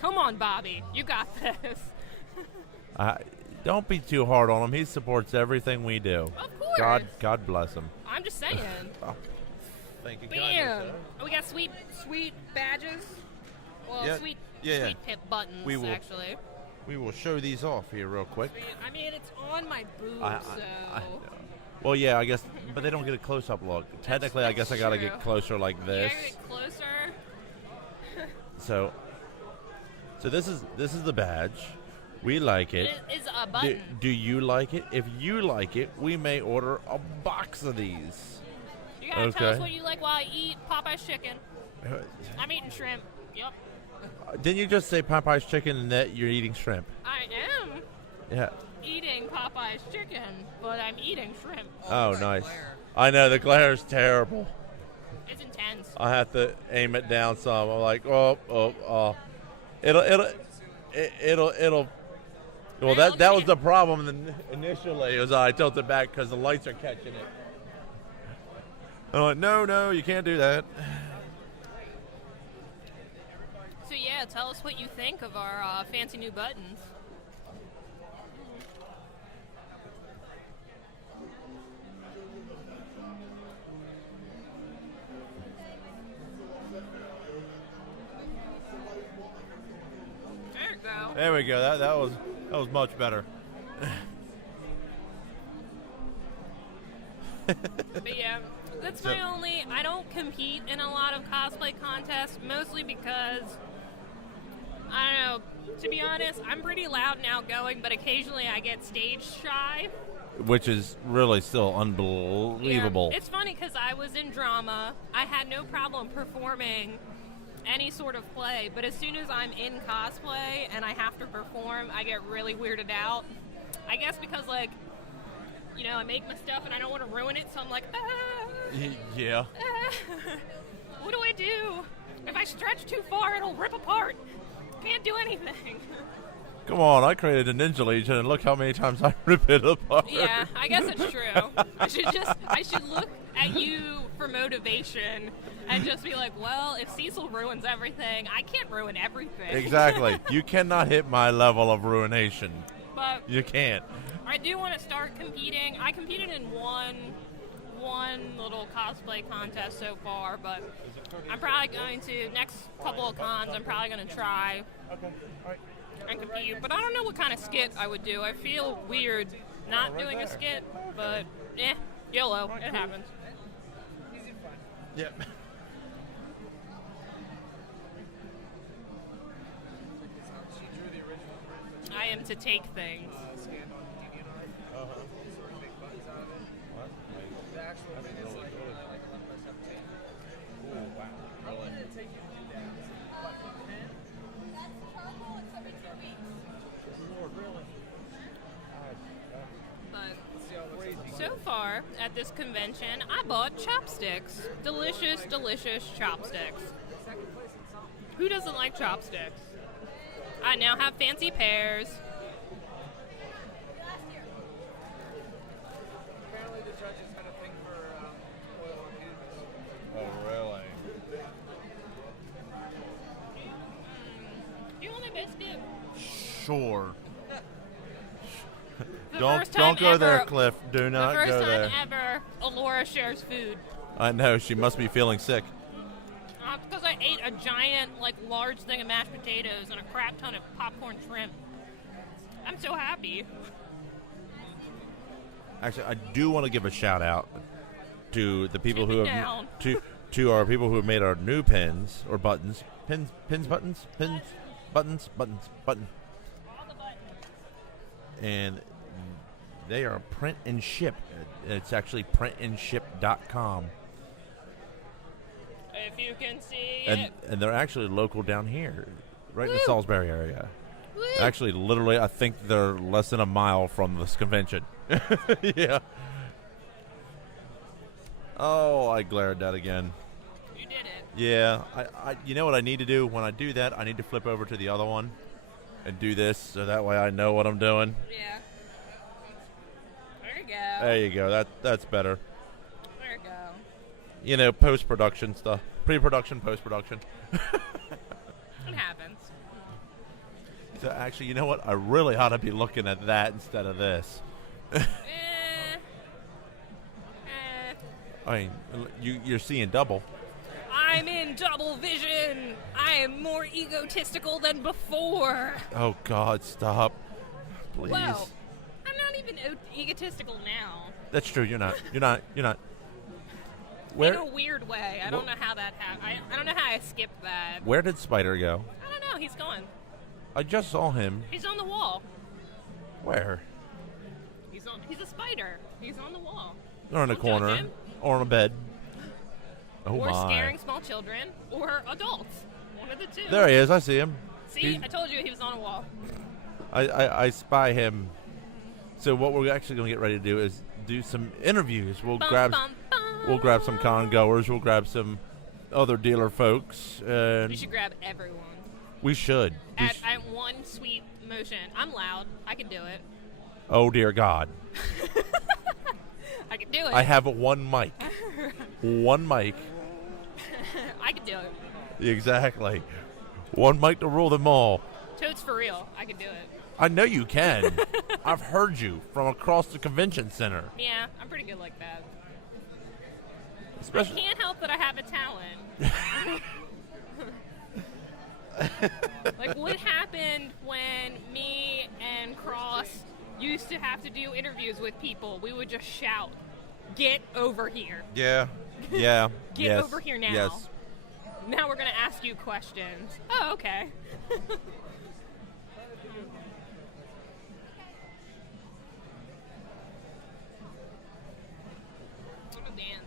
Come on, Bobby. You got this. Don't be too hard on him. He supports everything we do. Of course. God bless him. I'm just saying. Thank you. Bam. We got sweet badges. Well, Yeah, sweet yeah. pip buttons, We will- actually. We will show these off here real quick. I mean, it's on my boob, so... Well, yeah, I guess, but they don't get a close-up look. Technically, I guess I gotta true. get closer like this. Yeah, get closer. So this is the badge. We like it. It is a button. Do you like it? If you like it, we may order a box of these. You gotta tell us Okay. what you like while I eat Popeye's chicken. I'm eating shrimp. Yep. Didn't you just say Popeye's chicken and that you're eating shrimp? I am Yeah. eating Popeye's chicken, but I'm eating shrimp. Oh, that nice. glare. I know the glare is terrible. It's intense. I have to aim it down some. I'm like, oh. It'll. Well, that was the problem initially. Was I tilted back because the lights are catching it. I'm like, no, you can't do that. So yeah, tell us what you think of our fancy new buttons. There you go. There we go. That was much better. But yeah, that's my only. I don't compete in a lot of cosplay contests, mostly because I don't know. To be honest, I'm pretty loud and outgoing, but occasionally I get stage shy. Which is really still unbelievable. Yeah. It's funny because I was in drama. I had no problem performing any sort of play, but as soon as I'm in cosplay and I have to perform, I get really weirded out. I guess because I make my stuff and I don't want to ruin it, so I'm like, Yeah. what do I do? If I stretch too far, it'll rip apart. Can't do anything. Come on, I created a Ninja Legion, and look how many times I rip it apart. Yeah, I guess it's true. I should look at you for motivation and just be like, well, if Cecil ruins everything, I can't ruin everything. Exactly. You cannot hit my level of ruination. But You can't. I do want to start competing. I competed in one little cosplay contest so far, but I'm probably going to, next couple of cons, I'm probably going to try and compete. But I don't know what kind of skit I would do. I feel weird not doing a skit, but YOLO, it happens. Yep. She drew the original I am to take things. scanned on DeviantArt. So we make buttons out of it. The actual thing is like 11 by 17. How long did it take you to do that? Like 10? That's charcoal. It's every 2 weeks. this convention, I bought chopsticks. Delicious, delicious chopsticks. Who doesn't like chopsticks? I now have fancy pears. Apparently the judges had a thing for oil on canvas. Oh, really? Do you want a biscuit? Sure. The Don't first time go there, ever- Cliff. Do not the first go time there. ever Alora shares food. I know she must be feeling sick. Because I ate a giant, like, large thing of mashed potatoes and a crap ton of popcorn shrimp. I'm so happy. Actually, I do want to give a shout out to the people Keep who it have down. to our people who have made our new pins or buttons. Buttons. All the buttons. And they are print and ship. It's actually printandship.com. If you can see And it. and they're actually local down here, right in the Woo. Salisbury area. Woo. Actually, literally, I think they're less than a mile from this convention. Yeah. Oh, I glared that again. You did it. Yeah, I you know what I need to do? When I do that, I need to flip over to the other one and do this so that way I know what I'm doing. Yeah. There you go. There you go. That's better. There you go. You know, post-production stuff. Pre-production, post-production. It happens. So actually, you know what? I really ought to be looking at that instead of this. Eh. I mean, you're seeing double. I'm in double vision. I am more egotistical than before. Oh God, stop, please. Well, I'm not even egotistical now. That's true. You're not. In Where a weird way. I don't know how that happened. I don't know how I skipped that. Where did Spider go? I don't know. He's gone. I just saw him. He's on the wall. Where? He's a spider. He's on the wall. Or in a Don't judge corner, him. or on a bed. Oh Or my! scaring small children, or adults. One of the two. There he is. I see him. See, I told you he was on a wall. I spy him. So what we're actually going to get ready to do is do some interviews. We'll Bum, grab bum, bum. we'll grab some con goers. We'll grab some other dealer folks, and We should grab everyone we should. at one sweet motion. I'm loud. I can do it. Oh dear God! I can do it. I have one mic. One mic. I can do it. Exactly. One mic to rule them all. Totes for real. I can do it. I know you can. I've heard you from across the convention center. Yeah, I'm pretty good like that. I Especially. can't help that I have a talent. Like what happened when me and Cross used to have to do interviews with people? We would just shout, "Get over here." Yeah. Yeah. Get yes. over here now. Yes. Now we're going to ask you questions. Oh, okay. Look at dance.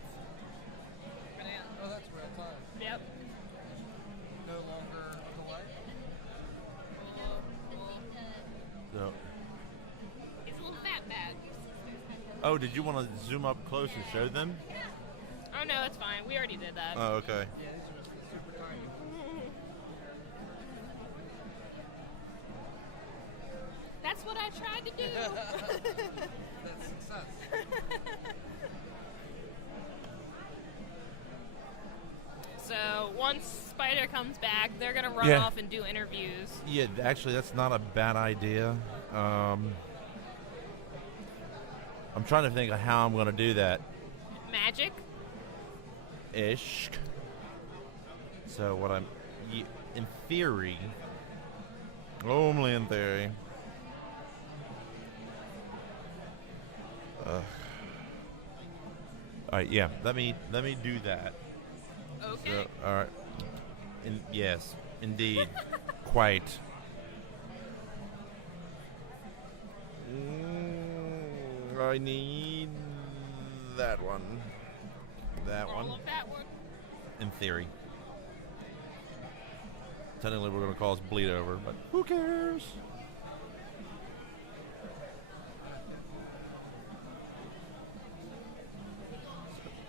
Oh, that's real time. Yep. No longer a delay. So. He's a little fat bag. Oh, did you want to zoom up close and show them? Oh, no, it's fine. We already did that. Oh, okay. Yeah, these are super tiny. That's what I tried to do. That's success. So once Spider comes back, they're going to run Yeah. off and do interviews. Yeah, actually, that's not a bad idea. I'm trying to think of how I'm going to do that. Magic? Ish. So what in theory, only in theory. All right, yeah. Let me do that. Okay. So, all right. Yes, indeed, quite. I need that one. That All one. of that one. In theory. Technically, we're going to call this bleed over, but who cares?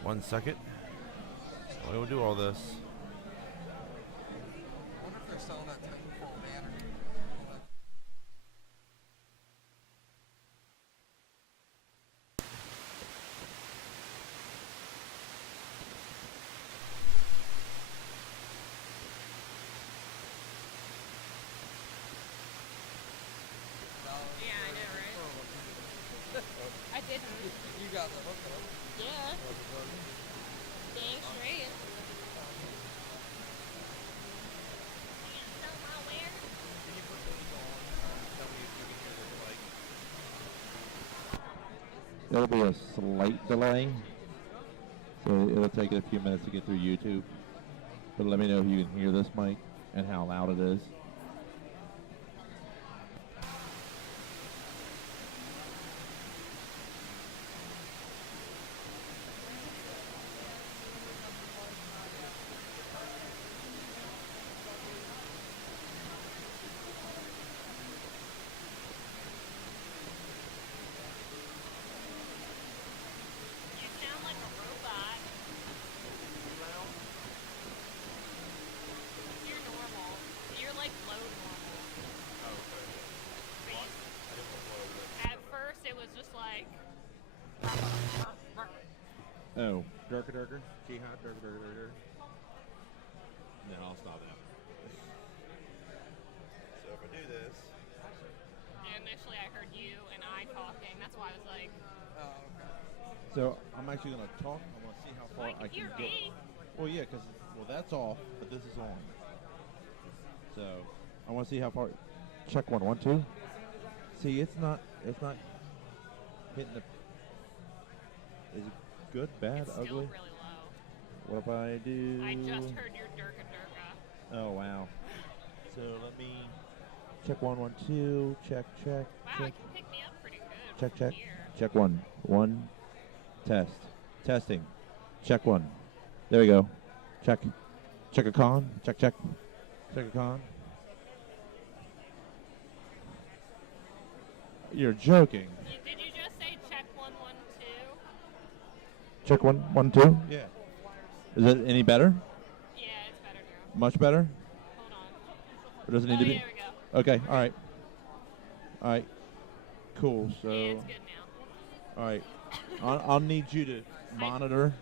1 second. We will do all this. I wonder if they're selling that Titanfall banner. Yeah, I know, right? I didn't. You got the hook up. Yeah. Dang straight. So my where? There'll be a slight delay, so it'll take it a few minutes to get through YouTube. But let me know if you can hear this mic and how loud it is. You sound like a robot. You're normal. You're like low normal. At first, it was just like. Oh, darker. Jihad, darker. No, I'll stop that. So if I do this, Initially, I heard you and I talking. That's why I was like, Oh, okay. so I'm actually gonna talk. I'm gonna see how far I can I can hear get. me. Well, yeah, because that's off, but this is on. So I want to see how far. Check 1, 1, 2. See, it's not hitting the. Is it good, bad, It's still ugly? really low. What if I do? I just heard your Durka Durka. Oh wow. So let me check 1, 1, 2. Check. Wow, it Check. can pick me up pretty good. Check. from Check. Here. Check 1. 1. Test. Testing. Check 1. There we go. Check. Check a con. Check. Check a con. You're joking. Did you just say check 112? Check 1, 1, 2. Yeah. Is it any better? Yeah, it's better now. Much better? Hold on. Or does it need Oh, to be? there we go. Okay. All right. Cool. So. Yeah, it's good now. All right. I'll need you to monitor.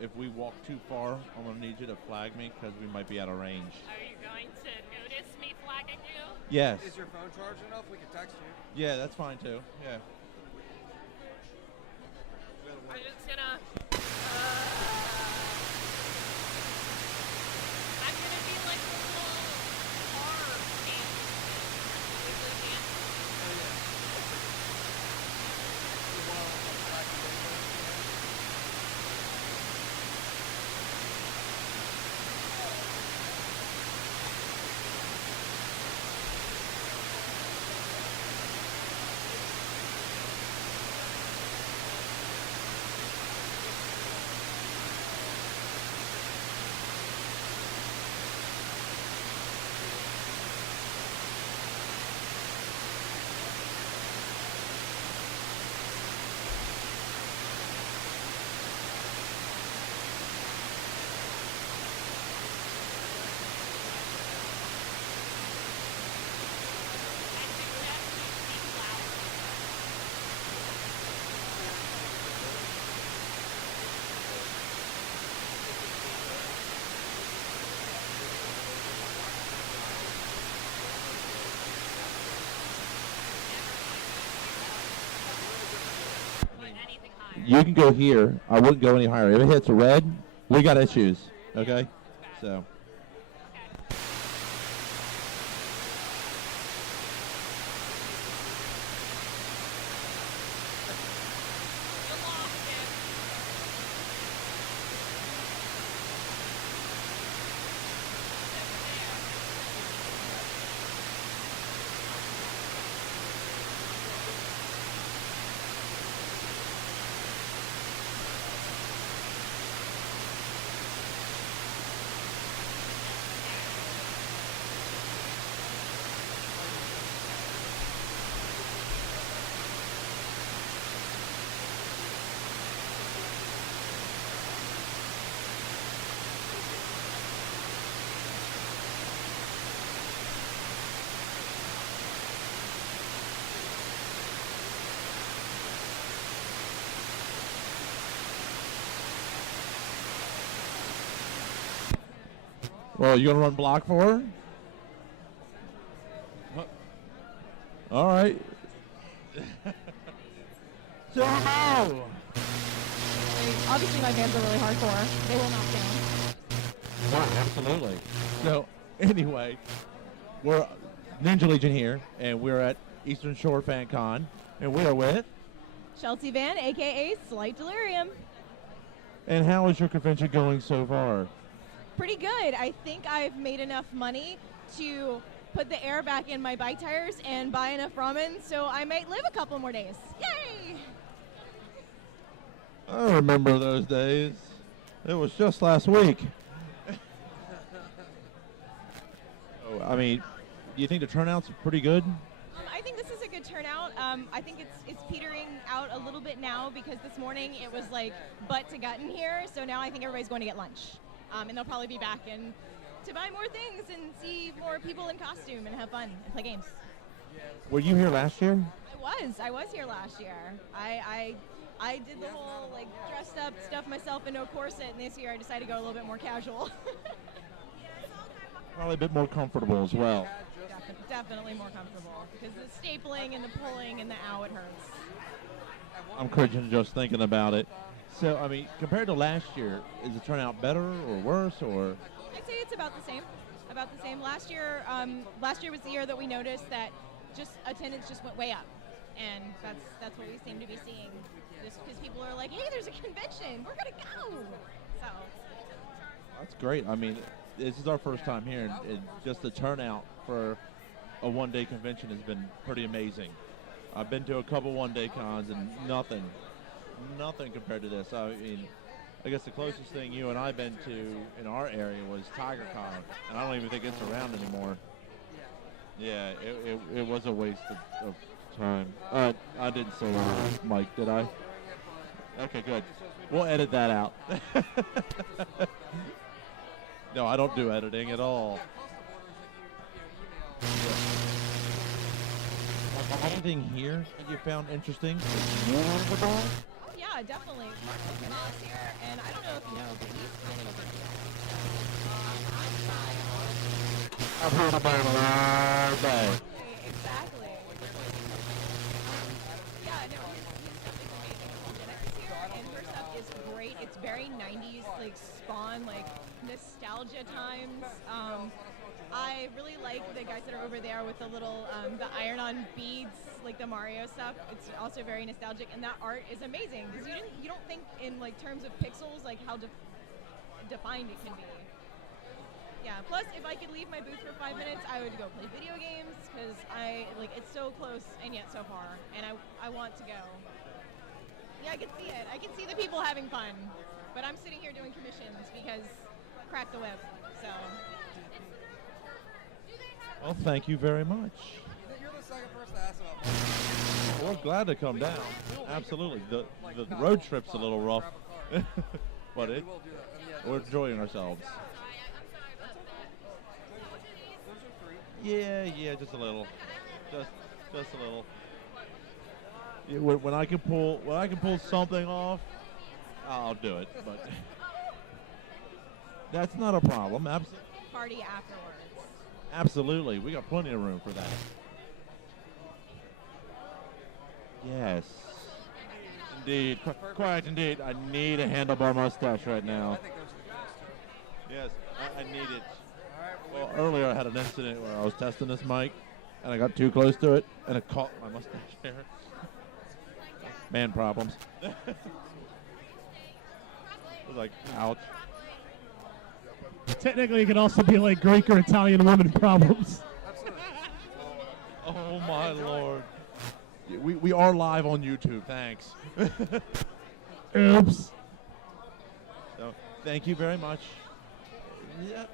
If we walk too far, I'm going to need you to flag me because we might be out of range. Are you going to notice me flagging you? Yes. Is your phone charged enough? We can text you. Yeah, that's fine too. Yeah. I'm just gonna. I'm gonna be like a little car dance. Wiggly dance. I suggest you speak louder. But anything higher. You can go here. I wouldn't go any higher. If it hits red, we got issues. Okay. So. Okay. You lost it. Well, you gonna run block for her? Huh. All right. So Obviously, my fans are really hardcore. They will not stand. absolutely. So anyway, we're Ninja Legion here, and we're at Eastern Shore FanCon, and we are with. Chelsea Van, aka Slight Delirium. And how is your convention going so far? Pretty good. I think I've made enough money to put the air back in my bike tires and buy enough ramen, so I might live a couple more days. Yay! I remember those days. It was just last week. Oh, I mean, do you think the turnout's pretty good? I think this is a good turnout. I think it's petering out a little bit now because this morning it was like butt to gut in here, so now I think everybody's going to get lunch. And they'll probably be back in to buy more things and see more people in costume and have fun and play games. Were you here last year? I was here last year. I did the whole like dressed up, stuff myself into a corset, and this year I decided to go a little bit more casual. Probably a bit more comfortable as well. Definitely more comfortable because the stapling and the pulling and the ow, it hurts. I'm cringing just thinking about it. So, I mean, compared to last year, is the turnout better or worse, or? I'd say it's about the same. About the same. Last year was the year that we noticed that just attendance just went way up, and that's what we seem to be seeing. Just because people are like, hey, there's a convention, we're gonna go. So. That's great. I mean, this is our first time here, and just the turnout for a one-day convention has been pretty amazing. I've been to a couple one-day cons, and nothing compared to this. I mean, I guess the closest thing you and I've been to in our area was TigerCon, and I don't even think it's around anymore. Yeah, it was a waste of time. I didn't say that, Mike, did I? Okay, good. We'll edit that out. No, I don't do editing at all. Anything here that you found interesting? Yeah, definitely. Here, and I don't know if you know, but he's kind of I've heard about it all day. exactly. Yeah, no, his stuff is amazing. Jennifer's here, and her stuff is great. It's very 90s, like Spawn, like nostalgia times. I really like the guys that are over there with the little, the iron-on beads, like the Mario stuff. It's also very nostalgic, and that art is amazing because you don't think in like terms of pixels, like how defined it can be. Yeah. Plus, if I could leave my booth for 5 minutes, I would go play video games because it's so close and yet so far, and I want to go. Yeah, I can see it. I can see the people having fun, but I'm sitting here doing commissions because crack the whip. So. Well, thank you very much. You're the second person to ask about Well, we're glad to come down. Absolutely. The road trip's a little rough, but we're enjoying ourselves. Yeah, just a little. Just a little. Yeah, when I can pull something off, I'll do it. But that's not a problem. Party afterwards. Absolutely. We got plenty of room for that. Yes. Indeed. Quite indeed. I need a handlebar mustache right now. Yes, I need it. Well, earlier I had an incident where I was testing this mic, and I got too close to it, and it caught my mustache hair. Man problems. It was like, ouch. Technically, it could also be like Greek or Italian woman problems. Oh my lord. We are live on YouTube, thanks. Oops. So, thank you very much. Yep.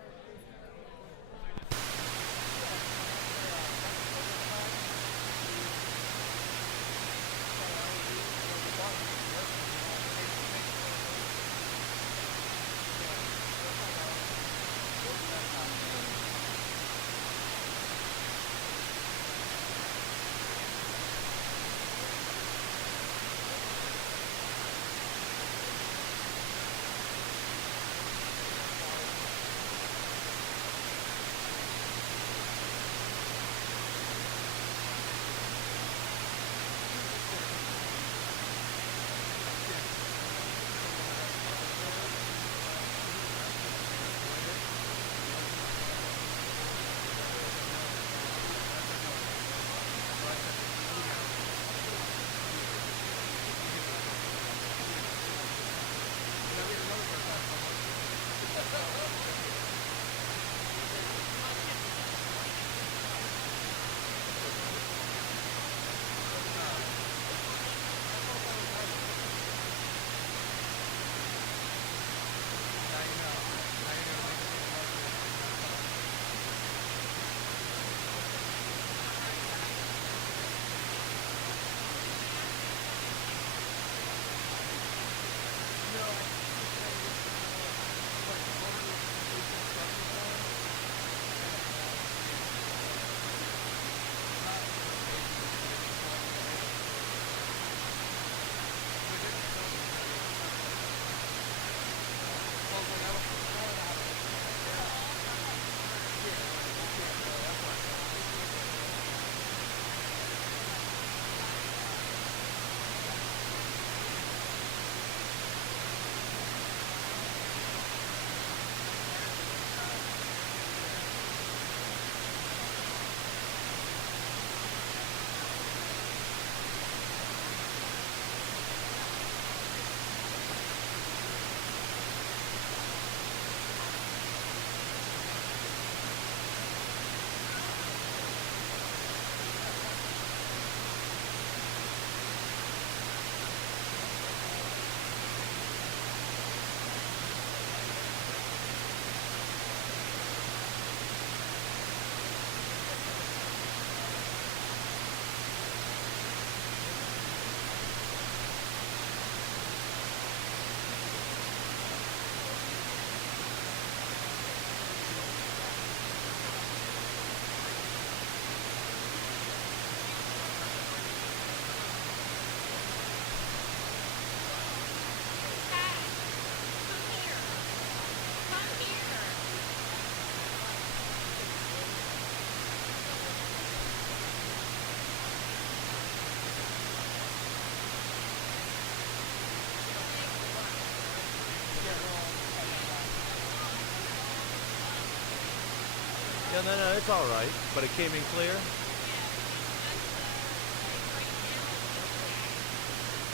Yeah, no, it's all right. But it came in clear.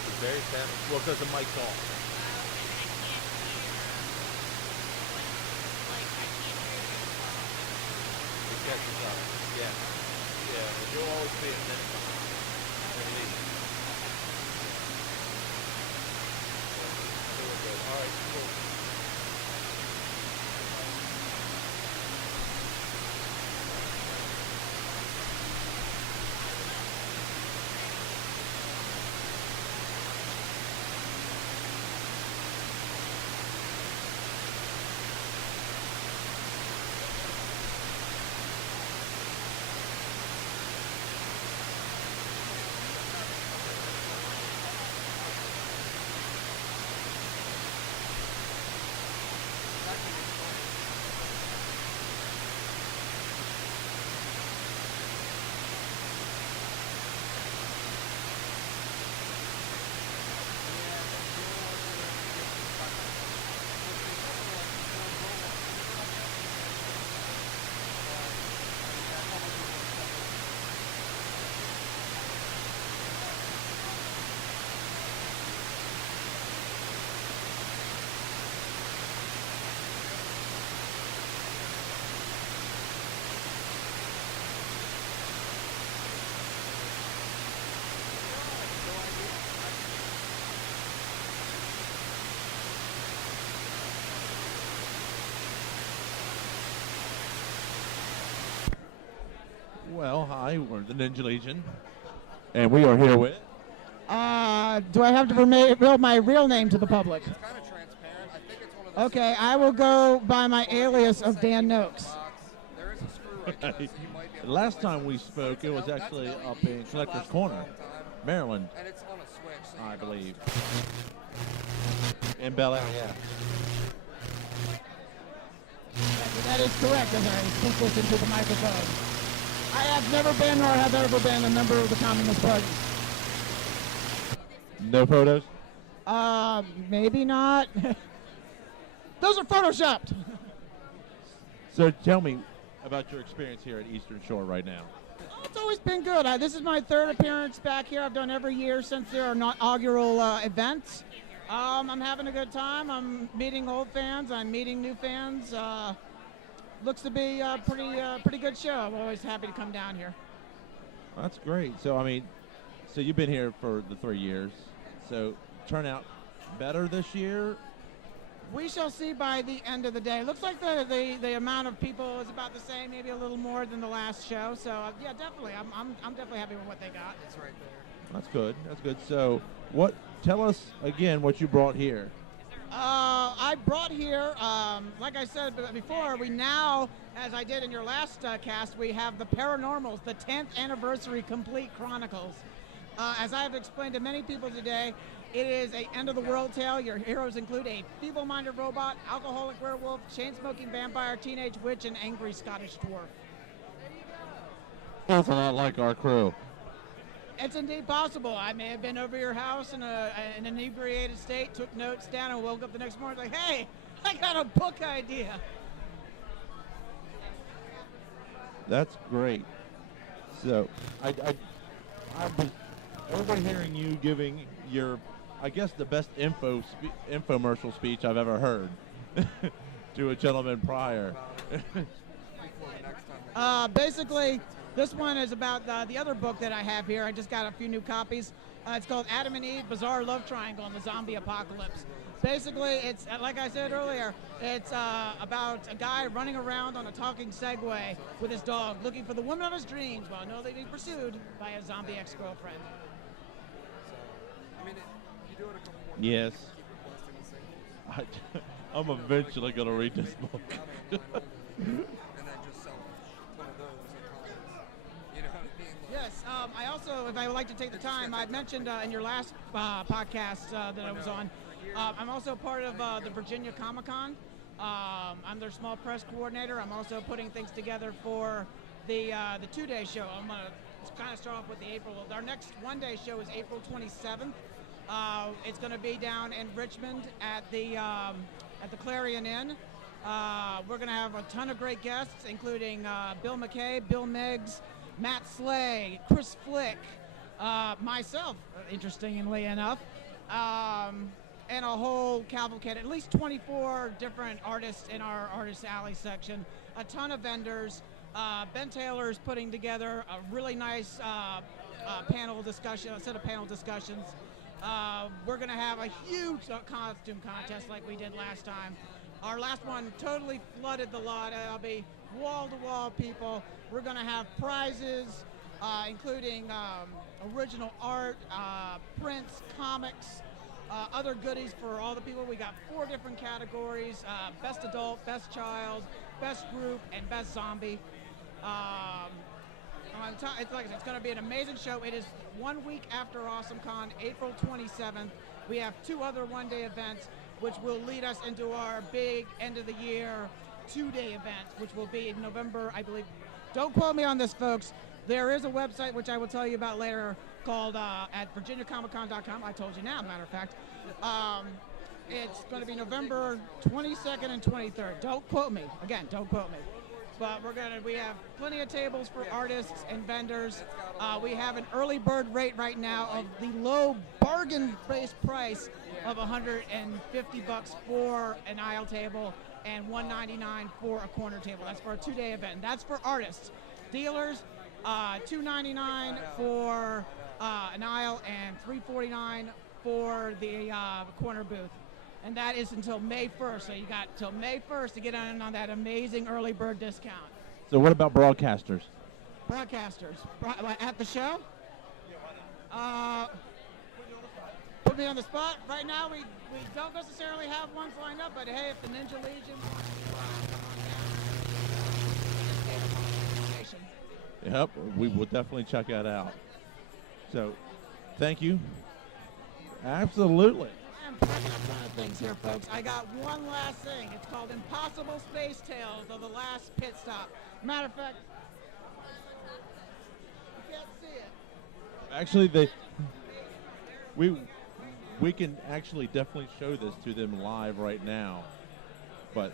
It's very static. Well, because the mic's off. It catches up. Yeah. Yeah. You'll always be a minute behind. At least. So we're good. All right, cool. Well, hi, we're the Ninja Legion, and we are here with. Do I have to reveal my real name to the public? It's kind of transparent. I think it's one of those. Okay, I will go by my alias of Dan Noakes. There is a screw right there, so you might be able to Last replace time we spoke, it was That's actually LED. up in Should Collector's last a Corner, long time. Maryland, And it's on a switch, so you I can believe. start- In Bel Air, yeah. That is correct, as I speak this into the microphone. I have never been or have ever been a member of the Communist Party. No photos? Maybe not. Those are photoshopped. So tell me about your experience here at Eastern Shore right now. It's always been good. This is my third appearance back here. I've done every year since their inaugural events. I'm having a good time. I'm meeting old fans. I'm meeting new fans. Looks to be a pretty good show. I'm always happy to come down here. That's great. So, I mean, so you've been here for the 3 years. So turnout better this year? We shall see by the end of the day. Looks like the amount of people is about the same, maybe a little more than the last show. So yeah, definitely, I'm definitely happy with what they got. It's right there. That's good. That's good. So tell us again what you brought here. I brought here, like I said before, we now, as I did in your last cast, we have the Paranormals, the 10th Anniversary Complete Chronicles. As I have explained to many people today, it is a end-of-the-world tale. Your heroes include a feeble-minded robot, alcoholic werewolf, chain-smoking vampire, teenage witch, and angry Scottish dwarf. Sounds a lot like our crew. It's indeed possible. I may have been over your house in an inebriated state, took notes down, and woke up the next morning like, hey, I got a book idea. That's great. So I was overhearing you giving your, I guess, the best infomercial speech I've ever heard to a gentleman prior. Basically, this one is about the other book that I have here. I just got a few new copies. It's called Adam and Eve, Bizarre Love Triangle in the Zombie Apocalypse. Basically, it's, like I said earlier, it's about a guy running around on a talking Segway with his dog, looking for the woman of his dreams while no being pursued by a zombie ex-girlfriend. I mean, you do it a couple more Yes. times, you keep requesting the singles. I'm eventually going to read this book. And then just sell one of those at times. You know what I mean? Like, Yes, I also, if I would like to take the time, I mentioned in your last podcast that I was on, I'm also part of the Virginia Comic-Con. I'm their small press coordinator. I'm also putting things together for the 2-day show. I'm going to kind of start off with the April. Our next 1-day show is April 27th. It's going to be down in Richmond at the Clarion Inn. We're going to have a ton of great guests, including Bill McKay, Bill Miggs, Matt Slay, Chris Flick, myself, interestingly enough, and a whole cavalcade, at least 24 different artists in our Artist Alley section, a ton of vendors. Ben Taylor's putting together a really nice panel discussion, a set of panel discussions. We're going to have a huge costume contest like we did last time. Our last one totally flooded the lot. It'll be wall-to-wall people. We're going to have prizes, including original art, prints, comics, other goodies for all the people. We got 4 different categories: best adult, best child, best group, and best zombie. It's like I said, it's going to be an amazing show. It is 1 week after AwesomeCon, April 27th. We have 2 other one-day events, which will lead us into our big end-of-the-year 2-day event, which will be in November, I believe. Don't quote me on this, folks. There is a website, which I will tell you about later, called at virginiacomiccon.com. I told you now, matter of fact. It's going to be November 22nd and 23rd. Don't quote me. Again, don't quote me. But we have plenty of tables for artists and vendors. We have an early bird rate right now of the low bargain-based price of $150 for an aisle table and $199 for a corner table. That's for a 2-day event. That's for artists. Dealers, $299 for an aisle and $349 for the corner booth. And that is until May 1st. So you got till May 1st to get on that amazing early bird discount. So what about broadcasters? Broadcasters at the show? Put me on the spot. Right now, we don't necessarily have ones lined up, but hey, if the Ninja Legion wants to Yep, we will definitely check that out. So, thank you. Absolutely. I'm packing up a lot of things here, folks. I got one last thing. It's called Impossible Space Tales of the Last Pit Stop. Matter of fact, you can't see it. Actually, we can actually definitely show this to them live right now, but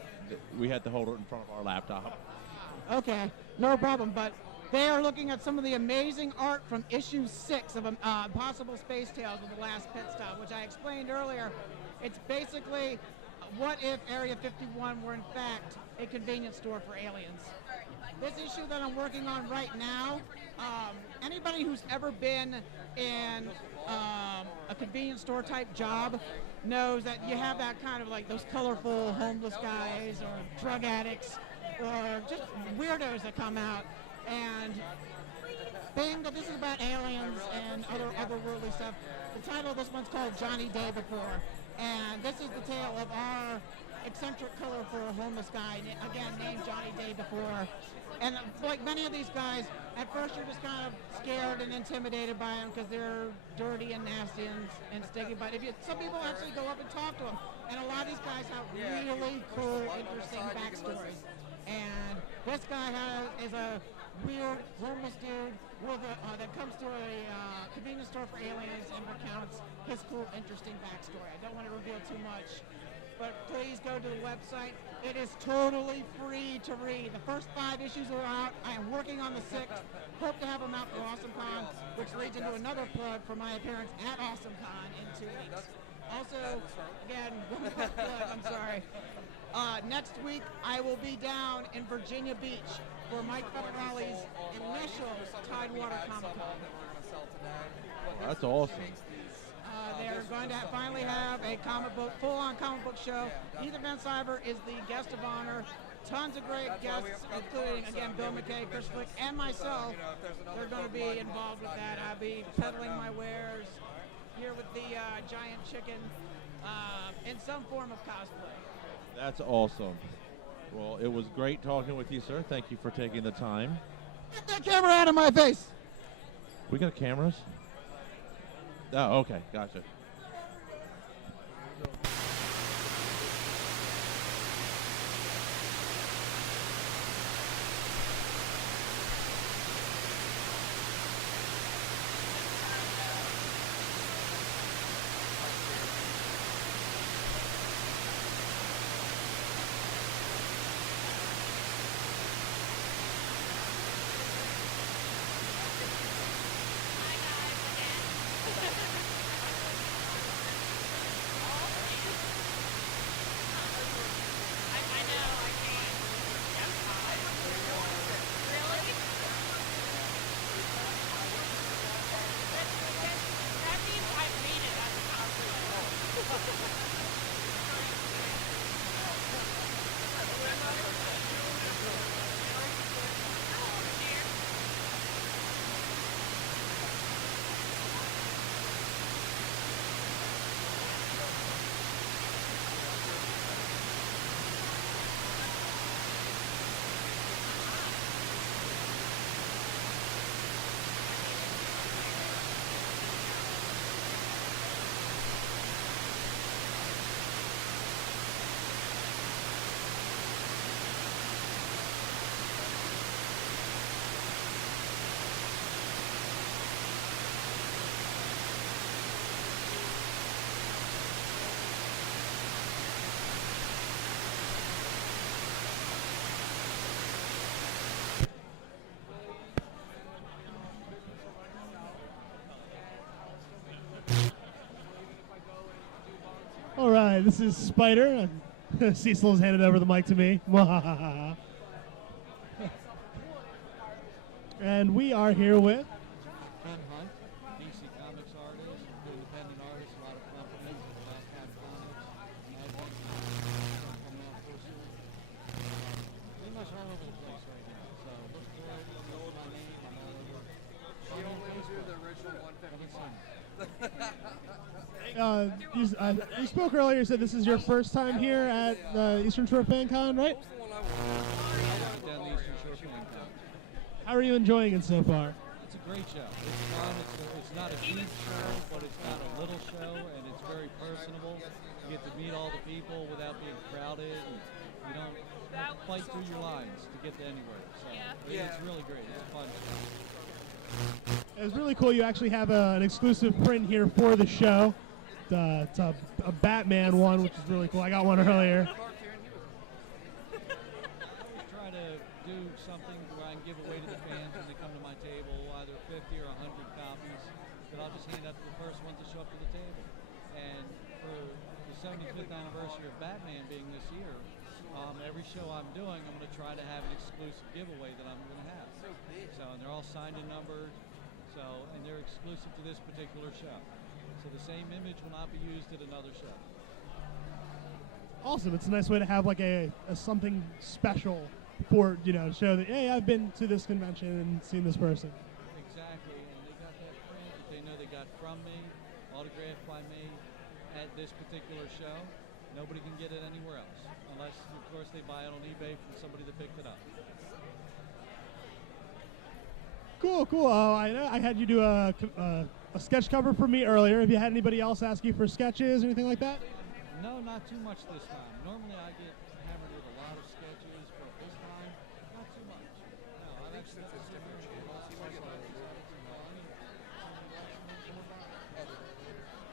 we had to hold it in front of our laptop. Okay, no problem, but they are looking at some of the amazing art from issue 6 of Impossible Space Tales of the Last Pit Stop, which I explained earlier. It's basically, what if Area 51 were in fact a convenience store for aliens? This issue that I'm working on right now, anybody who's ever been in a convenience store type job knows that you have that kind of like those colorful homeless guys or drug addicts or just weirdos that come out. And being that this is about aliens and otherworldly stuff, the title of this one's called Johnny Day Before. And this is the tale of our eccentric, colorful homeless guy, again, named Johnny Day Before. And like many of these guys, at first you're just kind of scared and intimidated by them because they're dirty and nasty and sticky. But some people actually go up and talk to them. And a lot of these guys have really cool, interesting backstories. And this guy is a weird homeless dude that comes to a convenience store for aliens and recounts his cool, interesting backstory. I don't want to reveal too much, but please go to the website. It is totally free to read. The first 5 issues are out. I am working on the 6th. Hope to have them out for AwesomeCon, which leads into another plug for my appearance at AwesomeCon in 2 weeks. Also, again, one more plug, I'm sorry. Next week, I will be down in Virginia Beach for Mike Federali's initial Tidewater Comic Con. That's awesome. They're going to finally have a full-on comic book show. Ethan Van Cyber is the guest of honor. Tons of great guests, including, again, Bill McKay, Chris Flick, and myself. They're going to be involved with that. I'll be peddling my wares here with the giant chicken in some form of cosplay. That's awesome. Well, it was great talking with you, sir. Thank you for taking the time. Get that camera out of my face! We got cameras? Oh, okay. Gotcha. this is Spider. Cecil has handed over the mic to me. And we are here with Ken Hunt, DC Comics artist, independent artist, a lot of companies, Wildcat Comics, Magic, coming out poster. Pretty much all over the place right now. So look for it, know my name, I'm all over. You only do the original 151. you spoke earlier. You said this is your first time here at the Eastern Shore FanCon, right? Down the Eastern Shore FanCon. How are you enjoying it so far? It's a great show. It's fun. It's not a huge show, but it's not a little show, and it's very personable. You get to meet all the people without being crowded, and you don't fight through your lines to get to anywhere. So it's really great. It's a fun show. It was really cool. You actually have an exclusive print here for the show. It's a Batman one, which is really cool. I got one earlier. Try to do something where I can give away to the fans when they come to my table, either 50 or 100 copies that I'll just hand out to the first one to show up to the table. And for the 75th anniversary of Batman being this year, every show I'm doing, I'm going to try to have an exclusive giveaway that I'm going to have. So, and they're all signed and numbered, and they're exclusive to this particular show. So the same image will not be used at another show. Awesome. It's a nice way to have like a something special for, show that, hey, I've been to this convention and seen this person. Exactly, and they got that print that they know they got from me, autographed by me at this particular show. Nobody can get it anywhere else, unless, of course, they buy it on eBay from somebody that picked it up. Cool. I know I had you do a sketch cover for me earlier. Have you had anybody else ask you for sketches or anything like that? No, not too much this time. Normally I get hammered with a lot of sketches, but this time, not too much. No, I've actually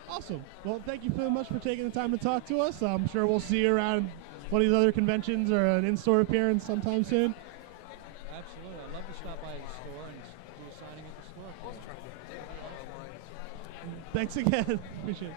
Awesome. Well, thank you so much for taking the time to talk to us. I'm sure we'll see you around one of these other conventions or an in-store appearance sometime soon. Absolutely. I'd love to stop by the store and do a signing at the store. Thanks again. Appreciate it.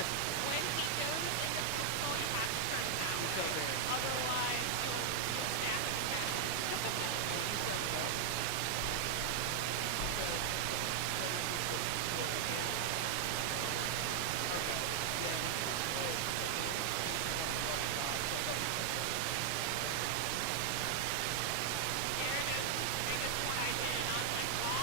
When he goes into football, you have to turn him out. Otherwise, you'll snap his neck. Aaron is the biggest one I did, and I was like, why?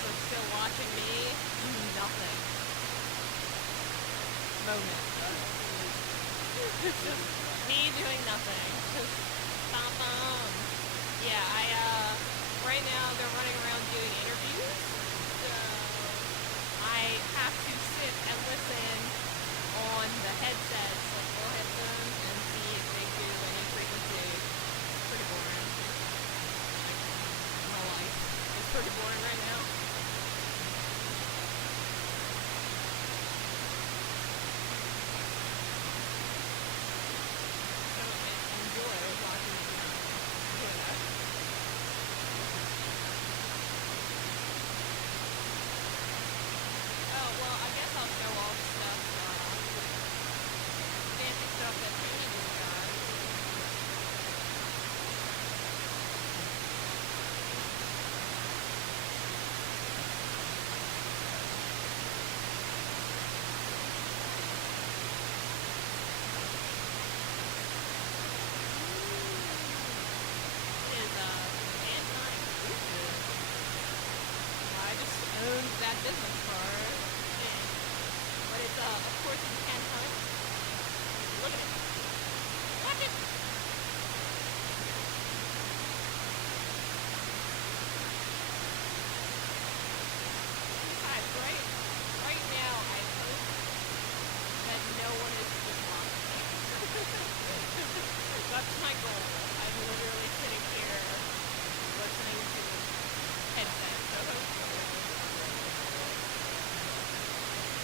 hours of still watching me do nothing. Moment. It's just me doing nothing. Just bum. Yeah, right now they're running around doing interviews, so I have to sit and listen on the headsets, like full headphones, and see if they do any frequency. It's pretty boring. Like, my life is pretty boring right now. I don't enjoy watching them do that. Oh, well, I guess I'll show all the stuff, fancy stuff that Canadian got. It is, anti-exclusive. I just owned that business card. But it's, of course, you can hunt. Look at it. Watch it! Besides, right now, I hope that no one is just watching me. That's my goal. I'm literally sitting here listening to headsets.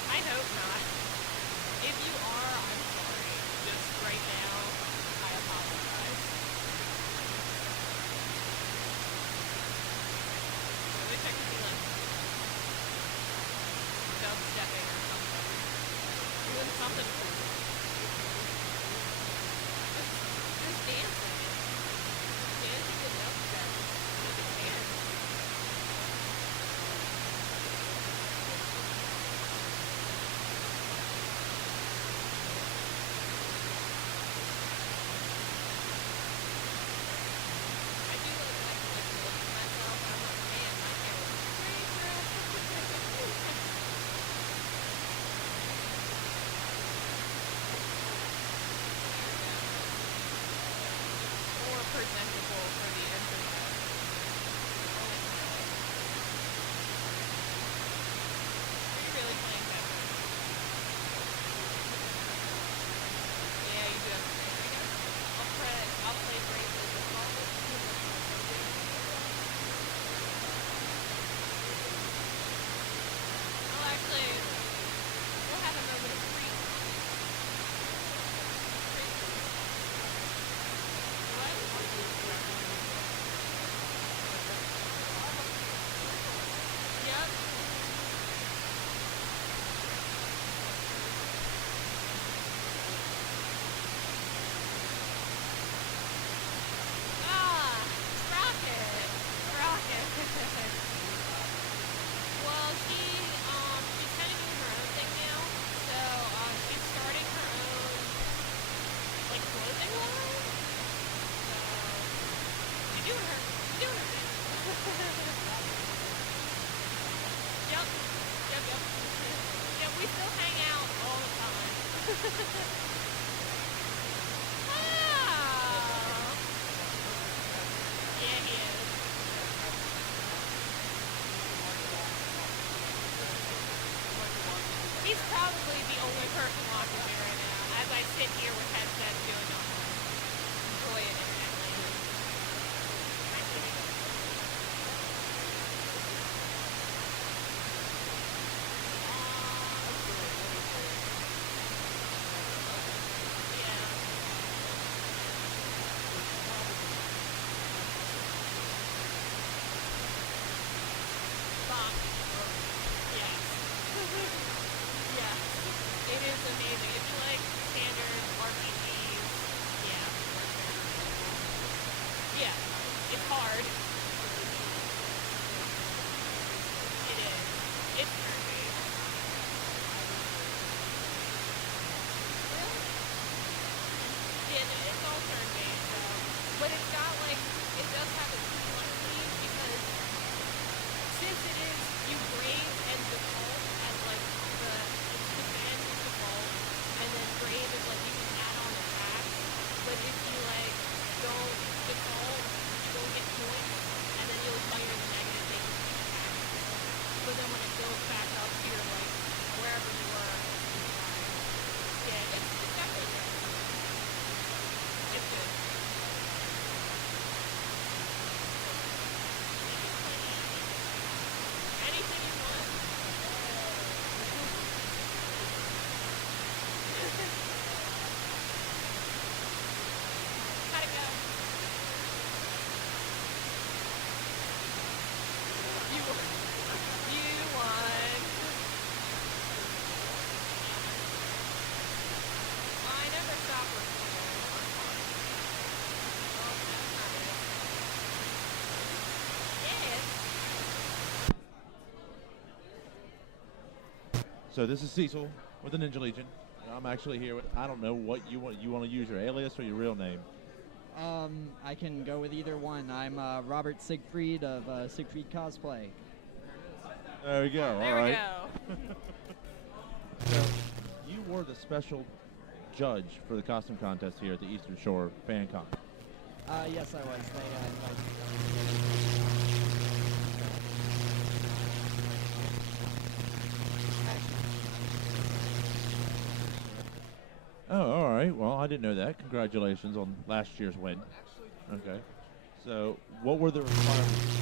I hope not. If you are, I'm sorry. Just right now, I apologize. I wish I could be like dubstepping or something. Doing something cool. Just dancing. Dancing to dubstep. You can dance. I do like look at myself and I'm like, man, my hair looks great, girl. More presentable for the internet. Are you really playing Tetris? Yeah, you do have to play. I'll play Bravely Default. Well, actually, we'll have a moment of free time. What? Yep. Sprocket. Well, she's kind of doing her own thing now. So, she's starting her own, like, clothing line. So, she's doing her thing. Yep. Yeah, we still hang out all the time. Ah. Yeah, he is. He's probably the only person watching me right now as I sit here with headsets doing nothing. Enjoying internet land. Yeah. Box. Yes. Yes. It is amazing. If you like standard RPGs, yeah. Yeah. It's hard. It is. It's turn-based. Really? Yeah, it's all turn-based, though. But it's got, like, it does have a key on sleeve because since it is, you So this is Cecil with the Ninja Legion. I'm actually here with, I don't know what you want. You want to use your alias or your real name? I can go with either one. I'm Robert Siegfried of Siegfried Cosplay. There we go. There All we right. go. So you were the special judge for the costume contest here at the Eastern Shore FanCon. Yes, I was. They invited me. Oh, all right. Well, I didn't know that. Congratulations on last year's win. Okay. So, what were the requirements?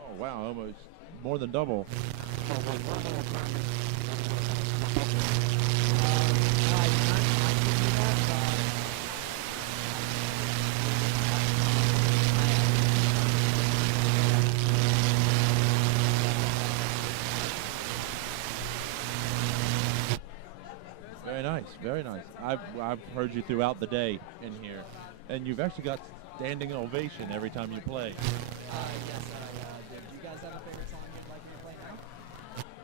Oh, wow, almost more than double. Very nice, very nice. I've heard you throughout the day in here, and you've actually got standing ovation every time you play. Yes, I did. Do you guys have a favorite song you'd like me to play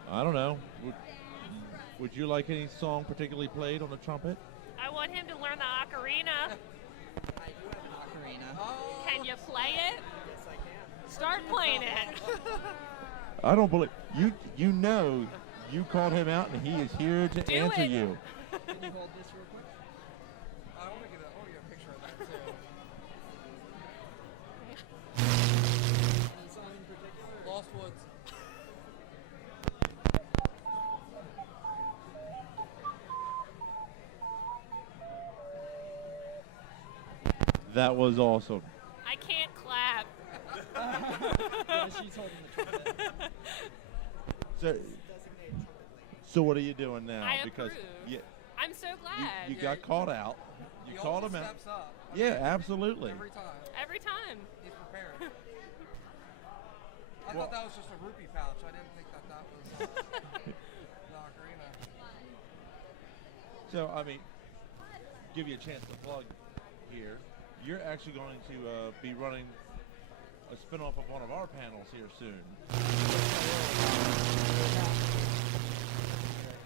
now? I don't know. Would you like any song particularly played on the trumpet? I want him to learn the ocarina. I do have an ocarina. Can you play it? Yes, I can. Start playing it. I don't believe you. You know, you called him out, and he is here to Do answer it. you. Can you hold this real quick? I want to get a picture of that too. Any song in particular? Lost Woods. That was awesome. I can't clap. Yeah, she's holding the trumpet. So, so what are you doing now? I Because approve. you, I'm so glad. you got caught out. You He called always him out. steps up. Yeah, absolutely. Every time. Every time. He's prepared. I Well- thought that was just a rupee pouch. I didn't think that was the ocarina. So, I mean, give you a chance to plug here. You're actually going to be running a spin-off of one of our panels here soon.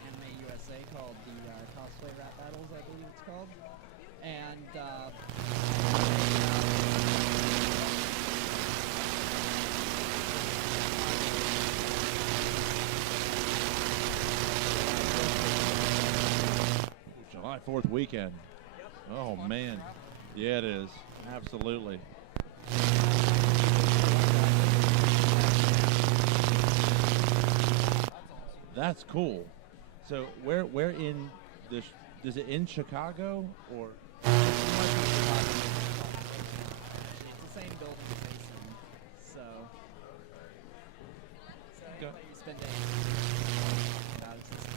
Anime USA called the Cosplay Rap Battles, I believe it's called. And July 4th weekend. Oh, man. Yeah, it is. Absolutely. That's cool. So where in this, is it in Chicago or? it's the same building facing, so Go. you spend days about it's just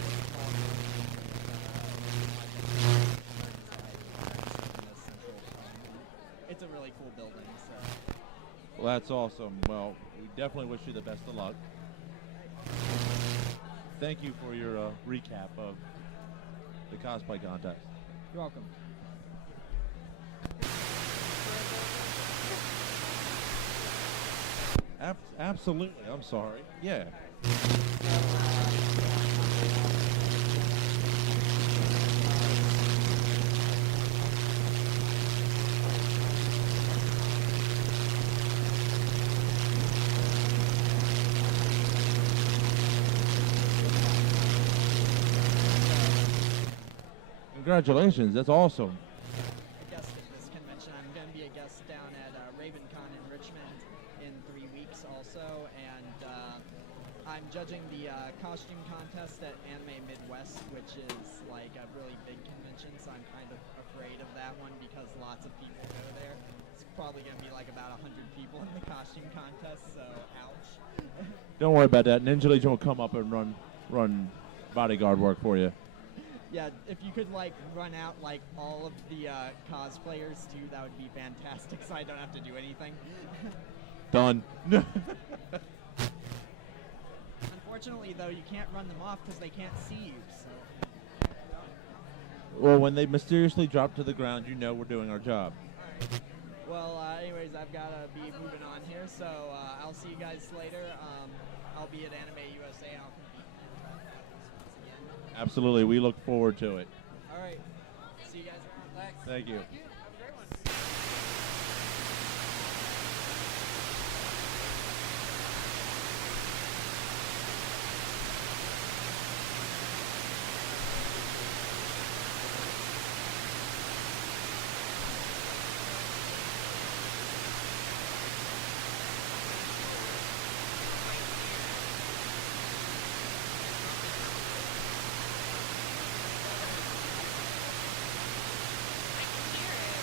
it's a really cool building, so Well, that's awesome. Well, we definitely wish you the best of luck. Thank you for your recap of the cosplay contest. you're welcome. Absolutely. I'm sorry. Yeah. Congratulations. That's awesome. A guest at this convention. I'm going to be a guest down I'm judging the costume contest at Anime Midwest, which is like a really big convention, so I'm kind of afraid of that one because lots of people go there. It's probably going to be like about 100 people in the costume contest, so ouch. Don't worry about that. Ninja Legion will come up and run bodyguard work for you. Yeah, if you could like run out like all of the cosplayers too, that would be fantastic, so I don't have to do anything. Done. Unfortunately, though, you can't run them off because they can't see you. So. Well, when they mysteriously drop to the ground, you know we're doing our job. Alright. Well, anyways, I've got to be moving on here, so I'll see you guys later. I'll be at Anime USA. And I'll compete again. Absolutely. We look forward to it. All right. See you guys around. Thanks. Thank you. Have a great one. I can hear it.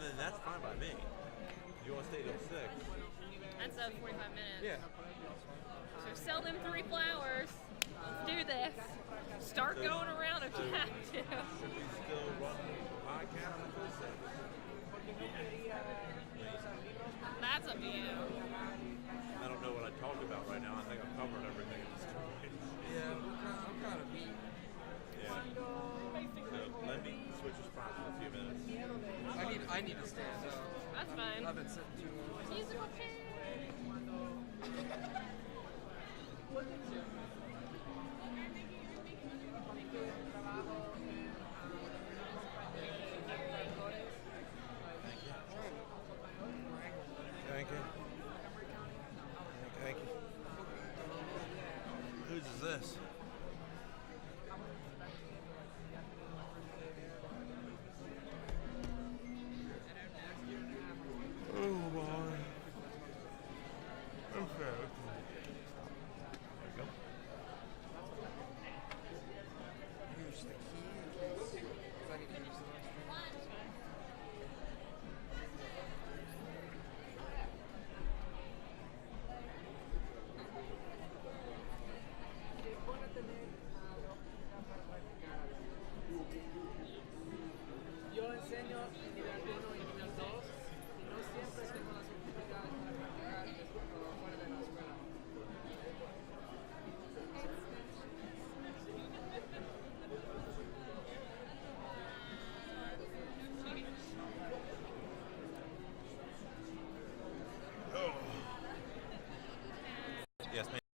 then that's fine by me. You want to stay till 6? That's 45 minutes. Yeah. So sell them 3 flowers. Let's do this. Start going around if you have to. Should we still run the podcast until 6? That's up to you. I don't know what I talked about right now. I think I've covered everything at this point. Yeah, I'm kind of beat. Yeah. So let me switch your spots for a few minutes. I need to stand up. That's fine. I've been sitting too long. Musical chair. Thank you. Thank you. Whose is this? Oh boy. Okay. There you go. Use the key in case, 'cause I need to use the restroom. Yo enseño